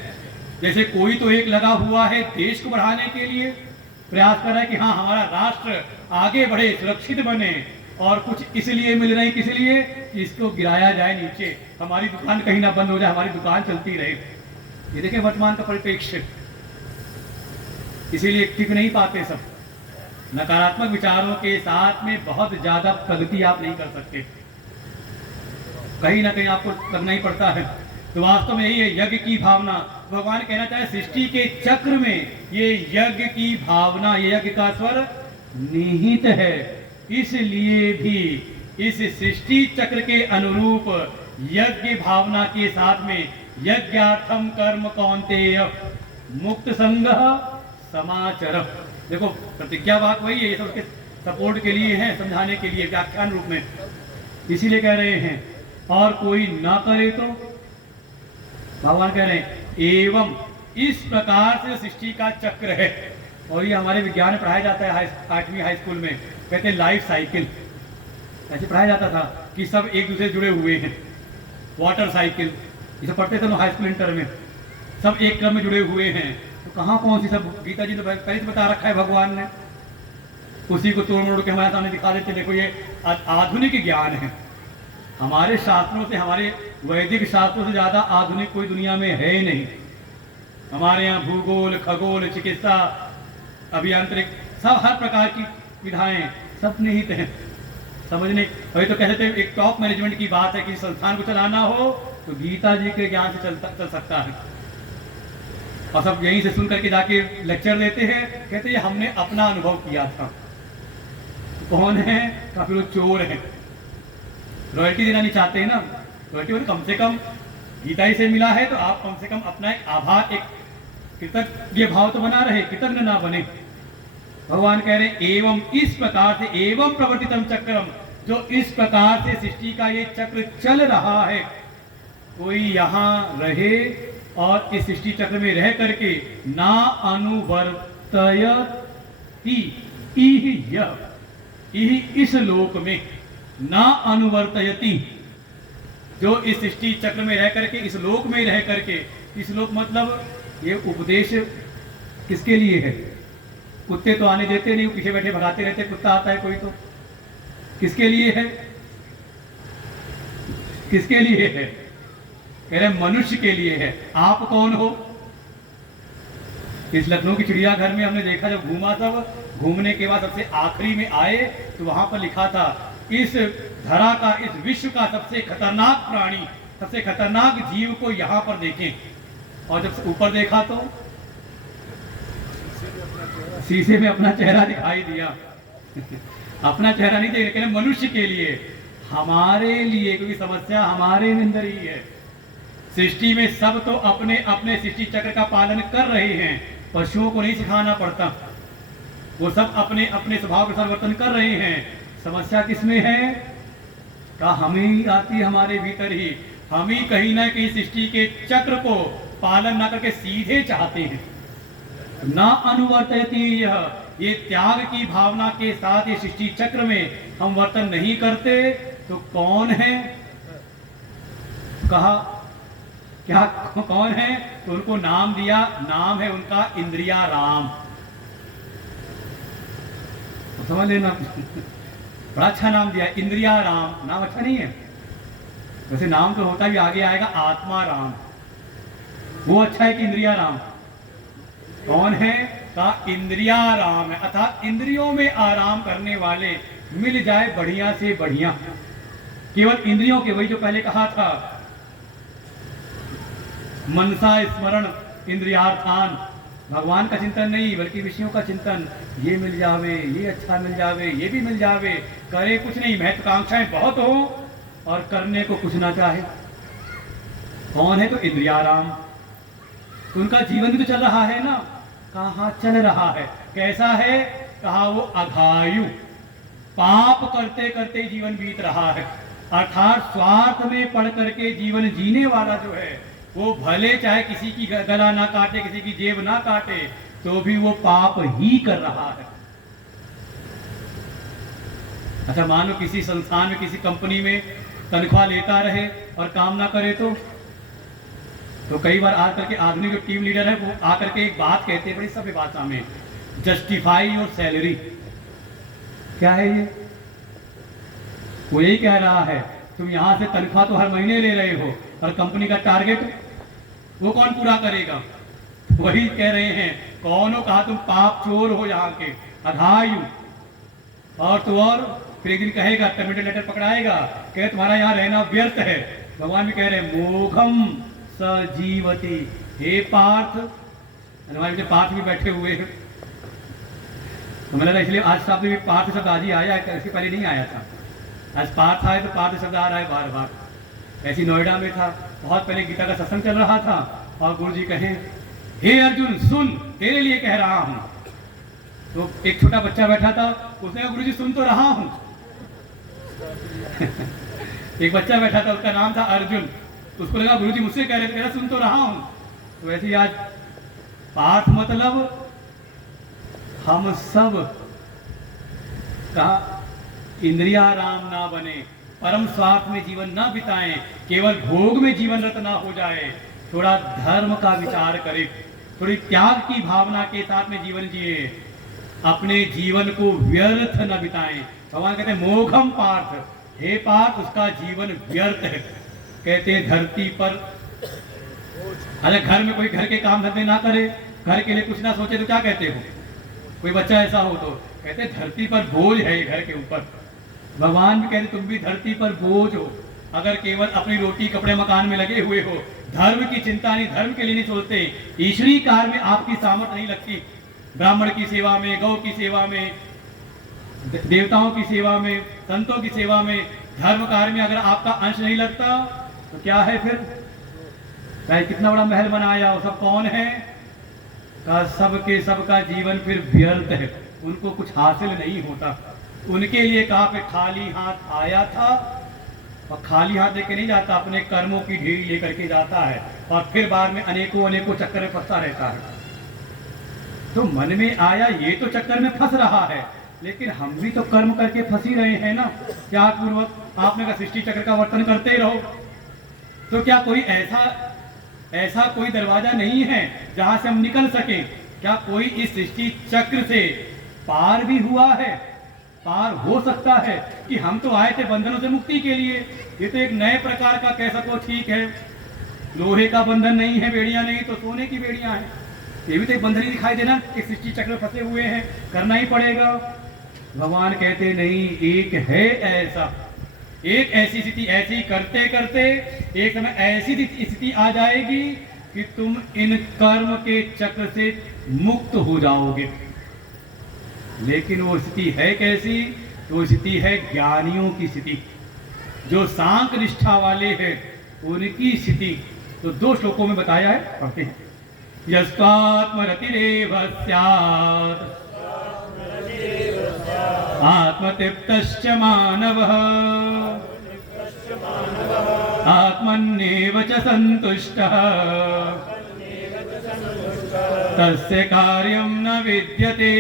जैसे कोई तो एक लगा हुआ है देश को बढ़ाने के लिए, प्रयास कर रहा है कि हाँ हमारा राष्ट्र आगे बढ़े, सुरक्षित बने, और कुछ इसलिए मिल रही, किस लिए? कि इसको गिराया जाए नीचे, हमारी दुकान कहीं ना बंद हो जाए, हमारी दुकान चलती रहे। ये देखें वर्तमान का परिप्रेक्ष्य, इसीलिए टिक नहीं पाते सब। नकारात्मक विचारों के साथ में बहुत ज्यादा प्रगति आप नहीं कर सकते, कहीं ना कहीं आपको करना ही पड़ता है। तो वास्तव में यही है यज्ञ की भावना। भगवान कहना चाहे सृष्टि के चक्र में ये यज्ञ की भावना, ये यज्ञ का स्वर निहित है। इसलिए भी इस सृष्टि चक्र के अनुरूप यज्ञ भावना के साथ में यज्ञार्थम कर्म कौन्तेय मुक्त संग समाचर। देखो प्रतिज्ञा वाक्य वही है, ये सब उसके सपोर्ट के लिए है, समझाने के लिए व्याख्यान रूप में, इसीलिए कह रहे हैं। और कोई ना करे तो भगवान कह रहे हैं एवं इस प्रकार से सृष्टि का चक्र है। और ये हमारे विज्ञान में पढ़ाया जाता है 8वीं हाई स्कूल में, कहते हैं लाइफ साइकिल। ऐसे पढ़ाया जाता था कि सब एक दूसरे जुड़े हुए हैं। वाटर साइकिल ये सब पढ़ते थे लोग हाई स्कूल इंटर में, सब एक क्रम में जुड़े हुए हैं। तो कहाँ कौन सी सब, गीता जी ने पहले से बता रखा है भगवान ने, उसी को तोड़ मोड़ के हमारे सामने दिखा देते। देखो ये आधुनिक ज्ञान है। हमारे शास्त्रों से, हमारे वैदिक शास्त्रों से ज्यादा आधुनिक कोई दुनिया में है ही नहीं। हमारे यहाँ भूगोल, खगोल, चिकित्सा, अभियांत्रिक, सब हर प्रकार की विधाएं सब निहित हैं समझने। वही तो कहते थे एक टॉप मैनेजमेंट की बात है कि संस्थान को चलाना हो तो गीता जी के ज्ञान से चल सकता है। और सब यहीं से सुन करके जाके लेक्चर देते हैं, कहते हैं हमने अपना अनुभव किया था। कौन है? काफी लोग चोर हैं, रॉयल्टी देना नहीं चाहते हैं ना। रॉयल्टी कम से कम गीता ही से मिला है तो आप कम से कम अपना एक आभार, एक कृतज्ञ भाव तो बना रहे, कृतज्ञ ना बने। भगवान कह रहे एवं इस प्रकार से, एवं प्रवर्तितम चक्रम, जो इस प्रकार से सृष्टि का ये चक्र चल रहा है, कोई यहाँ रहे और इस सृष्टि चक्र में रह करके ना अनुवर्तयति इस लोक में, ना अनुवर्तयति, जो इस सृष्टि चक्र में रह करके, इस लोक में रह करके, इस लोक मतलब ये उपदेश किसके लिए है? कुत्ते तो आने देते नहीं, पीछे बैठे भगाते रहते, कुत्ता आता है कोई तो, किसके लिए है? किसके लिए है? कह रहे मनुष्य के लिए है। आप कौन हो? इस लखनऊ की चिड़ियाघर में हमने देखा, जब घूमा सब, घूमने के बाद सबसे आखिरी में आए तो वहां पर लिखा था इस धरा का, इस विश्व का सबसे खतरनाक प्राणी, सबसे खतरनाक जीव को यहाँ पर देखें। और जब ऊपर देखा तो शीशे में अपना चेहरा दिखाई दिया। अपना चेहरा नहीं देख रहे, मनुष्य के लिए, हमारे लिए, क्योंकि समस्या हमारे अंदर ही है। सृष्टि में सब तो अपने अपने सृष्टि चक्र का पालन कर रहे हैं, पशुओं को नहीं सिखाना पड़ता, वो सब अपने अपने स्वभाव के साथ वर्तन कर रहे हैं। समस्या किसमें है? का हमें ही आती, हमारे भीतर ही। हम ही कहीं ना कहीं सृष्टि के चक्र को पालन ना करके सीधे चाहते हैं। ना अनुवर्तयति, ये त्याग की भावना के साथ ये सृष्टि चक्र में हम वर्तन नहीं करते तो कौन है? कहा क्या कौन है? तो उनको नाम दिया, नाम है उनका इंद्रिया राम। तो समझ लेना, बड़ा अच्छा नाम दिया, इंद्रिया राम। नाम अच्छा नहीं है वैसे, नाम तो होता भी आगे आएगा आत्मा राम, वो अच्छा है कि इंद्रिया राम। कौन है? का इंद्रिया राम है, अर्थात इंद्रियों में आराम करने वाले, मिल जाए बढ़िया से बढ़िया। केवल इंद्रियों के, वही जो पहले कहा था, मनसा स्मरण इंद्रियार्थान, भगवान का चिंतन नहीं बल्कि विषयों का चिंतन। ये मिल जावे, ये अच्छा मिल जावे, ये भी मिल जावे, करे कुछ नहीं, महत्वाकांक्षाएं बहुत हो और करने को कुछ ना चाहे। कौन है? तो इंद्रियाराम। तो उनका जीवन भी तो चल रहा है ना। कहाँ चल रहा है? कैसा है? कहा वो अघायु, पाप करते करते जीवन बीत रहा है, अर्थात स्वार्थ में पड़ करके जीवन जीने वाला जो है, वो भले चाहे किसी की गला ना काटे, किसी की जेब ना काटे, तो भी वो पाप ही कर रहा है। अच्छा, मान लो किसी संस्थान में, किसी कंपनी में तनख्वाह लेता रहे और काम ना करे तो कई बार आकर के आधुनिक जो टीम लीडर है वो आकर के एक बात कहते हैं, बड़ी सभ्य भाषा में, जस्टिफाई योर सैलरी। क्या है ये? वो यही कह रहा है, तुम यहां से तनख्वाह तो हर महीने ले रहे हो और कंपनी का टारगेट वो कौन पूरा करेगा? वही कह रहे हैं, कौन हो? कहा तुम पाप चोर हो यहाँ के, अघायु। और तो और फिर एक दिन कहेगा, टर्मिनेटर लेटर पकड़ाएगा, कहे तुम्हारा यहाँ रहना व्यर्थ है। भगवान भी कह रहे हैं मोघम सजीवति। हे पार्थ, हमारे पार्थ भी बैठे हुए हैं, तो मैंने इसलिए आज शब्द भी पार्थ शब्द आज ही आया है, इससे पहले नहीं आया था। आज पार्थ आए तो पार्थ शब्द आ रहा है बार बार। ऐसी नोएडा में था, बहुत पहले गीता का सत्संग चल रहा था और गुरु जी कहे, हे अर्जुन सुन, तेरे लिए कह रहा हूं। तो एक छोटा बच्चा बैठा था, उसने कहा गुरु जी सुन तो रहा हूं। एक बच्चा बैठा था, उसका नाम था अर्जुन, उसको लगा गुरु जी मुझसे कह रहे थे, सुन तो रहा हूं। तो ऐसे ही आज पार्थ मतलब हम सब का इंद्रियाराम ना बने, परम स्वार्थ में जीवन ना बिताएं, केवल भोग में जीवन रत ना हो जाए, थोड़ा धर्म का विचार करें, थोड़ी त्याग की भावना के साथ में जीवन जिए, अपने जीवन को व्यर्थ न बिताएं। भगवान कहते हैं मोघम पार्थ, हे पार्थ उसका जीवन व्यर्थ है। कहते हैं धरती पर, अरे घर में कोई घर के काम धंधे ना करे, घर के लिए कुछ ना सोचे तो क्या कहते हो? कोई बच्चा ऐसा हो तो कहते धरती पर बोझ है घर के ऊपर। भगवान भी कहते तुम भी धरती पर बोझ हो, अगर केवल अपनी रोटी कपड़े मकान में लगे हुए हो, धर्म की चिंता नहीं, धर्म के लिए नहीं सोचते, ईश्वरीय कार्य में आपकी सामर्थ्य नहीं लगती, ब्राह्मण की सेवा में, गौ की सेवा में, देवताओं की सेवा में, संतों की सेवा में, धर्म कार्य में अगर आपका अंश नहीं लगता तो क्या है फिर? चाहे कितना बड़ा महल बनाया वो सब कौन है? का सबके सबका जीवन फिर व्यर्थ है, उनको कुछ हासिल नहीं होता। उनके लिए कहा पे खाली हाथ आया था और खाली हाथ लेके नहीं जाता, अपने कर्मों की ढेरी लेकर के जाता है और फिर बाद में अनेकों अनेकों चक्कर में फंसता रहता है। तो मन में आया ये तो चक्कर में फंस रहा है, लेकिन हम भी तो कर्म करके फंस ही रहे हैं ना। त्याग पूर्वक आपने कहा सृष्टि चक्र का वर्तन करते ही रहो, तो क्या कोई ऐसा कोई दरवाजा नहीं है जहां से हम निकल सके? क्या कोई इस सृष्टि चक्र से पार भी हुआ है? पार हो सकता है कि हम तो आए थे बंधनों से मुक्ति के लिए, ये तो एक नए प्रकार का कह सको, ठीक है लोहे का बंधन नहीं है, बेड़ियां नहीं तो सोने की बेड़ियां हैं, ये भी तो एक बंधन ही दिखाई देना, एक सृष्टि चक्र में फंसे हुए हैं, करना ही पड़ेगा। भगवान कहते नहीं, एक है ऐसा, एक ऐसी स्थिति, ऐसी करते करते एक समय ऐसी स्थिति आ जाएगी कि तुम इन कर्म के चक्र से मुक्त हो जाओगे। लेकिन वो स्थिति है कैसी? तो स्थिति है ज्ञानियों की स्थिति, जो सांख निष्ठा वाले हैं उनकी स्थिति। तो 2 श्लोकों में बताया है, पढ़ते हैं। यस्त्वात्मरतिरेव स्यात् आत्मतृप्तश्च मानवः आत्मन्येव च सन्तुष्टः तस्य कार्यं न विद्यते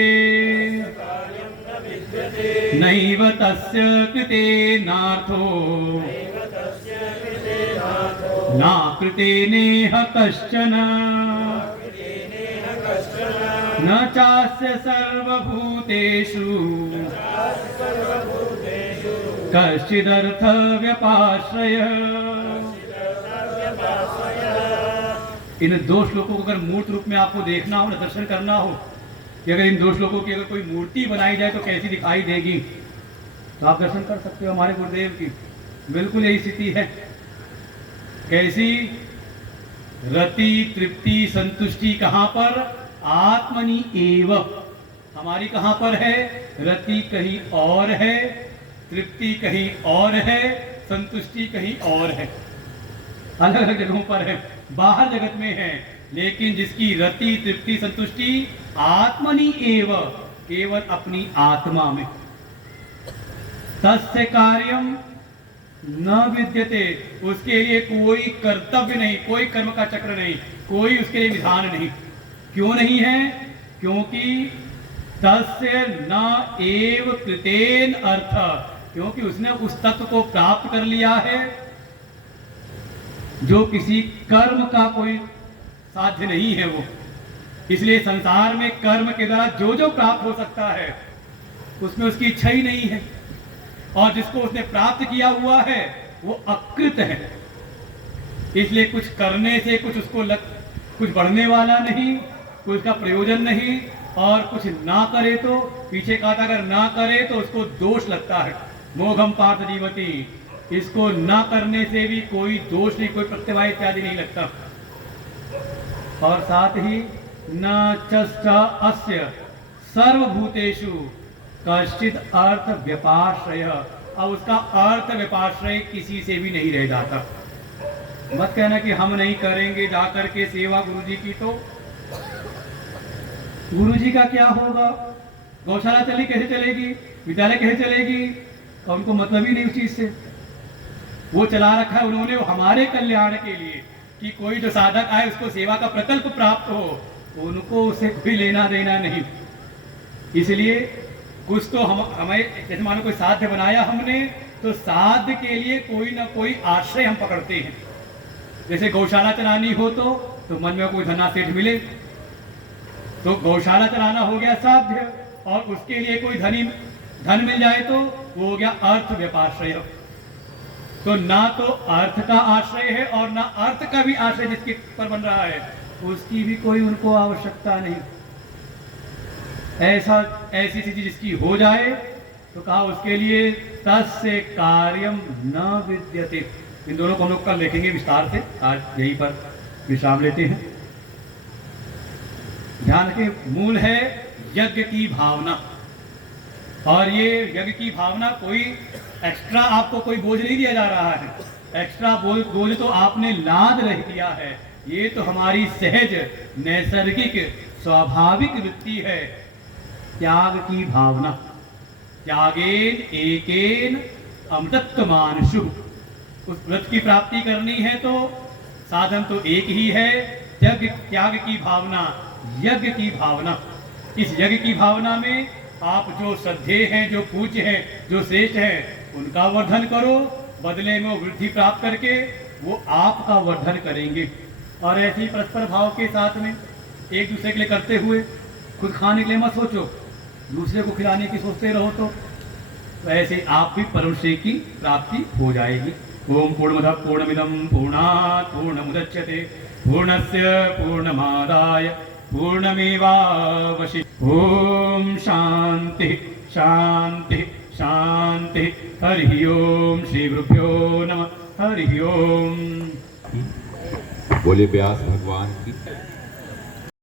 नैव तस्य कृतेनार्थो न कृतेनेह कश्चन न चास्य सर्वभूतेषु कश्चिदर्थ व्यपाश्रय। इन 2 श्लोकों को अगर मूर्त रूप में आपको देखना हो, दर्शन करना हो कि अगर इन 2 श्लोकों की अगर कोई मूर्ति बनाई जाए तो कैसी दिखाई देगी, तो आप दर्शन कर सकते हो हमारे गुरुदेव की। बिल्कुल यही स्थिति है। कैसी? रति तृप्ति संतुष्टि कहां पर? आत्मनि एव। हमारी कहां पर है? रति कहीं और है, तृप्ति कहीं और है, संतुष्टि कहीं और है, अलग अलग जगहों पर है, बाहर जगत में है। लेकिन जिसकी रति तृप्ति संतुष्टि आत्मनि एव, केवल अपनी आत्मा में, तस्य कार्यम न विद्यते, उसके लिए कोई कर्तव्य नहीं, कोई कर्म का चक्र नहीं, कोई उसके लिए विधान नहीं। क्यों नहीं है? क्योंकि तस्य न एव कृतेन अर्थ, क्योंकि उसने उस तत्व को प्राप्त कर लिया है जो किसी कर्म का कोई साध्य नहीं है वो। इसलिए संसार में कर्म के द्वारा जो जो प्राप्त हो सकता है उसमें उसकी इच्छा ही नहीं है, और जिसको उसने प्राप्त किया हुआ है वो अकृत है। इसलिए कुछ करने से कुछ उसको कुछ बढ़ने वाला नहीं, कुछ का प्रयोजन नहीं, और कुछ ना करे तो पीछे कहा था अगर ना करे तो उसको दोष लगता है। मोघम पार्थ जीवति, इसको ना करने से भी कोई दोष नहीं, कोई प्रत्यवाय इत्यादि नहीं लगता। और साथ ही न चष्ट अस्य सर्वभूतेषु कश्चित अर्थ व्यपाश्रय, अब उसका अर्थ व्यपाश्रय किसी से भी नहीं रह जाता। मत कहना कि हम नहीं करेंगे जाकर के सेवा गुरुजी की, तो गुरुजी का क्या होगा? गौशाला चली कैसे चलेगी, विद्यालय कैसे चलेगी? और उनको मतलब ही नहीं उस चीज से। वो चला रखा है उन्होंने हमारे कल्याण के लिए, कि कोई जो साधक आए उसको सेवा का प्रकल्प प्राप्त हो, उनको उसे कोई लेना देना नहीं। इसलिए कुछ तो हमें, जैसे मानो कोई साध्य बनाया हमने, तो साध्य के लिए कोई ना कोई आश्रय हम पकड़ते हैं। जैसे गौशाला चलानी हो तो मन में कोई धनासेठ मिले, तो गौशाला चलाना हो गया साध्य, और उसके लिए कोई धन मिल जाए तो वो हो गया अर्थ व्यपाश्रय। तो ना तो अर्थ का आश्रय है और ना अर्थ का भी आश्रय जिसके पर बन रहा है, उसकी भी कोई उनको आवश्यकता नहीं। ऐसी चीज जिसकी हो जाए तो कहा उसके लिए तस्य कार्यम न विद्यते। इन दोनों को हम लोग कल देखेंगे विस्तार से, आज यहीं पर विश्राम लेते हैं। ध्यान के मूल है यज्ञ की भावना, और ये यज्ञ की भावना कोई एक्स्ट्रा आपको कोई बोझ नहीं दिया जा रहा है। एक्स्ट्रा बोझ तो आपने लाद रह लिया है। ये तो हमारी सहज नैसर्गिक स्वाभाविक वृत्ति है, त्याग की भावना। त्यागेन एकेन अमृतत्वमानशु। उस व्रत की प्राप्ति करनी है तो साधन तो एक ही है, त्याग की भावना, यज्ञ की भावना। इस यज्ञ की भावना में आप जो श्रद्धेय हैं, जो पूज्य हैं, जो श्रेष्ठ हैं, उनका वर्धन करो, बदले में वो वृद्धि प्राप्त करके वो आपका वर्धन करेंगे। और ऐसे ही परस्पर भाव के साथ में एक दूसरे के लिए करते हुए, खुद खाने के लिए मत सोचो, दूसरे को खिलाने की सोचते रहो, तो ऐसे आप भी परम श्री की प्राप्ति हो जाएगी। ओम पूर्णमदः पूर्णमिदं पूर्णात् पूर्णमुदच्यते पूर्णस्य पूर्णमादाय पूर्णमेवावशिष्यते। ओम शांति शांति शांति। हरि ओम। श्री गुरुभ्यो नमः। हरि ओम। बोले व्यास भगवान की।